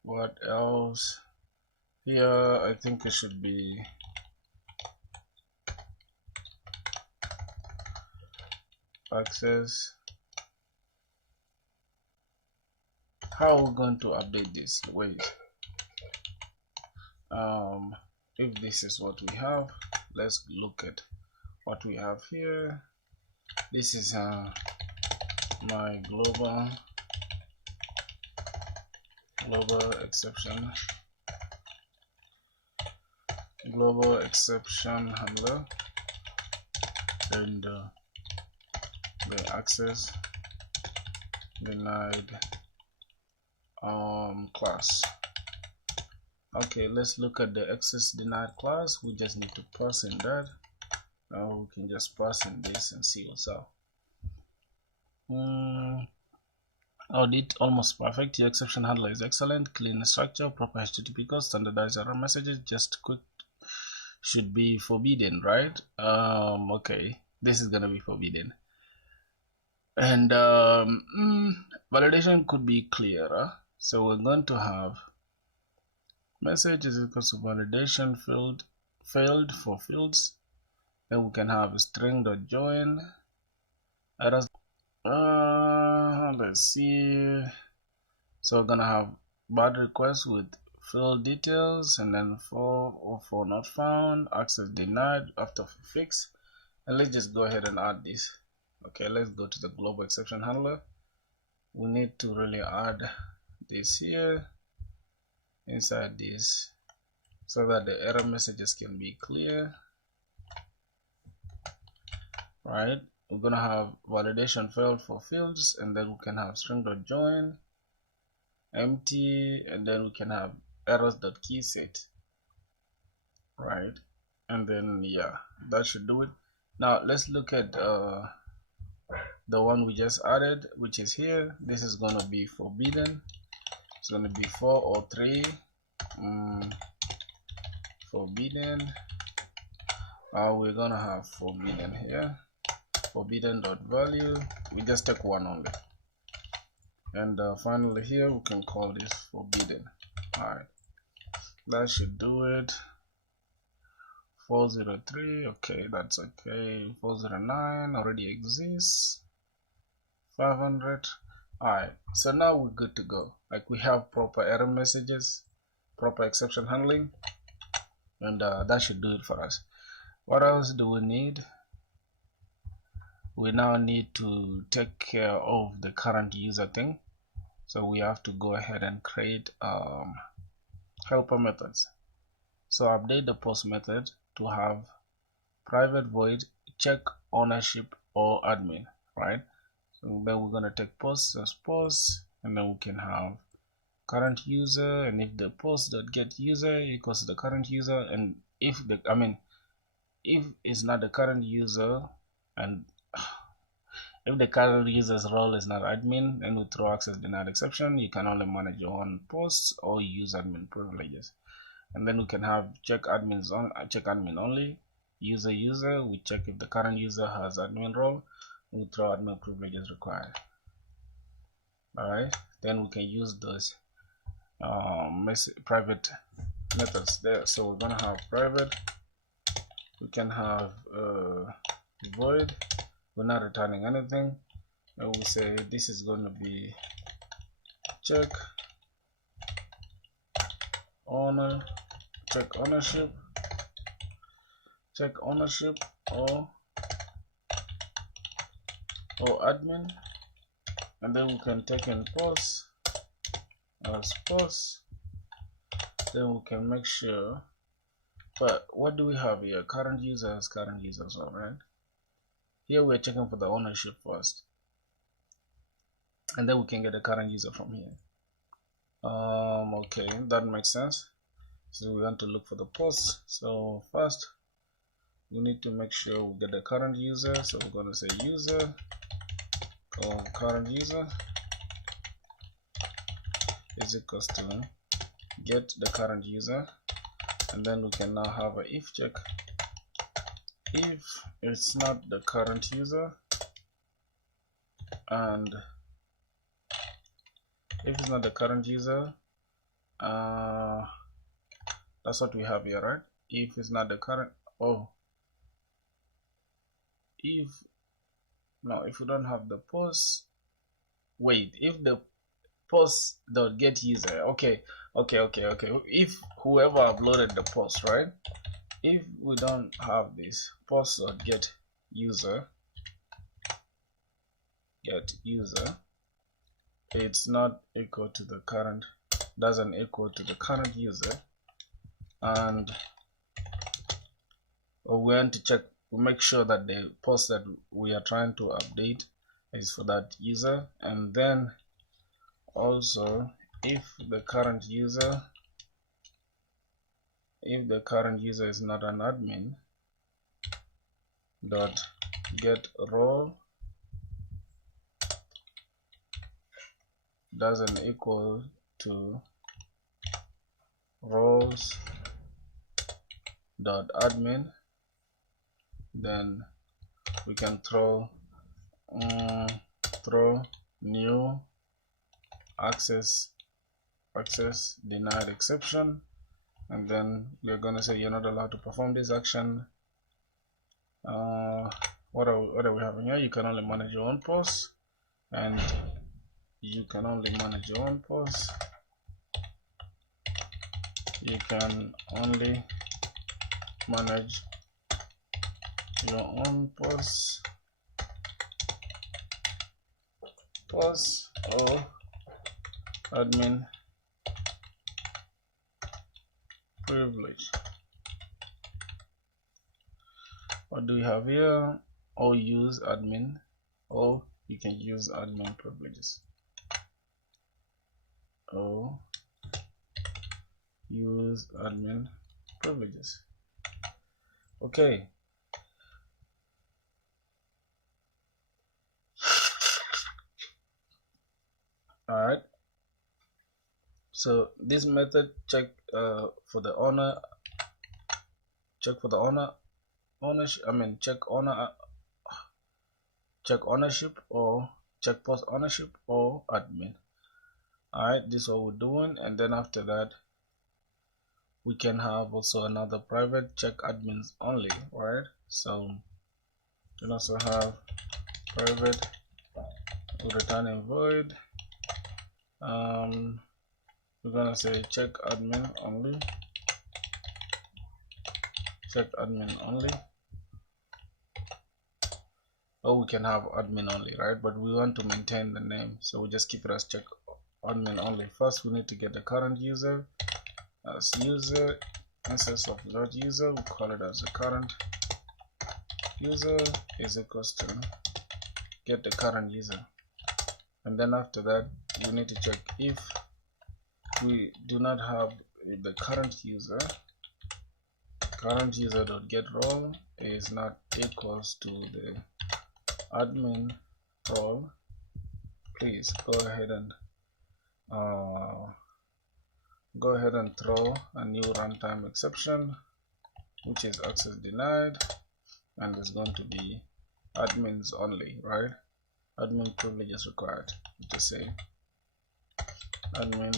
What else here? I think it should be access. How are we going to update this? Wait, if this is what we have, let's look at what we have here. This is my global global exception handler, and the access denied class. Okay, let's look at the access denied class. We just need to pass in that. Now we can just pass in this and see what's up. Audit almost perfect. The exception handler is excellent. Clean structure, proper HTTP code, standardized error messages. Just quick should be forbidden, right? Okay, this is gonna be forbidden. And validation could be clearer. So we're going to have message is equal to validation failed for fields. Then we can have a string.join errors. Let's see. So we're gonna have bad request with field details, and then for not found, access denied after fix. And let's just go ahead and add this. Okay, let's go to the global exception handler. We need to really add this here inside this so that the error messages can be clear, right? We're gonna have validation failed for fields, and then we can have string.join empty, and then we can have errors.keyset, right? And then yeah, that should do it. Now let's look at the one we just added, which is here. This is gonna be forbidden. It's gonna be 4 or 3. Forbidden. We're gonna have forbidden here. Forbidden.value. We just take one only. And finally here we can call this forbidden. Alright, that should do it. 403, okay, that's okay. 409 already exists. 500. Alright, so now we're good to go. Like, we have proper error messages, proper exception handling, and that should do it for us. What else do we need? We now need to take care of the current user thing. So we have to go ahead and create helper methods. So update the post method to have private void check ownership or admin, right? So then we're gonna take post as post, and then we can have current user, and if the post.getUser equals the current user, and if if it's not the current user, and if the current user's role is not admin, then we throw access denied exception. You can only manage your own posts or use admin privileges. And then we can have check admin only. User, we check if the current user has admin role. We throw admin privileges required. Alright, then we can use those private methods there. So we're gonna have private. We can have void. We're not returning anything. And we say this is going to be check ownership or admin, and then we can take in post as post. Then we can make sure. But what do we have here? Current users, all right. Here we're checking for the ownership first, and then we can get the current user from here. Okay, that makes sense. So we want to look for the post. So first we need to make sure we get the current user. So we're going to say user current user is equals to get the current user, and then we can now have a if check. If it's not the current user, and if it's not the current user, that's what we have here, right? If it's not the current, if we don't have the post, wait, if the post.get user, okay, if whoever uploaded the post, right? If we don't have this post.get user, it's not equal to the current doesn't equal to the current user, and we want to check, make sure that the post that we are trying to update is for that user. And then also, if the current user is not an admin, dot get role doesn't equal to roles dot admin, then we can throw new access denied exception, and then we're gonna say you're not allowed to perform this action. What are we having here? You can only manage your own posts, and you can only manage your own posts. You can only manage your own posts or admin privilege. What do we have here? Or use admin, or you can use admin privileges. Or use admin privileges. Okay. Alright. So this method check for the owner, check ownership or check post ownership or admin. Alright, this is what we're doing, and then after that we can have also another private check admins only, right? So you can also have private returning void. We're gonna say check admin only, or we can have admin only, right? But we want to maintain the name, so we just keep it as check admin only. First we need to get the current user as user, instance of dot user, we call it as the current user is equals to get the current user. And then after that we need to check if we do not have the current user dot get role is not equals to the admin role, please go ahead and throw a new runtime exception, which is access denied, and it's going to be admins only, right? Admin privileges required. Just say admin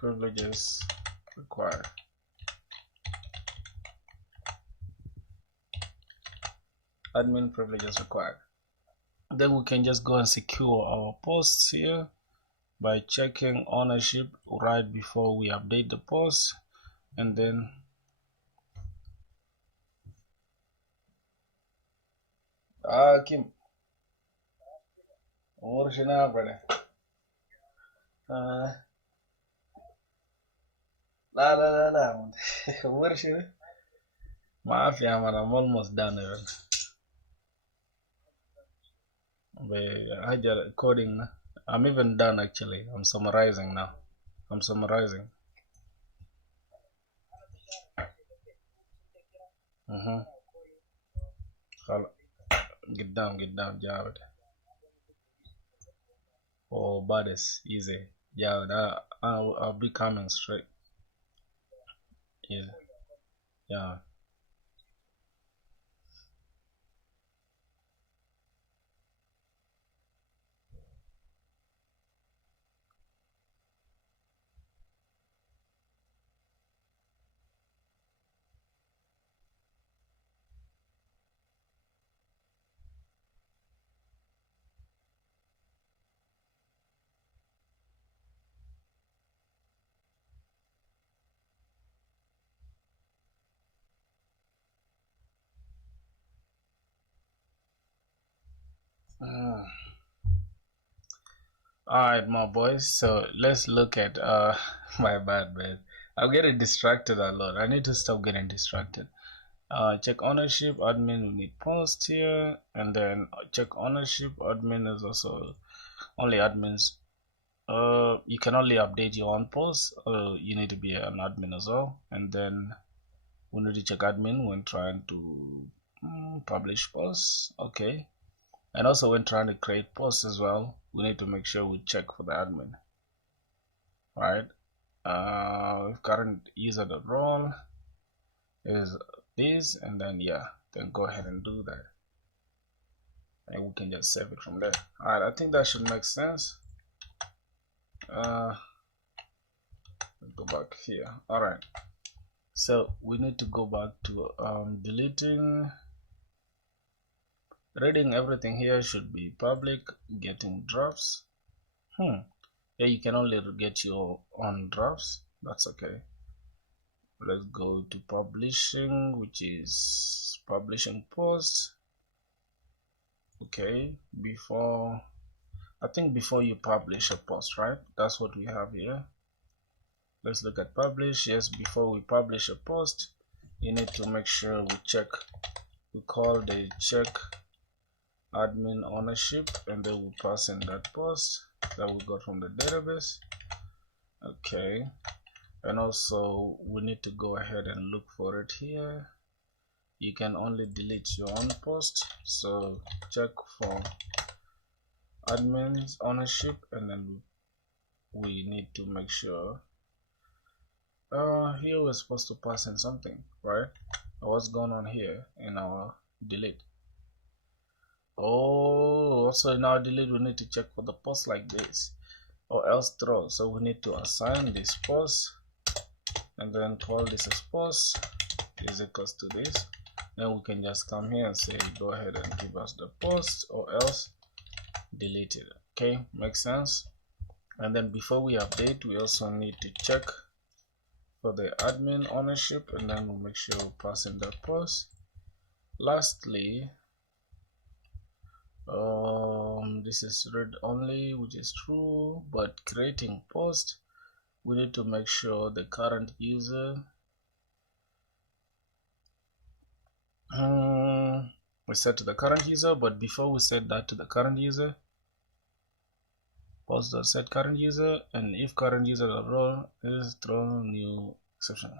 privileges required. Admin privileges required. Then we can just go and secure our posts here by checking ownership right before we update the post, and then Kim, brother. La. Maafia, man, I'm almost done even. But coding, I'm even done actually. I'm summarizing now. I'm summarizing. Get down, Javed. Oh, baddest, easy. Javed, I'll be coming straight. Easy. Yeah. Alright, my boys, so let's look at my bad, man. I'm getting distracted a lot. I need to stop getting distracted. Check ownership, admin, we need post here, and then check ownership, admin is also only admins. You can only update your own posts, you need to be an admin as well. And then we need to check admin when trying to publish posts. Okay. And also when trying to create posts as well, we need to make sure we check for the admin. Right? Current user.role is this, and then yeah, then go ahead and do that. And we can just save it from there. Alright, I think that should make sense. Go back here. Alright. So we need to go back to deleting. Reading everything here should be public. Getting drafts. Yeah, you can only get your own drafts. That's okay. Let's go to publishing, which is publishing posts. Okay, I think before you publish a post, right? That's what we have here. Let's look at publish. Yes, before we publish a post, you need to make sure we check. We call the check admin ownership, and then we pass in that post that we got from the database. Okay, and also we need to go ahead and look for it here. You can only delete your own post, so check for admin's ownership, and then we need to make sure here we're supposed to pass in something, right? What's going on here in our delete? Oh, also in our delete we need to check for the post like this, or else throw. So we need to assign this post and then call this as post is equals to this. Then we can just come here and say go ahead and give us the post, or else delete it. Okay, makes sense. And then before we update, we also need to check for the admin ownership, and then we'll make sure we pass in that post. Lastly, this is read only, which is true, but creating post, we need to make sure the current user we set to the current user. But before we set that to the current user, post.set current user, and if current user role is throw new exception.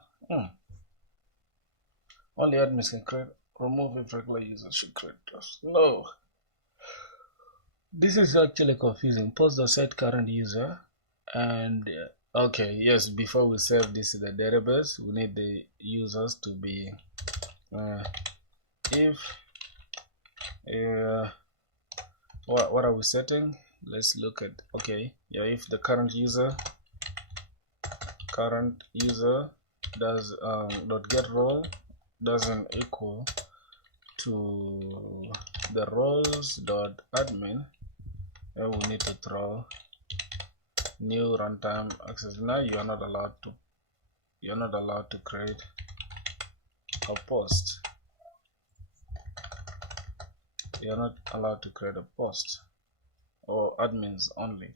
Only admins can create, remove if regular users should create drafts. No, this is actually confusing. Post.set current user, and okay, yes, before we save this in the database, we need the users to be if what are we setting? Let's look at, okay, yeah, if the current user does dot get role doesn't equal to the roles dot admin, then we need to throw new runtime access. Now you're not allowed to create a post. You're not allowed to create a post, or admins only.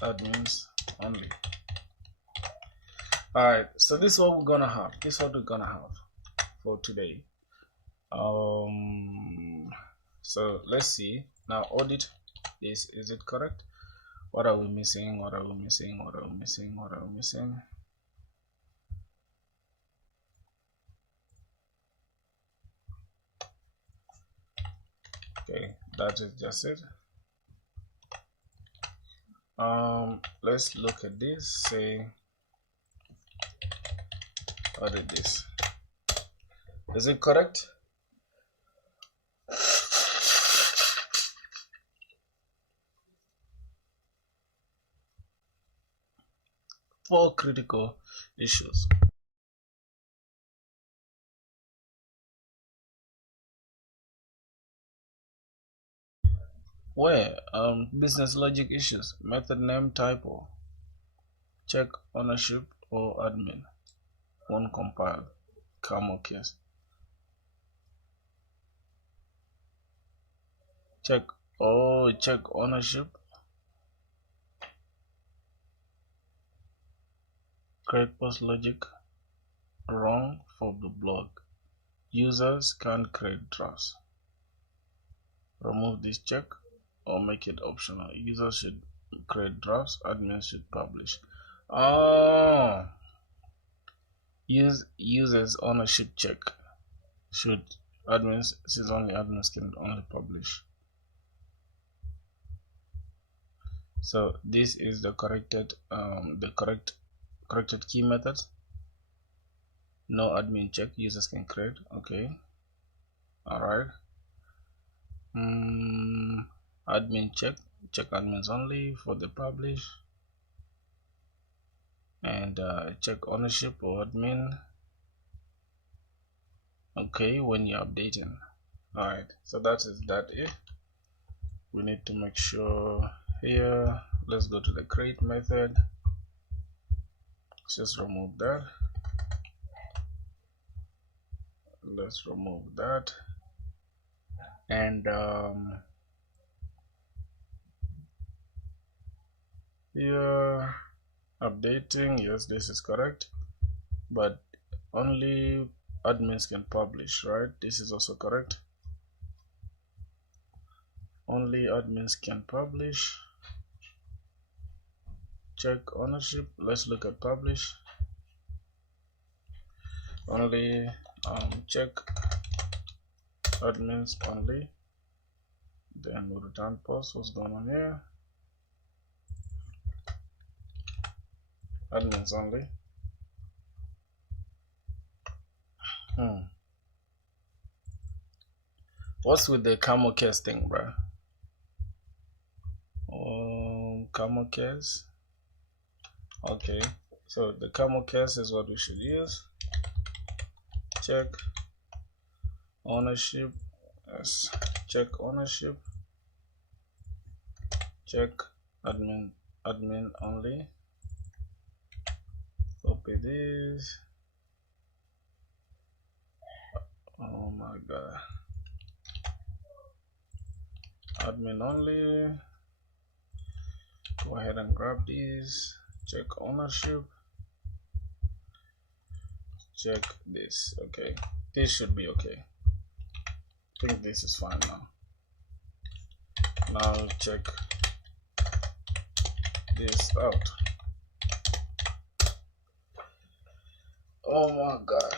Admins only. Alright, so this is what we're gonna have. This is what we're gonna have for today. So let's see. Now audit this. Is it correct? What are we missing? What are we missing? What are we missing? What are we missing? Okay, that is just it. Let's look at this. Say audit this. Is it correct? Four critical issues. Where business logic issues, method name typo, check ownership or admin, won't compile, camel case. check check ownership, create post logic wrong for the blog. Users can't create drafts. Remove this check or make it optional. Users should create drafts, admins should publish. Oh, users ownership check should admins, since only admins can only publish. So this is the corrected corrected key method. No admin check, users can create. Okay, all right. Admin check admins only for the publish, and check ownership or admin. Okay, when you're updating. All right, so that is it. We need to make sure here. Let's go to the create method. Let's just remove that. Let's remove that, and here updating. Yes, this is correct, but only admins can publish, right? This is also correct. Only admins can publish. Check ownership. Let's look at publish. Only check admins only. Then we'll return post. What's going on here? Admins only. What's with the camel case thing, bro? Camel case. Okay, so the camel case is what we should use. Check ownership. Yes, check ownership. Check admin only. Copy this. Oh my god. Admin only. Go ahead and grab these. Check ownership. Check this. Okay, this should be okay. I think this is fine now. Now check this out. Oh my god.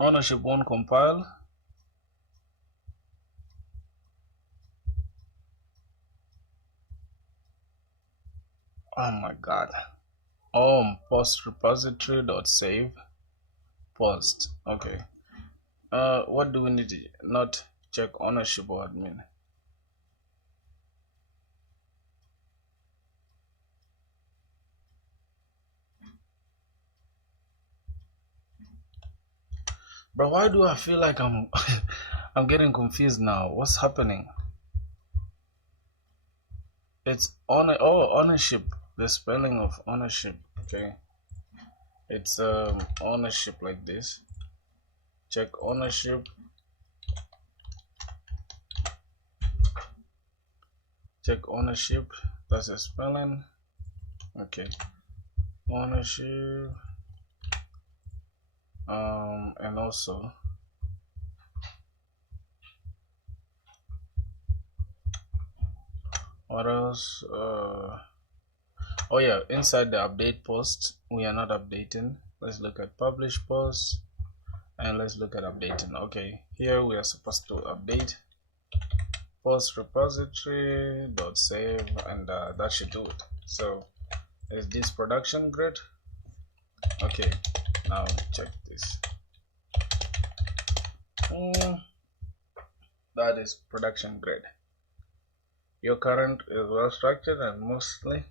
Ownership won't compile. Oh my god. Post repository dot save post. Okay, what do we need to not check ownership or admin? But why do I feel like I'm I'm getting confused now? What's happening? It's ownership. The spelling of ownership. Okay, it's ownership like this. Check ownership. Check ownership. That's a spelling. Okay, ownership. And also what else? Oh yeah, inside the update post we are not updating. Let's look at publish post and let's look at updating. Okay, here we are supposed to update post repository dot save, and that should do it. So is this production grid? Okay, now check this. That is production grid. Your current is well structured and mostly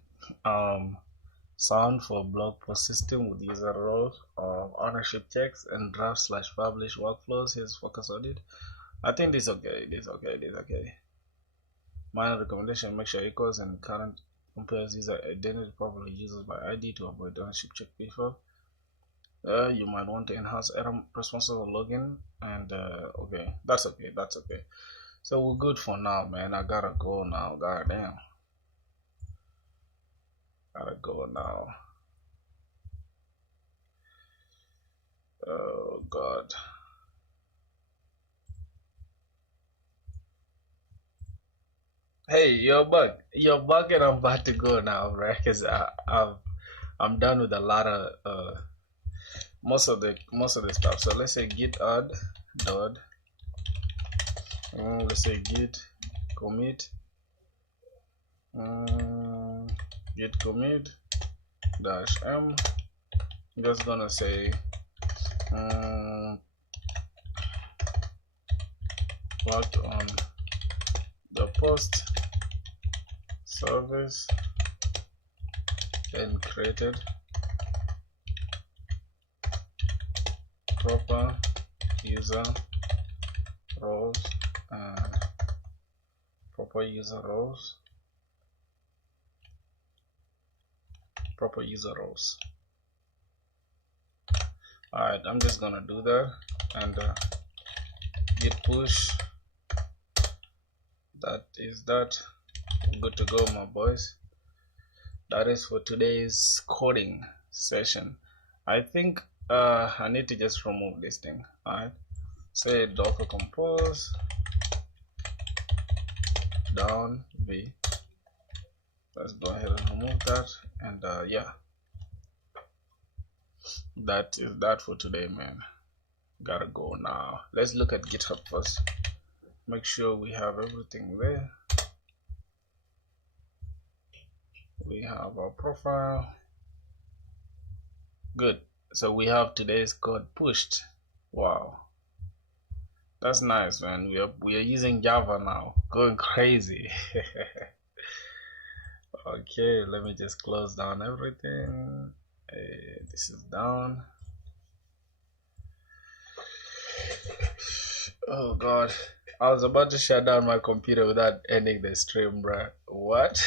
sound for blog post system with user roles, ownership checks, and draft/publish workflows. Here's focus on it. I think this okay. This okay. Minor recommendation: make sure equals and current compares user identity properly uses by ID to avoid ownership check before. You might want to enhance error responsible login and okay, that's okay. So we're good for now, man. I gotta go now. Goddamn, gotta go now. Oh God. Hey, you're back, and I'm about to go now, right? Cause I'm done with a lot of most of the stuff. So let's say git add dot. Let's say git commit. Git commit dash m. I'm just gonna say worked on the post service and created proper user roles and proper user roles. Alright, I'm just gonna do that and git push. That is that. Good to go, my boys. That is for today's coding session. I think I need to just remove this thing. Alright, say docker compose down v. Let's go ahead and remove that, and yeah, that is that for today, man. Gotta go now. Let's look at GitHub first. Make sure we have everything there. We have our profile. Good. So we have today's code pushed. Wow, that's nice, man. We are using Java now. Going crazy. Okay, let me just close down everything. This is down. Oh God, I was about to shut down my computer without ending the stream, bruh. What?